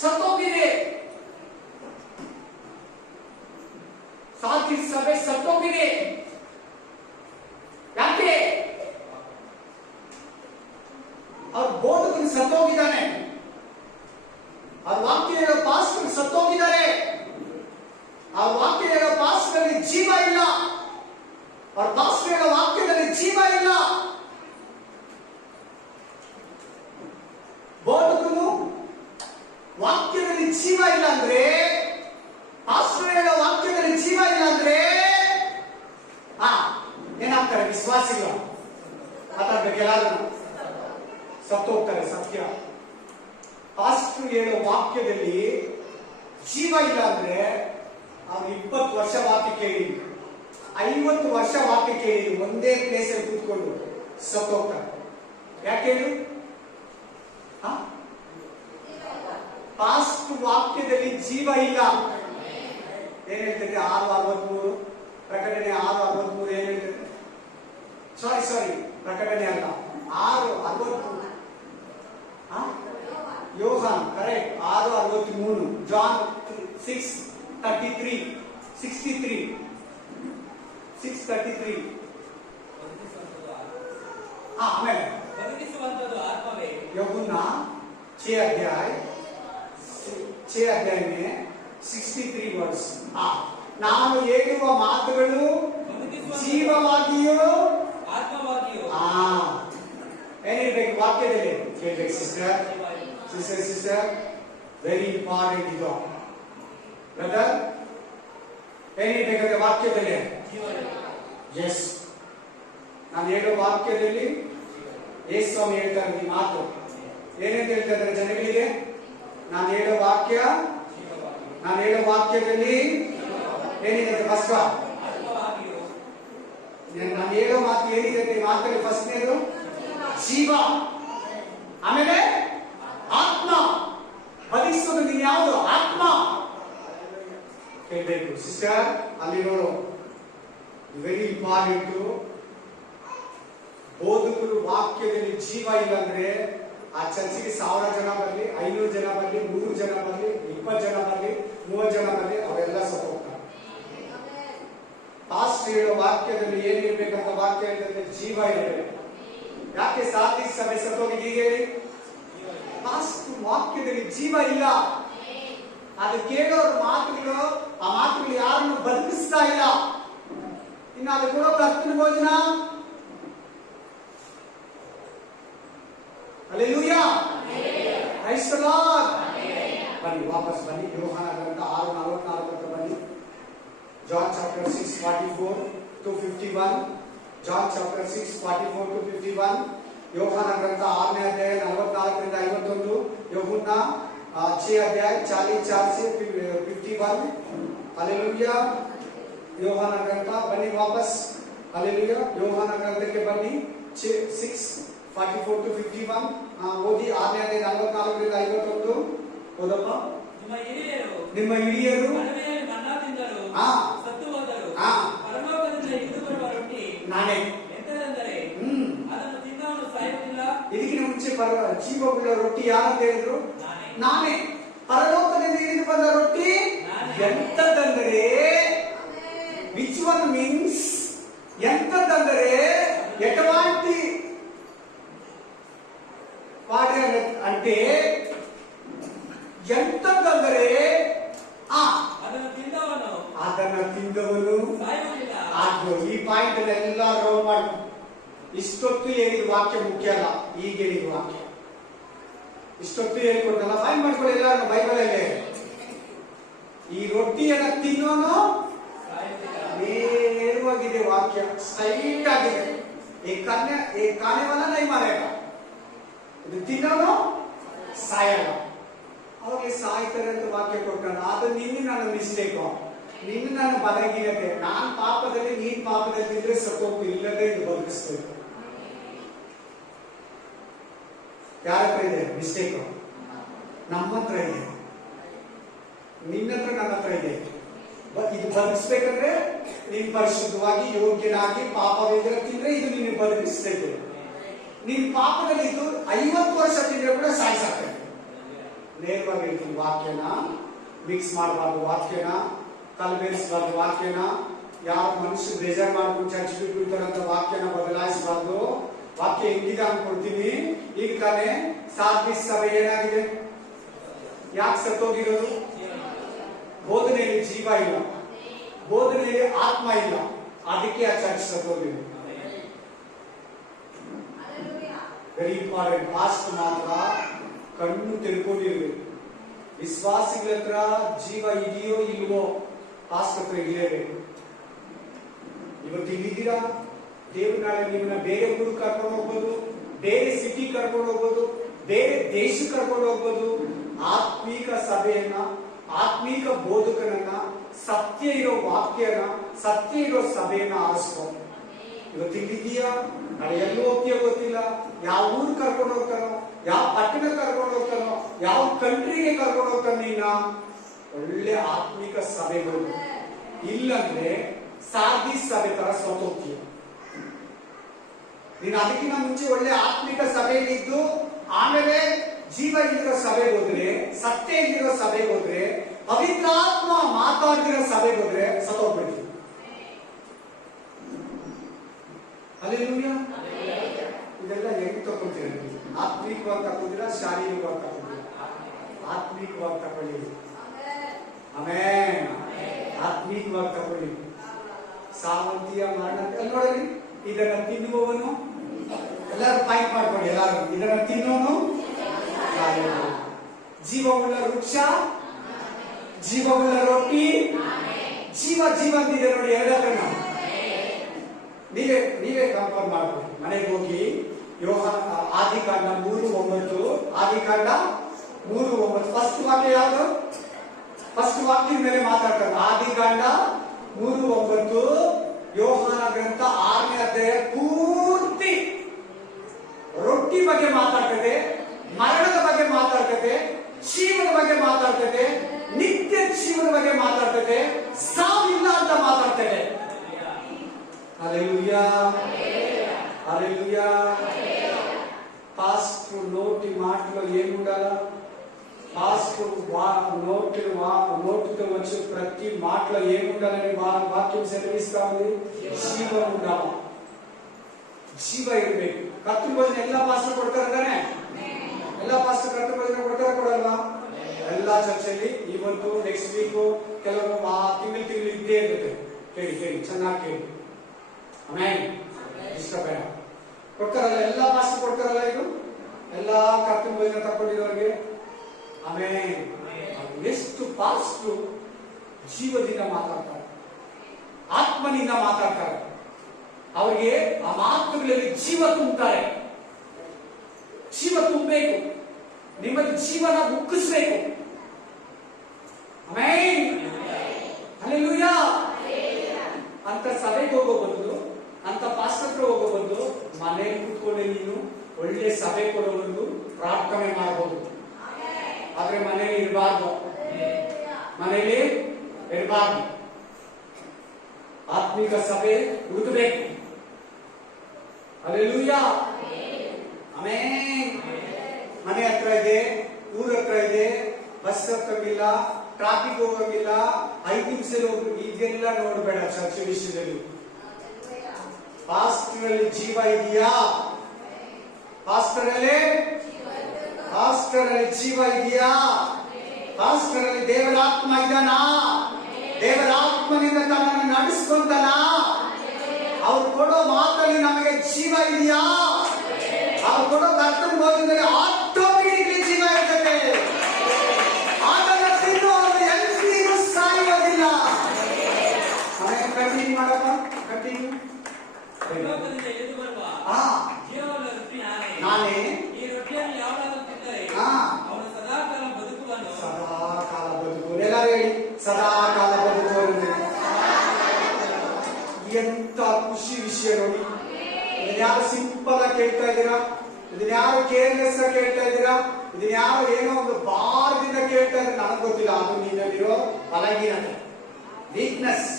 ಸತ್ತೋಗಿದೆ. ಸಾಧ್ಯ ಸಭೆ ಸತ್ತೋಗಿದೆ. ಯಾಕೆ? ಅವ್ರ ಬೋಧಕರು ಸತ್ತೋಗಿದ್ದಾನೆ, ಅವ್ರ ವಾಕ್ಯ ಹೇಳೋ ಪಾಸ್ಟರ್ ಸತ್ತೋಗಿದ್ದಾರೆ. ಆ ವಾಕ್ಯ ಹೇಳೋ ಪಾಸ್ಟರ್ನಲ್ಲಿ ಜೀವ ಇಲ್ಲ. ಅವ್ರ ಪಾಸ್ಟರ್ ಹೇಳೋ ವಾಕ್ಯದಲ್ಲಿ ಜೀವ ಇಲ್ಲ. ಬೋಧಕರು ವಾಕ್ಯದಲ್ಲಿ ಜೀವ ಇಲ್ಲ ಅಂದ್ರೆ ಪಾಸ್ಟರ್ ಹೇಳ್ತಾರೆ ಸತ್ಯ. ಪಾಸ್ಟರ್ ಹೇಳೋ ವಾಕ್ಯದಲ್ಲಿ ಜೀವ ಇಲ್ಲ ಅಂದ್ರೆ ಅವ್ರು 20 ವರ್ಷ ವಾಕ್ಯ ಕೇಳಿ, 50 ವರ್ಷ ವಾಕ್ಯ ಕೇಳಿ ಒಂದೇ ಪ್ಲೇಸ್ ಅಲ್ಲಿ ಕೂತ್ಕೊಂಡು ಸತ್ತೋಗ್ತಾರೆ. ಯಾಕೆ ಹೇಳಿ? ಪಾಸ್ಟ್ ವಾಕ್ಯದಲ್ಲಿ ಜೀವ ಇಲ್ಲ. ಏನ್ ಹೇಳ್ತದೆ? 6:63 ಪ್ರಕಟಣೆ 6:63 ಏನ್ ಹೇಳ್ತದೆ? ಸಾರಿ ಪ್ರಕಟಣೆ ಅಲ್ಲ, 6:63 ಯೋಹಾನ್ ಕರೆಕ್ಟ್ 6:63 ಜಾನ್ 6:33 6:33 ಆಮೇಲೆ ಬದುಕಿಸುವಂತದ್ದು ಆತ್ಮವೇ. यूहन्ना 6 अध्याय में 63 वर्ष. ನಾನು ಹೇಳುವ ಮಾತುಗಳು ಜೀವವಾಗಿಯೋ ಆತ್ಮವಾಗಿಯೋ. ಏನಿರ್ಬೇಕು ವಾಕ್ಯದಲ್ಲಿ? ಕೇಳ್ಬೇಕು ಸಿಸ್ಟರ್. ವೆರಿ ಇಂಪಾರ್ಟೆಂಟ್ ಇದು ಬ್ರದರ್. ಏನಿರ್ಬೇಕಂದ್ರೆ ವಾಕ್ಯದಲ್ಲಿ? ಎಸ್. ನಾನು ಹೇಳೋ ವಾಕ್ಯದಲ್ಲಿ ಯೇಸು ಸ್ವಾಮಿ ಹೇಳ್ತಾರೆ ಈ ಮಾತು. ಏನಂತ ಹೇಳ್ತಾರೆ ಜನಗಳಿಗೆ? ನಾನು ಹೇಳೋ ವಾಕ್ಯದಲ್ಲಿ ಏನಿದೆ? ಫಸ್ಟ್ ನಾನು ಹೇಳೋ ಮಾತು ಏನಿದೆ? ಮಾತಲ್ಲಿ ಫಸ್ಟ್ನೇದು ಜೀವ, ಆಮೇಲೆ ಆತ್ಮ. ಬದುಕಿಸೋದು ನೀನು ಯಾವುದು? ಆತ್ಮ. ಕೇಳಬೇಕು ಸಿಸ್ಟರ್. ಅಲ್ಲಿ ನೋಡು, ವೆರಿ ಇಂಪಾರ್ಟೆಂಟ್. ಬೋಧಕರು ವಾಕ್ಯದಲ್ಲಿ ಜೀವ ಇಲ್ಲ ಅಂದ್ರೆ ಆ ಚರ್ಚಿಗೆ 1000 ಜನ ಬರಲಿ, 500 ಜನ ಬರಲಿ, 100 ಜನ ಬರಲಿ, 20 ಜನ ಬರಲಿ, 30 ಜನ ಬರಲಿ, ಅವೆಲ್ಲ ಸತ್ತು ಹೋಗ್ತಾರೆ. ಪಾಸ್ಟ್ ಹೇಳೋ ವಾಕ್ಯದಲ್ಲಿ ಏನಿರ್ಬೇಕಂತ ವಾಕ್ಯ ಹೇಳಿದ್ರೆ ಜೀವ ಇರಬೇಕು. ಯಾಕೆ ಸಾತ್ವಿಕ ಸಭೆ ಸತ್ತೋಗಿದ್ದೀವಿ ಹೇಳಿ? ಪಾಸ್ಟ್ ವಾಕ್ಯದಲ್ಲಿ ಜೀವ ಇಲ್ಲ. ಅದು ಕೇಳೋರ ಮಾತುಗಳು, ಆ ಮಾತುಗಳು ಯಾರನ್ನು ಬದುಕಿಸ್ತಾ ಇಲ್ಲ. ಇನ್ನು ಅದು ಕೊಡೋ ಕರ್ತನ ಭೋಜನ. Hallelujah. Praise the Lord. ಬನ್ನಿ ವಾಪಸ್ ಬನ್ನಿ. ಯೋಹಾನ ಗ್ರಂಥ 6:44 ಬನ್ನಿ. John chapter 6:44 to 51. John chapter 6:44 to 51. ಯೋಹಾನ ಗ್ರಂಥ 6ನೇ ಅಧ್ಯಾಯ 44ರಿಂದ 51. ಯೋಹಾನ 6 अध्याय 44 से 51. Hallelujah. ಯೋಹಾನ ಗ್ರಂಥ ಬನ್ನಿ ವಾಪಸ್. Hallelujah. ಯೋಹಾನ ಗ್ರಂಥಕ್ಕೆ ಬನ್ನಿ. 6:44 to 51. ಓದಿ. 6ನೇ ಅಧ್ಯಾಯ 44ರಿಂದ 51. ಓದಪ್ಪ. ನಿಮ್ಮ ಹಿರಿಯರು ಮನ್ನಾ ತಿಂದರು, ಸತ್ತು ಹೋದರು. ಪರಲೋಕದಿಂದ ಇಳಿದು ಬರುವ ರೊಟ್ಟಿ ನಾನೇ. ಎಂತದೆಂದರೆ ಅದನ್ನು ತಿನ್ನವನು ಸಾಯುವುದಿಲ್ಲ. ಇದಕ್ಕಿಂತ ಮುಂಚೆ ಜೀವವುಳ್ಳ ರೊಟ್ಟಿ ಯಾರಂತ ಹೇಳಿದ್ರು? ನಾನೇ. ಪರಲೋಕದಿಂದ ಇಳಿದು ಬಂದ ರೊಟ್ಟಿ ಎಂತದಂದರೆ, ವಿಚ್ ಒನ್ ಮೀನ್ಸ್ ಎಂತದಂದರೆ ఎటువంటి వాడి అంటే ಎಂತಂದರೆ ಅದನ್ನ ತಿಂದವನು ಅದು. ಈ ಪಾಯಿಂಟ್ ಎಲ್ಲ ರೋಲ್ ಮಾಡಿ. ಇಷ್ಟೊತ್ತು ಹೇಳಿದ ವಾಕ್ಯ ಮುಖ್ಯ ಅಲ್ಲ, ಈಗ ಹೇಳಿದ ವಾಕ್ಯ. ಇಷ್ಟೊತ್ತು ಹೇಳಿಕೊಟ್ಟಲ್ಲ, ಫೈನ್ ಮಾಡ್ಕೊಳ್ಳಿ ಎಲ್ಲರೂ ಬೈಬಲಲ್ಲೇ. ಈ ರೊಟ್ಟಿಯನ್ನ ತಿನ್ನೋನು ನೇರವಾಗಿದೆ ವಾಕ್ಯ, ಸ್ಟ್ರೈಟ್ ಆಗಿದೆ. खाने वाला नहीं मारेगा, ಇದು ತಿನ್ನೋನು ಸಾಯಲ್ಲ. ಅವಾಗಲೇ ಸಾಯ್ತಾರೆ ಅಂತ ವಾಕ್ಯ ಕೊಟ್ಟಾನ. ಅದು ನಿನ್ನ ನನ್ನ ಮಿಸ್ಟೇಕು, ನಿನ್ನ ನನ್ನ ಬಲಹೀನತೆ. ನಾನ್ ಪಾಪದಲ್ಲಿ, ನೀನ್ ಪಾಪದಲ್ಲಿ ಇದ್ರೆ ಸತ್ತೋಗ್ತು, ಇಲ್ಲದೆ ಇದು ಬದುಕಿಸ್ಬೇಕು. ಯಾರ ಹತ್ರ ಇದೆ ಮಿಸ್ಟೇಕು? ನಮ್ಮ ಹತ್ರ ಇದೆ, ನಿನ್ನ ಹತ್ರ, ನನ್ನ ಹತ್ರ ಇದೆ. ಇದು ಬದುಕಿಸ್ಬೇಕಂದ್ರೆ ನೀನ್ ಪರಿಶುದ್ಧವಾಗಿ ಯೋಗ್ಯನಾಗಿ ಪಾಪವಿದ್ರೆ ತಿಂದ್ರೆ ಇದು ನಿನ್ನ ಬದುಕಿಸ್ತೈತೆ. ನೀನ್ ಪಾಪದಲ್ಲಿ ಇದ್ದು 50 ವರ್ಷ ತಿಂದ್ರೆ ಕೂಡ ಸಾಯಿಸಾಕ್ತೈತೆ. ನೇರವಾಗಿ ಹೇಳ್ತೀನಿ, ವಾಕ್ಯನ ಮಿಕ್ಸ್ ಮಾಡಬಾರ್ದು, ವಾಕ್ಯನ ಕಲ್ಬೇರಿಸಬಾರ್ದು, ವಾಕ್ಯನ ಯಾವ ಮನುಷ್ಯ ಬೇಜಾರ್ ಮಾಡ್ಕೊಂಡು ಚರ್ಚ್ ಬಿಟ್ಬಿಡ್ತಾರಂತ ವಾಕ್ಯನ ಬದಲಾಯಿಸಬಾರ್ದು. ವಾಕ್ಯ ಹೆಂಗಿದೆ ಅನ್ಕೊಳ್ತೀನಿ. ಈಗ ತಾನೇ ಸಾತ್ವಿಕ ಸಭೆ ಏನಾಗಿದೆ? ಯಾಕೆ ಸತ್ತೋಗಿರೋದು? ಬೋಧನೆಯಲ್ಲಿ ಜೀವ ಇಲ್ಲ, ಬೋಧನೆಯಲ್ಲಿ ಆತ್ಮ ಇಲ್ಲ. ಅದಕ್ಕೆ ಆ ಚರ್ಚ್ ಸತ್ತೋಗಿದೆ. Very important. ಪಾಸ್ಟ್ ಮಾತ್ರ ಕಣ್ಣು ತಿಳ್ಕೊಂಡಿರ್ಬೇಕು. ವಿಶ್ವಾಸಿಗಳ ಹತ್ರ ಜೀವ ಇದೆಯೋ ಇಲ್ವೋ ಪಾಸ್ಟ್ ಹತ್ರ ಇರಲೇಬೇಕು. ಇವತ್ತು ಇಲ್ಲಿದ್ದೀರಾ, ದೇವ್ರ ನಾಳೆ ನಿಮ್ಮನ್ನ ಬೇರೆ ಊರು ಕರ್ಕೊಂಡು ಹೋಗ್ಬೋದು, ಬೇರೆ ಸಿಟಿ ಕರ್ಕೊಂಡು ಹೋಗ್ಬೋದು, ಬೇರೆ ದೇಶಕ್ಕೆ ಕರ್ಕೊಂಡು ಹೋಗ್ಬೋದು. ಆತ್ಮೀಕ ಸಭೆಯನ್ನ, ಆತ್ಮೀಕ ಬೋಧಕನನ್ನ, ಸತ್ಯ ಇರೋ ವಾಕ್ಯನ, ಸತ್ಯ ಇರೋ ಸಭೆಯನ್ನ ಆರಿಸ್ಕೊ. ಇವತ್ತು ಇಲ್ಲಿದೀಯಾ, ನಾಳೆ ಎಲ್ಲೂ ಹೋಗ್ತೀಯೋ ಗೊತ್ತಿಲ್ಲ, ಯಾವ ಊರು ಕರ್ಕೊಂಡು ಹೋಗ್ತಾನೋ, ಯಾವ ಪಟ್ಟಣ ಕರ್ಕೊಂಡು ಹೋಗ್ತಾನೋ, ಯಾವ ಕಂಟ್ರಿಗೆ ಕರ್ಕೊಂಡು ಹೋಗ್ತಾನೆ. ನೀನ ಒಳ್ಳೆ ಆತ್ಮಿಕ ಸಭೆಗಳು, ಇಲ್ಲಂದ್ರೆ ಸಾಧಿ ಸಭೆ ತರ ಸೋತೋಗ್ತೀಯ. ನೀನು ಅದಕ್ಕಿಂತ ಮುಂಚೆ ಒಳ್ಳೆ ಆತ್ಮಿಕ ಸಭೆಯಲ್ಲಿದ್ದು ಆಮೇಲೆ ಜೀವ ಇಲ್ಲಿರೋ ಸಭೆಗೆ ಹೋದ್ರೆ, ಸತ್ಯ ಇಲ್ಲಿರೋ ಸಭೆಗೆ ಹೋದ್ರೆ, ಪವಿತ್ರಾತ್ಮ ಮಾತಾಡ್ತಿರೋ ಸಭೆಗೆ ಹೋದ್ರೆ ಸತ್ತೋಗ್ಬಿಡ್ತೀವಿ. ಹಲ್ಲೆಲೂಯಾ. ಇದೆಲ್ಲ ಹೆಂಗ್ ತಗೊಂತೀರ? ಆತ್ಮಿಕವಾಗಿ ತಗೊಂಡಿರಾ, ಶಾರೀರಿಕವಾಗಿ ತಗೊಂಡಿರಾ? ಆತ್ಮಿಕವಾಗಿ ತಗೊಳ್ಳಿ. ಆಮೇನ್. ಆತ್ಮಿಕವಾಗಿ ತಗೊಳ್ಳಿ. ಸಾವಂತಿಯ ಮರಣ ನೋಡಿ, ಇದನ್ನ ತಿನ್ನುವವನು, ಎಲ್ಲರೂ ಪಾಯಿಂಟ್ ಮಾಡ್ಕೊಳ್ಳಿ, ಎಲ್ಲರೂ ಇದನ್ನ ತಿನ್ನೋನು ಜೀವವುಳ್ಳ ವೃಕ್ಷ, ಜೀವವುಳ್ಳ ರೊಟ್ಟಿ, ಜೀವ ಅಂತಿದೆ ನೋಡಿ. ಎರಡನ್ನ ನೀವೇ ಕಂಪೇರ್ ಮಾಡ್ಕೊಳ್ಳಿ. ಮನೆಗೆ ಹೋಗಿ ಆದಿಕಾಂಡ 3:9, ಆದಿಕಾಂಡ 3:9 ಫಸ್ಟ್ ವಾಕ್ಯ ಯಾವುದು? ಫಸ್ಟ್ ವಾಕ್ಯದ ಮೇಲೆ ಮಾತಾಡ್ತಾರೆ. ಆದಿಕಾಂಡ 3:9, ಯೋಹಾನ ಗ್ರಂಥ 6ನೇ ಅಧ್ಯಾಯ ಪೂರ್ತಿ ರೊಟ್ಟಿ ಬಗ್ಗೆ ಮಾತಾಡ್ತದೆ, ಮರಣದ ಬಗ್ಗೆ ಮಾತಾಡ್ತದೆ, ಜೀವನ ಬಗ್ಗೆ ಮಾತಾಡ್ತದೆ, ನಿತ್ಯ ಜೀವನ ಬಗ್ಗೆ ಮಾತಾಡ್ತದೆ, ಸಾವಿಲ್ಲ ಅಂತ ಮಾತಾಡ್ತದೆ. హల్లెలూయా, హల్లెలూయా. పాస్టర్ నోటి మాటలో ఏముండాలా? పాస్టర్ నోటితో వచ్చే ప్రతి మాటలో ఏముండాలని వాక్యం సెలవిస్తా ఉంది? జీవం ఉండాలి, ಜೀವ ಇರಬೇಕು. ಕತ್ತು ಭೋಜನ ಎಲ್ಲ ಪಾಸ್ಟರ್ ಕೊಡ್ತಾರೆ ತಾನೆ? ಎಲ್ಲ ಪಾಸ್ಟರ್ ಕತ್ತು ಭೋಜನ ಕೊಡ್ತಾರೆ, ಕೊಡಲ್ವಾ? ಎಲ್ಲಾ ಚರ್ಚಲ್ಲಿ ಇವತ್ತು ನೆಕ್ಸ್ಟ್ ವೀಕ್ ಕೆಲವರು ತಿಂಗಳು ಇದ್ದೇ ಇರುತ್ತೆ. ಕೇಳಿ ಚೆನ್ನಾಗಿ ಕೇಳಿ. ಆಮೇಲೆ ಇಷ್ಟ ಬೇಡ, ಕೊಡ್ತಾರಲ್ಲ, ಎಲ್ಲ ಪಾಸ್ಟರ್ ಕೊಡ್ತಾರಲ್ಲ. ಇದು ಎಲ್ಲಾ ಕತ್ತು ಭೋಜನ ತಗೊಂಡಿರೋರಿಗೆ ಆಮೇಲೆ ಎಷ್ಟು ಪಾಸ್ಟರ್ ಜೀವದಿಂದ ಮಾತಾಡ್ತಾರೆ, ಆತ್ಮನಿಂದ ಮಾತಾಡ್ತಾರೆ. ಅವರಿಗೆ ಆ ಮಾತುಗಳಲ್ಲಿ ಜೀವ ತುಂಬುತ್ತಾರೆ. ಜೀವ ತುಂಬಬೇಕು, ನಿಮ್ಮಲ್ಲಿ ಜೀವನ ಉಕ್ಕಿಸ್ಬೇಕು. Amen, hallelujah. ಅಂತ ಸಭೆಗೆ ಹೋಗೋ ಬದಲು, ಅಂತ ಪಾಸ್ಟರ್ ಹೋಗೋ ಬದಲು ಮನೆಯಲ್ಲಿ ಕೂತ್ಕೊಂಡೆ ನೀನು ಒಳ್ಳೆ ಸಭೆ ಕೊಡೋದು ಪ್ರಾರ್ಥನೆ ಮಾಡಬಹುದು. ಆದ್ರೆ ಮನೆಯಲ್ಲಿ ಇರಬಾರ್ದು, ಮನೆಯಲ್ಲಿ ಇರಬಾರ್ದು. ಆತ್ಮಿಕ ಸಭೆ ಹುಡುಕಬೇಕು. Hallelujah, amen. ಮನೆ ಹತ್ರ ಇದೆ, ಊರ ಹತ್ರ ಇದೆ, ಬಸ್ ಹತ್ತಂಗಿಲ್ಲ, ಟ್ರಾಫಿಕ್ ಹೋಗಂಗಿಲ್ಲ, 5 ನಿಮಿಷದಲ್ಲಿ ಹೋಗಿ, ಇದೆಲ್ಲ ನೋಡ್ಬೇಡ. ಚರ್ಚೆ ವಿಷಯದಲ್ಲಿ ಪಾಸ್ಟರ್ ಅಲ್ಲಿ ಜೀವ ಇದೆಯಾ? ಪಾಸ್ಟರ್ ಅಲ್ಲಿ ಜೀವ ಇದೆಯಾ? ಪಾಸ್ಟರ್ ಅಲ್ಲಿ ದೇವರ ಆತ್ಮ ಇದ್ದಾನಾ? ದೇವರ ಆತ್ಮನಿಂದ ತನ್ನನ್ನು ನಡೆಸ್ಕೊಂತಾನ? ಅವ್ರು ಕೊಡೋ ಮಾತಲ್ಲಿ ನಮಗೆ ಜೀವ ಇದೆಯಾ? ಅವ್ರು ಕೊಡೋ ಕರ್ತನ ಭೋಜನದಲ್ಲಿ ಆಟೋಮೆಟಿಕ್ಲಿ ಜೀವ ಇರ್ತದೆ. ಅದನ್ನು ತಿನ್ನುವವರು ಎಂದಿಗೂ ಸಾಯುವುದಿಲ್ಲ. ಕಂಟಿನ್ಯೂ ಮಾಡಪ್ಪ, ಕಂಟಿನ್ಯೂ. ನಾನೇ ಈ ರೊಟ್ಟಿಯನ್ನು ಯಾವಾಗಲೂ ತಿಂದರೆ ಅವನು ಸದಾಕಾಲ ಬದುಕುವನು. ಸದಾಕಾಲ ಬದುಕುವನು. ಎಲ್ಲರೂ ಹೇಳಿ, ಸದಾಕಾಲ ಬದುಕುವನು. ಎಂತ ಖುಷಿ ವಿಷಯ ನೋಡಿ. ಇದನ್ಯಾರು ಸಿಂಪಲ್ ಆಗಿ ಕೇಳ್ತಾ ಇದ್ದೀರಾ? ಇದನ್ಯಾರು ಕೇರ್ಲೆಸ್ ಆಗಿ ಕೇಳ್ತಾ ಇದ್ದೀರಾ? ಇದನ್ಯಾರು ಏನೋ ಒಂದು ಭಾರದಿಂದ ಕೇಳ್ತಾ ಇದ್ರೆ ನನಗೆ ಗೊತ್ತಿಲ್ಲ. ಅದು ನಿನ್ನಲ್ಲಿರೋ ಬಲಹೀನತೆ, ವೀಕ್ನೆಸ್.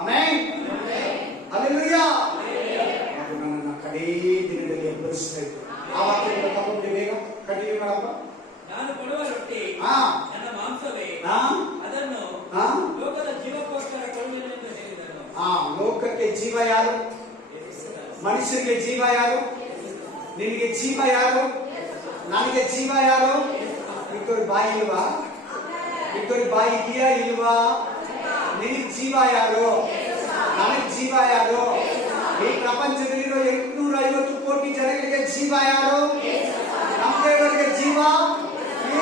Amen, hallelujah. ಅದು ನನ್ನ ಕಡೇ ದಿನದಲ್ಲಿ ಎಬ್ಬರಿಸ್ತಾ ಇತ್ತು. ಆ ವಾಕ್ಯವನ್ನು ತಗೊಂಡು ಬೇಗ ಕಂಟಿನ್ಯೂ ಮಾಡಪ್ಪ. ನಾನು ಕೊಡುವ ರೊಟ್ಟಿ ನನ್ನ ಮಾಂಸವೇ, ಅದನ್ನು ಲೋಕದ ಜೀವಕ್ಕೋಸ್ಕರ ಕೊಡುವೆನು ಎಂದು ಹೇಳಿದನು. ಲೋಕಕ್ಕೆ ಜೀವ ಯಾರು? ಮನುಷ್ಯರಿಗೆ ಜೀವ ಯಾರು? ನಿನಗೆ ಜೀವ ಯಾರು? ನನಗೆ ಜೀವ ಯಾರು? ಇಬ್ಬರು ಬಾಯಿ ಇಲ್ವಾ? ಇಬ್ಬರು ಬಾಯಿ ಇದೆಯಾ ಇಲ್ವಾ? ನಿನಗೆ ಜೀವ ಯಾರು? ನನಗೆ ಜೀವ ಯಾರು? ಈ ಪ್ರಪಂಚದಲ್ಲಿರೋ 850 ಕೋಟಿ ಜನಗಳಿಗೆ ಜೀವ ಯಾರು? ನಮ್ಮ ದೇವರಿಗೆ ಜೀವ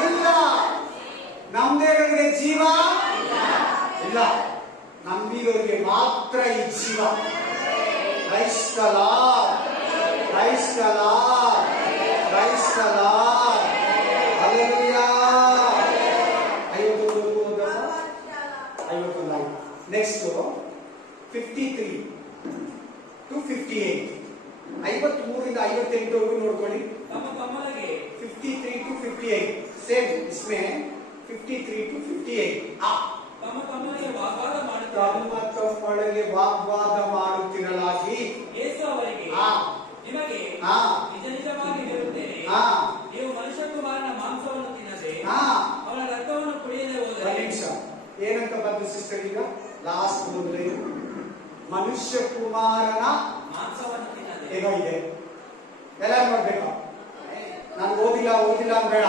ಇಲ್ಲ. ನಮ್ಮ ದೇವರಿಗೆ ಜೀವ ಇಲ್ಲ. ನಂಬಿರೋರಿಗೆ ಮಾತ್ರ ಈ ಜೀವ. ಕ್ರೈಸ್ತಲ, ಕ್ರೈಸ್ತಲ, Praise the Lord. Hallelujah. Next 53 to 58. 53 ಇಂದ 58 ವರೆಗೂ ನೋಡ್ಕೊಳ್ಳಿ. ತಮ್ಮ ತಮ್ಮನಿಗೆ 53 to 58. ಸೇಮ್ इसमें 53 to 58. ತಮ್ಮ ತಮ್ಮನಿಗೆ ವಾಗ್ವಾದ ತಮ್ಮ ತಮ್ಮೊಳಗೆ ವಾಗ್ವಾದ ಮಾಡುತ್ತಿರಲಾಗಿ ಯೇಸು ಅವರಿಗೆ ನಿಮಗೆ ನಿಜ ನಿಜವಾಗಿ ಹೇಳುತ್ತೇನೆ, ನೀವು ಮನುಷ್ಯಕುಮಾರನ ಮಾಂಸವನ್ನು ತಿನ್ನದೆ ಅವನ ರಕ್ತವನ್ನು ಕುಡಿಯದೆ ಹೋದರೆ. ಏನಂತ ಬಂದು ಸಿಸ್ಟರ್ ಈಗ ಲಾಸ್ಟ್ ಬಂದ್ರೆ ಮನುಷ್ಯ ಕುಮಾರನ ಮಾಂಸವನ್ನು ತಿನ್ನದೆ ಏನೋ ಇದೆ. ಎಲ್ಲರೂ ಮಾಡ್ಬೇಕಾ? ನಾನು ಓದಿಲ್ಲ ಬೇಡ,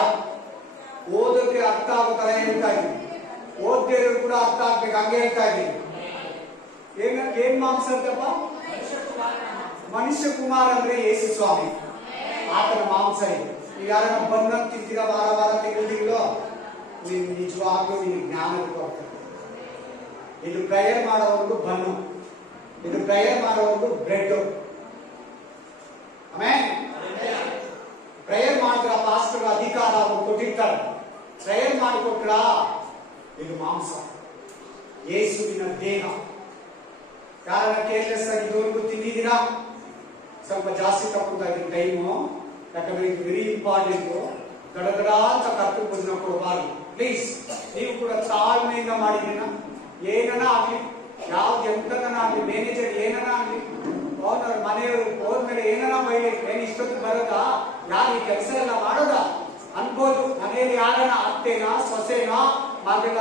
ಓದೋಕೆ ಅರ್ಥ ಆಗೋ ತರ ಹೇಳ್ತಾ ಇದ್ದೀನಿ. ಓದ್ದೇವರು ಕೂಡ ಅರ್ಥ ಆಗ್ಬೇಕು, ಹಂಗೆ ಹೇಳ್ತಾ ಇದ್ದೀನಿ. ಏನ್ ಮಾಂಸ ಅಂತಪ್ಪ? ಮನುಷ್ಯ ಕುಮಾರ ಅಂದ್ರೆ ಯೇಸು ಸ್ವಾಮಿ, ಆತನ ಮಾಂಸ ಇದೆ. ನೀವು ಯಾರನ್ನ ಬನ್ನ ತಿಂತೀರಾ ವಾರ ವಾರ ತಿಂಗಳಿಲ್ಲೋ, ನೀವು ನಿಜವಾಗ್ಲೂ ನಿಮಗೆ ಜ್ಞಾನ ಕೊಡ್ತಾರೆ. ಇದು ಪ್ರೇಯರ್ ಮಾಡೋವರೆಗೂ ಬನ್ನು, ಇದು ಪ್ರೇಯರ್ ಮಾಡೋವರೆಗೂ ಬ್ರೆಡ್. ಆಮೇಲೆ ಪ್ರೇಯರ್ ಮಾಡಿದ್ರ ಪಾಸ್ಟರ್ ಅಧಿಕಾರ ಅವರು ಕೊಟ್ಟಿರ್ತಾರೆ. ಪ್ರೇಯರ್ ಮಾಡಿಕೊಟ್ರ ಇದು ಮಾಂಸ, ಯೇಸುವಿನ ದೇಹ. ಯಾರನ್ನ ಕೇರ್ಲೆಸ್ ಆಗಿ ಇದುವರೆಗೂ ತಿಂದಿದ್ದೀರಾ? ಸ್ವಲ್ಪ ಜಾಸ್ತಿ ತಗೊಂತಾ ಇದ್ದೀನಿ ಟೈಮು, ಯಾಕಂದ್ರೆ ಇದು ವೆರಿ ಇಂಪಾರ್ಟೆಂಟ್. ಗಡಗಡ ಅಂತ ಕರ್ಕೊಂಡು ಬಂದು ಕೊಡಬಾರ್ದು ಪ್ಲೀಸ್. ನೀವು ಕೂಡ ತಾಳ್ಮೆಯಿಂದ ಮಾಡಿದ್ದೀನ. ಏನನ ಆಗ್ಲಿ, ಯಾವ್ದು ಎಂತನ ಆಗ್ಲಿ, ಮ್ಯಾನೇಜರ್ ಏನನ ಆಗ್ಲಿ, ಓನರ್ ಮನೆಯವರು ಹೋದ್ಮೇಲೆ ಏನನ ಬೈಲಿ, ಏನ್ ಇಷ್ಟೊತ್ತು ಬರೋದಾ, ಯಾರು ಈ ಕೆಲಸ ಎಲ್ಲ ಮಾಡೋದಾ ಅನ್ಬೋದು. ಮನೆಯಲ್ಲಿ ಯಾರನ ಅತ್ತೆನ, ಸೊಸೆನ, ಮಗಳ,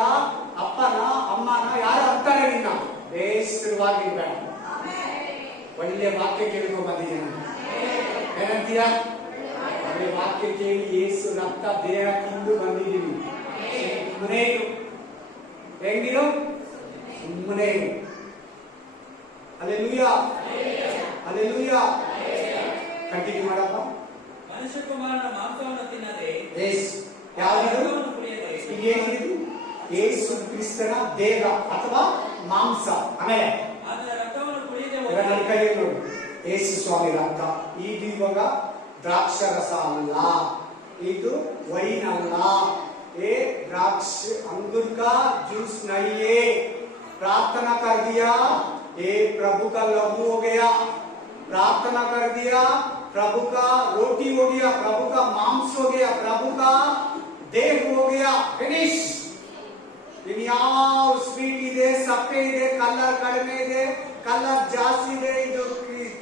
ಅಪ್ಪನ, ಅಮ್ಮನ ಯಾರು ಅಂತಾರೆ ನಿನ್ನ ಬೇಸರವಾಗಿರ್ಬೇಡ. ಒಳ್ಳೆ ವಾಕ್ಯ ಕೇಳ್ಕೊಂಡ್ ಬಂದಿದ್ದೀನಿ. ಏನಂತೀಯ? ಒಳ್ಳೆ ವಾಕ್ಯ ಕೇಳಿ ಯೇಸು ರಕ್ತ ದೇಹ ತಿಂದು ಬಂದಿದ್ದೀನಿ. ಸುಮ್ಮನೆ ಹೆಂಗಿರು, ಸುಮ್ಮನೆ. Alleluia, alleluia. ಕಂಟಿನ್ಯೂ ಮಾಡಪ್ಪ. ಮನುಷ್ಯ ಕುಮಾರನ ಮಾಂಸವನ್ನು ತಿನ್ನದೆ ಯಾವುದು ಈಗೇನಿದು? ಯೇಸು ಕ್ರಿಸ್ತನ ದೇಹ ಅಥವಾ ಮಾಂಸ. ಆಮೇಲೆ ಅದರ ರಕ್ತವನ್ನು ಕುಡಿಯದೆ ನನ್ನ ಕೈಯಲ್ಲಿ ನೋಡಿ, ಯೇಸು ಸ್ವಾಮಿ ರಕ್ತ. ಇದು ಇವಾಗ ದ್ರಾಕ್ಷರಸ ಅಲ್ಲ, ಇದು ವೈನ್ ಅಲ್ಲ. ये द्राक्ष अंगूर का जूस नहीं है. प्रार्थना कर दिया, ये प्रभु का लहू हो गया. प्रार्थना कर दिया, प्रभु का रोटी हो गया, प्रभु का मांस हो गया, प्रभु का देह हो गया. फिनिश. ಇನ್ಯಾವ ಸ್ವೀಟ್ ಇದೆ, ಸಪ್ಪೆ ಇದೆ, ಕಲರ್ ಕಡಿಮೆ ಇದೆ, ಕಲರ್ ಜಾಸ್ತಿ ಇದೆ, ಇದು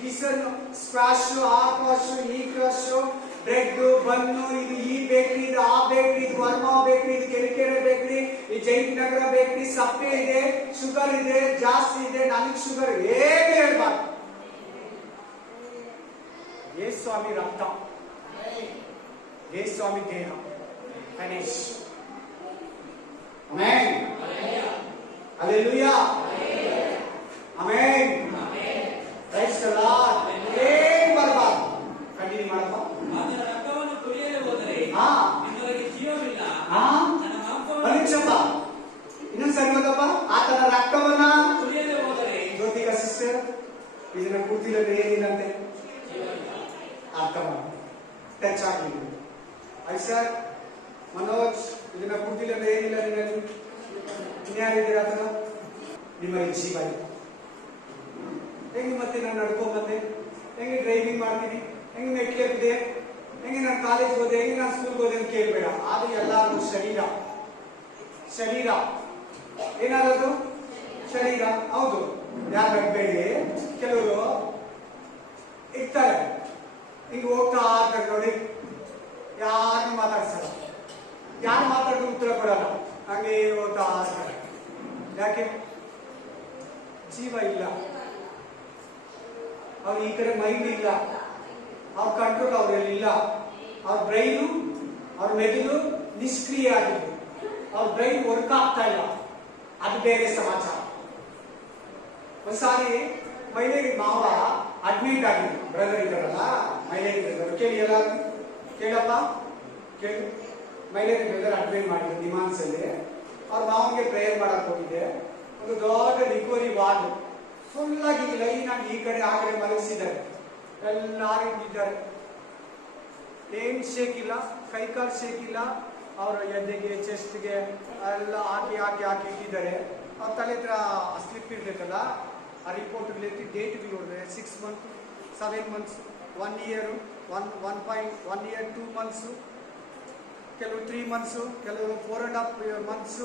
ಕಿಸನ್ ಸ್ಕ್ವಾಶ್, ಆ ಕ್ವಾಶ್, ಈ ಕ್ವಾಶ್, ಬ್ರೆಡ್ ಬನ್ನು, ಇದು ಈ ಬೇಕ್ರಿ, ಇದು ಆ ಬೇಕ್ರಿ, ಇದು ವರ್ಮಾ ಬೇಕ್ರಿ, ಇದು ಕೆರೆಕೆರೆ ಬೇಕ್ರಿ, ಈ ಜಯನಗರ ಬೇಕ್ರಿ, ಸಪ್ಪೆ ಇದೆ, ಶುಗರ್ ಇದೆ, ಜಾಸ್ತಿ ಇದೆ, ನನಗೆ ಶುಗರ್ ಏನು ಹೇಳ್ಬಾರ್ದು. ಯೇಸು ಸ್ವಾಮಿ ರಕ್ತ, ಯೇಸು ಸ್ವಾಮಿ ದೇಹ. Finish. Amen. Hallelujah. Amen. Praise the lord. ಏನ್ ಬರಬಾರ್ದು. ಕಂಟಿನ್ಯೂ ಮಾಡಪ್ಪ. ಅದರ ರಕ್ತವನ್ನು ಕುಡಿಯದೆ ಹೋದರೆ ನಿಮ್ಮೊಳಗೆ ಜೀವವಿಲ್ಲ. ನನ್ನ ಮಾಂಸವನ್ನು ಪರೀಕ್ಷಪ್ಪ ಇನ್ನೊಂದು ಸರಿ ಹೋದಪ್ಪ. ಆತನ ರಕ್ತವನ್ನ ಕುಡಿಯದೆ ಹೋದರೆ ಜ್ಯೋತಿಕ ಸಿಸ್ಟರ್ ಇದನ್ನ ಕೂತಿಲ್ಲ ಏನಿಲ್ಲಂತೆ ಅರ್ಥ ಮಾಡಿ ಟಚ್ ಆಗಲಿ. ಆಯ್ತು ಸರ್ ಮನೋಜ್, ಇದನ್ನ ಕೂತಿಲ್ಲ ಏನಿಲ್ಲ ನಿನ್ನಲ್ಲಿ ಇನ್ಯಾರಿದ್ದೀರ ಆತನ? ನಿಮ್ಮಲ್ಲಿ ಜೀವ ಇದೆ. ಹೆಂಗೆ ಮತ್ತೆ ನಾನು ನಡ್ಕೊಂಡ್ ಬಂದೆ, ಹೆಂಗೆ ಡ್ರೈವಿಂಗ್ ಮಾಡ್ತೀನಿ, ಹೆಂಗೆ ಮೆಟ್ಲಿದೆ, ಹೆಂಗೆ ನಾನು ಕಾಲೇಜ್ ಹೋದೆ, ಹೆಂಗೆ ನಾನು ಸ್ಕೂಲ್ಗೆ ಹೋದೆ ಅಂತ ಕೇಳಬೇಡ. ಅದು ಎಲ್ಲಾರು ಶರೀರ. ಶರೀರ ಏನಾದ್ರು ಶರೀರ ಹೌದು. ಯಾರು ನಡ್ಬೇಡಿ. ಕೆಲವರು ಇರ್ತಾರೆ ಹಿಂಗೆ ಹೋಗ್ತಾ ಇರ್ತಾರೆ ನೋಡಿ, ಯಾರನ್ನು ಮಾತಾಡ್ಸಲ್ಲ, ಯಾರು ಮಾತಾಡಿದ್ರು ಉತ್ತರ ಕೊಡಲ್ಲ, ಹಂಗೆ ಹೋಗ್ತಾ ಇರ್ತಾರೆ. ಯಾಕೆ? ಜೀವ ಇಲ್ಲ. ಅವ್ರ ಈ ಕಡೆ ಮೈಂಡ್ ಇಲ್ಲ, ಅವ್ರ ಕಂಟ್ರೋಲ್ ಅವರಲ್ಲಿಲ್ಲ. ಅವ್ರ ಬ್ರೈನು, ಅವ್ರ ಮೆದುಳು ನಿಷ್ಕ್ರಿಯ ಆಗಿದೆ, ಅವ್ರ ಬ್ರೈನ್ ವರ್ಕ್ ಆಗ್ತಾ ಇಲ್ಲ. ಅದು ಬೇರೆ ಸಮಾಚಾರ. ಒಂದ್ಸಾರಿ ಮಹಿಳೆಯರಿಗೆ ಮಾವ ಅಡ್ಮಿಟ್ ಆಗಿದ್ರು. ಬ್ರದರ್ ಇದ್ದಾರಲ್ಲ ಮಹಿಳೆಯರಿಗೆ ಬ್ರದರ್, ಕೇಳಿ ಎಲ್ಲಾರು ಕೇಳಪ್ಪ ಕೇಳಿ. ಮಹಿಳೆಯರಿಗೆ ಬ್ರದರ್ ಅಡ್ಮಿಟ್ ಮಾಡಿದ್ರು ನಿಮಾನ್ಸಲ್ಲಿ. ಅವ್ರ ಮಾವನಿಗೆ ಪ್ರೇಯರ್ ಮಾಡಕ್ ಹೋಗಿದ್ದೆ. ಒಂದು ದೊಡ್ಡ ರಿಕವರಿ ವಾರ್ಡ್ ಫುಲ್ ಆಗಿ ಲೈನ್ ಆಗಿ ಈ ಕಡೆ ಆ ಕಡೆ ಮಲಗಿಸಿದ್ದಾರೆ. ಎಲ್ಲಾರು ಇದ್ದಾರೆ. ಏನು ಶೇಕ್ ಇಲ್ಲ, ಕೈ ಕಾಲು ಶೇಕ್ ಇಲ್ಲ. ಅವರ ಎದೆಗೆ ಚೆಸ್ಟ್ಗೆ ಎಲ್ಲ ಹಾಕಿ ಹಾಕಿ ಹಾಕಿ ಇಟ್ಟಿದ್ದಾರೆ. ಅವ್ರ ತಲೆ ಹತ್ರ ಸ್ಲಿಪ್ ಇರಬೇಕಲ್ಲ, ಆ ರಿಪೋರ್ಟ್ಗಳಲ್ಲಿ ಡೇಟ್ ನೋಡಿದ್ರೆ 6 months, 7 months, 1 year, 1 year 2 months, ಕೆಲವು 3 months, ಕೆಲವರು 4.5 months,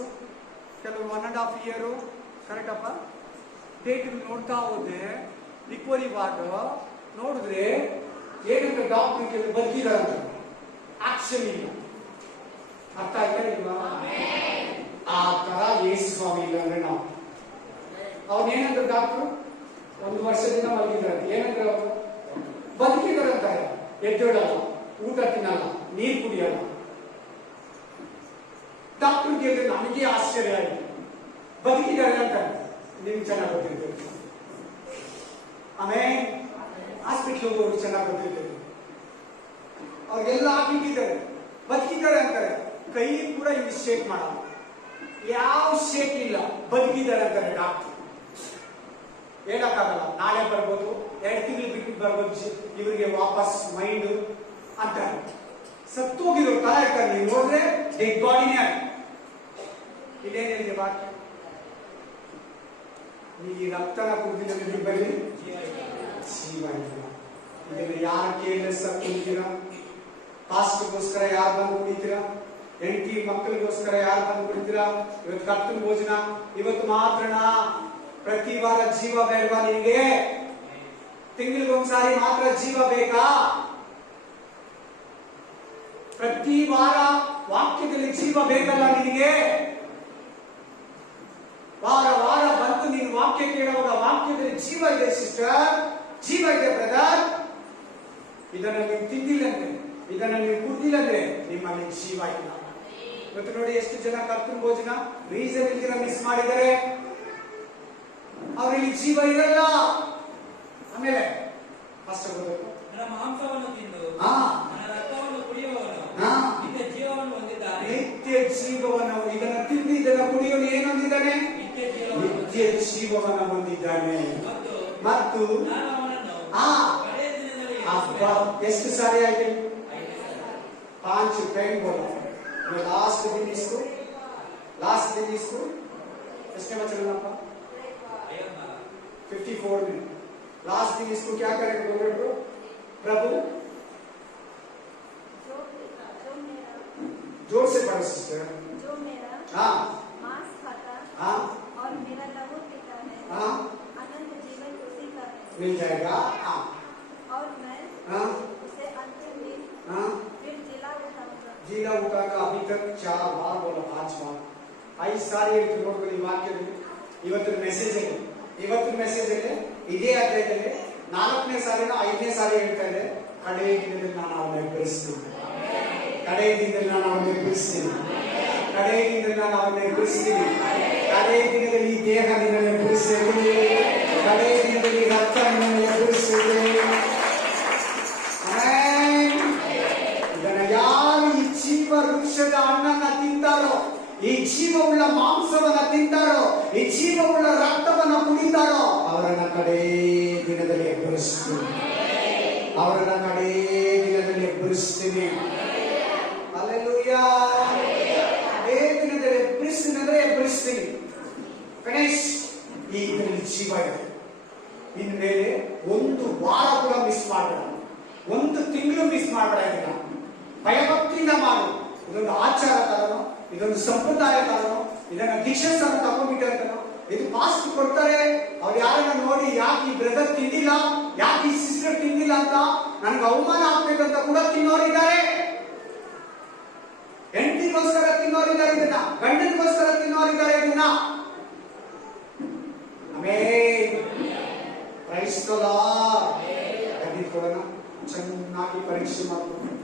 ಕೆಲವರು 1.5 year. ಕರೆಕ್ಟಪ್ಪ? ಡೇಟ್ ನೋಡ್ತಾ ಹೋದ್ರೆ ರಿಕವರಿ ವಾರ್ಡ್ ನೋಡಿದ್ರೆ ಏನಂತ ಡಾಕ್ಟರ್ ಕೆಲವು ಬರ್ತಿದಾರಂತ, ಆಕ್ಷನ್ ಇಲ್ಲ. ಅರ್ಥ ಆಯ್ತಾ ಇಲ್ವಾ? ಆ ತರ ಯೇಸು ಸ್ವಾಮಿ ಇಲ್ಲ ಅಂದ್ರೆ ನಾವು ಅವನೇನಂದ್ರು ಡಾಕ್ಟ್ರು 1 ವರ್ಷದಿಂದ ಮಲಗಿದ್ದಾರೆ. ಏನಂದ್ರೆ ಅವರು ಬದುಕಿದಾರಂತಾರೆ, ಎದ್ದೇಳಲ್ಲ, ಊಟ ತಿನ್ನಲ್ಲ, ನೀರು ಕುಡಿಯಲ್ಲ. ಡಾಕ್ಟರ್ ಕೇಳಿದ್ರೆ ನನಗೆ ಆಶ್ಚರ್ಯ ಆಯ್ತು, ಬದುಕಿದ್ದಾರೆ ಅಂತ. ನಿಮ್ಗೆ ಚೆನ್ನಾಗಿ ಗೊತ್ತಿರ್ತದೆ. ಆಮೇಲೆ ಹಾಸ್ಪಿಟ್ಲ್ ಹೋಗೋರು ಚೆನ್ನಾಗಿ ಗೊತ್ತಿರ್ತದೆ. ಅವ್ರಿಗೆಲ್ಲ ಹಾಕಿಟ್ಟಿದ್ದಾರೆ, ಬದುಕಿದ್ದಾರೆ ಅಂತಾರೆ. ಕೈ ಕೂಡ ಇವ್ ಶೇಕ್ ಮಾಡಲ್ಲ, ಯಾವ ಶೇಕ್ ಇಲ್ಲ, ಬದುಕಿದ್ದಾರೆ ಅಂತಾರೆ ಡಾಕ್ಟರ್. ಹೇಳಕ್ಕಾಗಲ್ಲ, ನಾಳೆ ಬರ್ಬೋದು, 2 ತಿಂಗಳು ಬಿಟ್ಟು ಬರ್ಬೋದು, ಇವರಿಗೆ ವಾಪಸ್ ಮೈಂಡ್ ಅಂತ. ಸತ್ತೋಗಿರೋ ತರ ಇರ್ತಾರೆ. ನೀವು ನೋಡಿದ್ರೆ ಡೆಡ್ ಬಾಡಿನೇ. ಇಲ್ಲೇನಿದೆ ಬಾಕಿ? ಈ ರಕ್ತನ ಕುಡಿದಿಲ್ಲ ನಿಮ್ಮಲ್ಲಿ ಜೀವ ಇಲ್ಲ. ಇದನ್ನು ಯಾರ ಕೇರ್ಲೆಸ್ ಆಗಿ ಕುಡಿತೀರಾ? ಪಾಸ್ಟ್ಗೋಸ್ಕರ ಯಾರು ಬಂದು ಕುಡಿತೀರಾ? ಹೆಂಡತಿ ಮಕ್ಕಳಿಗೋಸ್ಕರ ಯಾರು ಬಂದು ಕುಡಿತೀರಾ? ಇವತ್ತು ಕರ್ತನ ಭೋಜನ, ಇವತ್ತು ಮಾತ್ರನಾ? ಪ್ರತಿ ವಾರ ಜೀವ ಬೇಡವಾ ನಿನಗೆ? ತಿಂಗಳಿಗೊಂದ್ಸಾರಿ ಮಾತ್ರ ಜೀವ ಬೇಕಾ? ಪ್ರತಿ ವಾರ ವಾಕ್ಯದಲ್ಲಿ ಜೀವ ಬೇಕಲ್ಲ ನಿನಗೆ? ವಾರ ವಾರ ಬಂದು ನೀನು ವಾಕ್ಯ ಕೇಳುವಾಗ ವಾಕ್ಯದಲ್ಲಿ ಜೀವ ಇದೆ ಸಿಸ್ಟರ್, ಜೀವ ಇದೆ ಬ್ರದರ್. ಇದನ್ನ ನೀವು ತಿಂದಿಲ್ಲಂದ್ರೆ, ಇದನ್ನ ನೀವು ಕುಡ್ದಿಲ್ಲಂದ್ರೆ ನಿಮ್ಮಲ್ಲಿ ಜೀವ ಇಲ್ಲ. ಇವತ್ತು ನೋಡಿ ಎಷ್ಟು ಜನ ಕರ್ತನ ಭೋಜನ ರೀಸನ್ ಇಲ್ದಿರ ಮಿಸ್ ಮಾಡಿದ್ದಾರೆ. ಅವರಲ್ಲಿ ಜೀವ ಇರಲ್ಲ. ಆಮೇಲೆ ಫಸ್ಟ್ ಓದಬೇಕು, ನನ್ನ ಮಾಂಸವನ್ನು ತಿಂದು ನನ್ನ ರಕ್ತವನ್ನು ಕುಡಿಯುವವನು ನಿತ್ಯ ಜೀವವನ್ನು ಹೊಂದಿದ್ದಾನೆ. ನಿತ್ಯ ಜೀವವನ್ನು, ಇದನ್ನ ತಿಂದು ಇದನ್ನ ಕುಡಿಯೋನು ಏನು ಹೊಂದಿದ್ದಾನೆ? ನಿತ್ಯ ಜೀವವನ್ನು ಹೊಂದಿದ್ದಾನೆ. ಮತ್ತು ನಾನು ಅವನನ್ನು ಕಡೆಯ ದಿನದಲ್ಲಿ ಎಷ್ಟು ಸಾರಿ ಆಯ್ತು? 5 टाइम बोला. लास्ट दिन इसको किसने वचन आपका 54 में लास्ट दिन इसको क्या करेंगे बोल रहे प्रभु? जोर से पढ़ो सिस्टर. जो मेरा मांस खाता और मेरा लहू पीता है अनंत जीवन उसी का मिल जाएगा. और मैं उसे अंतिम दिन फिर जिला उठाऊंगा. अभी तक 4 बार बोला, 5 बार 5 ಸಾರಿ ಹೇಳ್ತು. ನೋಡ್ಕೊಳ್ಳಿ ವಾಕ್ಯದಲ್ಲಿ. ಇವತ್ತಿನ ಮೆಸೇಜ್ ಅಲ್ಲಿ ಇದೇ ಅಧ್ಯಾಯದಲ್ಲಿ 4ನೇ ಸಾರಿನ 5ನೇ ಸಾರಿ ಹೇಳ್ತಾ ಇದೆ, ಕಡೆಯ ದಿನದಲ್ಲಿ ನಾನು ಅವನ್ನ ಎಬ್ಬರಿಸ್ತೀನಿ. ಕಡೆಯ ದಿನದಲ್ಲಿ ನಾನು ಅವನ್ನ ಎಬ್ಬರಿಸ್ತೀನಿ. ಕಡೆಯ ದಿನದಲ್ಲಿ ನಾನು ಅವನ್ನ ಎಬ್ಬರಿಸ್ತೀನಿ. ಕಡೆಯ ದಿನದಲ್ಲಿ ಈ ದೇಹ ನಿನ್ನನ್ನು ಎಬ್ಬರಿಸ್ತೇನೆ. ಕಡೆಯ ದಿನದಲ್ಲಿ ರಕ್ತ ನಿನ್ನನ್ನು ಎಬ್ಬರಿಸ್ತೇನೆ. ಇದನ್ನ ಯಾರು ಈ ಜೀವ ವೃಕ್ಷದ ಹಣ್ಣನ್ನ ತಿಂತಾರೋ, ಈ ಜೀವವುಳ್ಳ ಮಾಂಸವನ್ನ ತಿಂತಾರೋ, ಈ ಜೀವವುಳ್ಳ ರಕ್ತವನ್ನ ಕುಡಿತಾರೋ ಅವರನ್ನ ಕಡೇ ದಿನದಲ್ಲಿ ಎಬ್ಬರಿಸ್ತೀನಿ. ಅವರನ್ನ ಕಡೇ ದಿನದಲ್ಲಿ ಎಬ್ಬರಿಸ್ತೀನಿ. ಹಲ್ಲೆಲೂಯಾ. ಕಡೇ ದಿನದಲ್ಲಿ ಎಬ್ಬರಿಸ್ತೀನಿ ಅಂದ್ರೆ ಎಬ್ಬರಿಸ್ತೀನಿ. ಗಣೇಶ್, ಈ ಇದರಲ್ಲಿ ಜೀವ ಇದೆ. ಇನ್ಮೇಲೆ 1 ವಾರ ಕೂಡ ಮಿಸ್ ಮಾಡಬೇಡ, 1 ತಿಂಗಳು ಮಿಸ್ ಮಾಡಬೇಡ. ಇದನ್ನ ಭಯಭಕ್ತಿಯಿಂದ ಮಾಡು. ಇದೊಂದು ಆಚಾರ ತರನೋ, ಇದೊಂದು ಸಂಪ್ರದಾಯ ತರನೋ, ಇದನ್ನ ದೀಕ್ಷಾಂತ ತಗೊಂಡ್ಬಿಟ್ಟಂತನೋ, ಇದು ಪಾಸ್ಟ್ ಕೊಡ್ತಾರೆ. ಅವ್ರು ಯಾರನ್ನ ನೋಡಿ ಯಾಕೆ ಈ ಬ್ರದರ್ ತಿಂದಿಲ್ಲ, ಯಾಕೆ ಈ ಸಿಸ್ಟರ್ ತಿಂದಿಲ್ಲ ಅಂತ ನನಗೆ ಅವಮಾನ ಆಗ್ಬೇಕಂತ ಕೂಡ ತಿನ್ನೋರಿದ್ದಾರೆ. ಹೆಂಡತಿಗೋಸ್ಕರ ತಿನ್ನೋರಿದ್ದಾರೆ ಇದನ್ನ, ಗಂಡನಿಗೋಸ್ಕರ ತಿನ್ನೋರಿದ್ದಾರೆ ಇದನ್ನ. ಆಮೇನ್. Praise the Lord. ಚೆನ್ನಾಗಿ ಪರೀಕ್ಷೆ ಮಾಡ್ಕೊಂಡು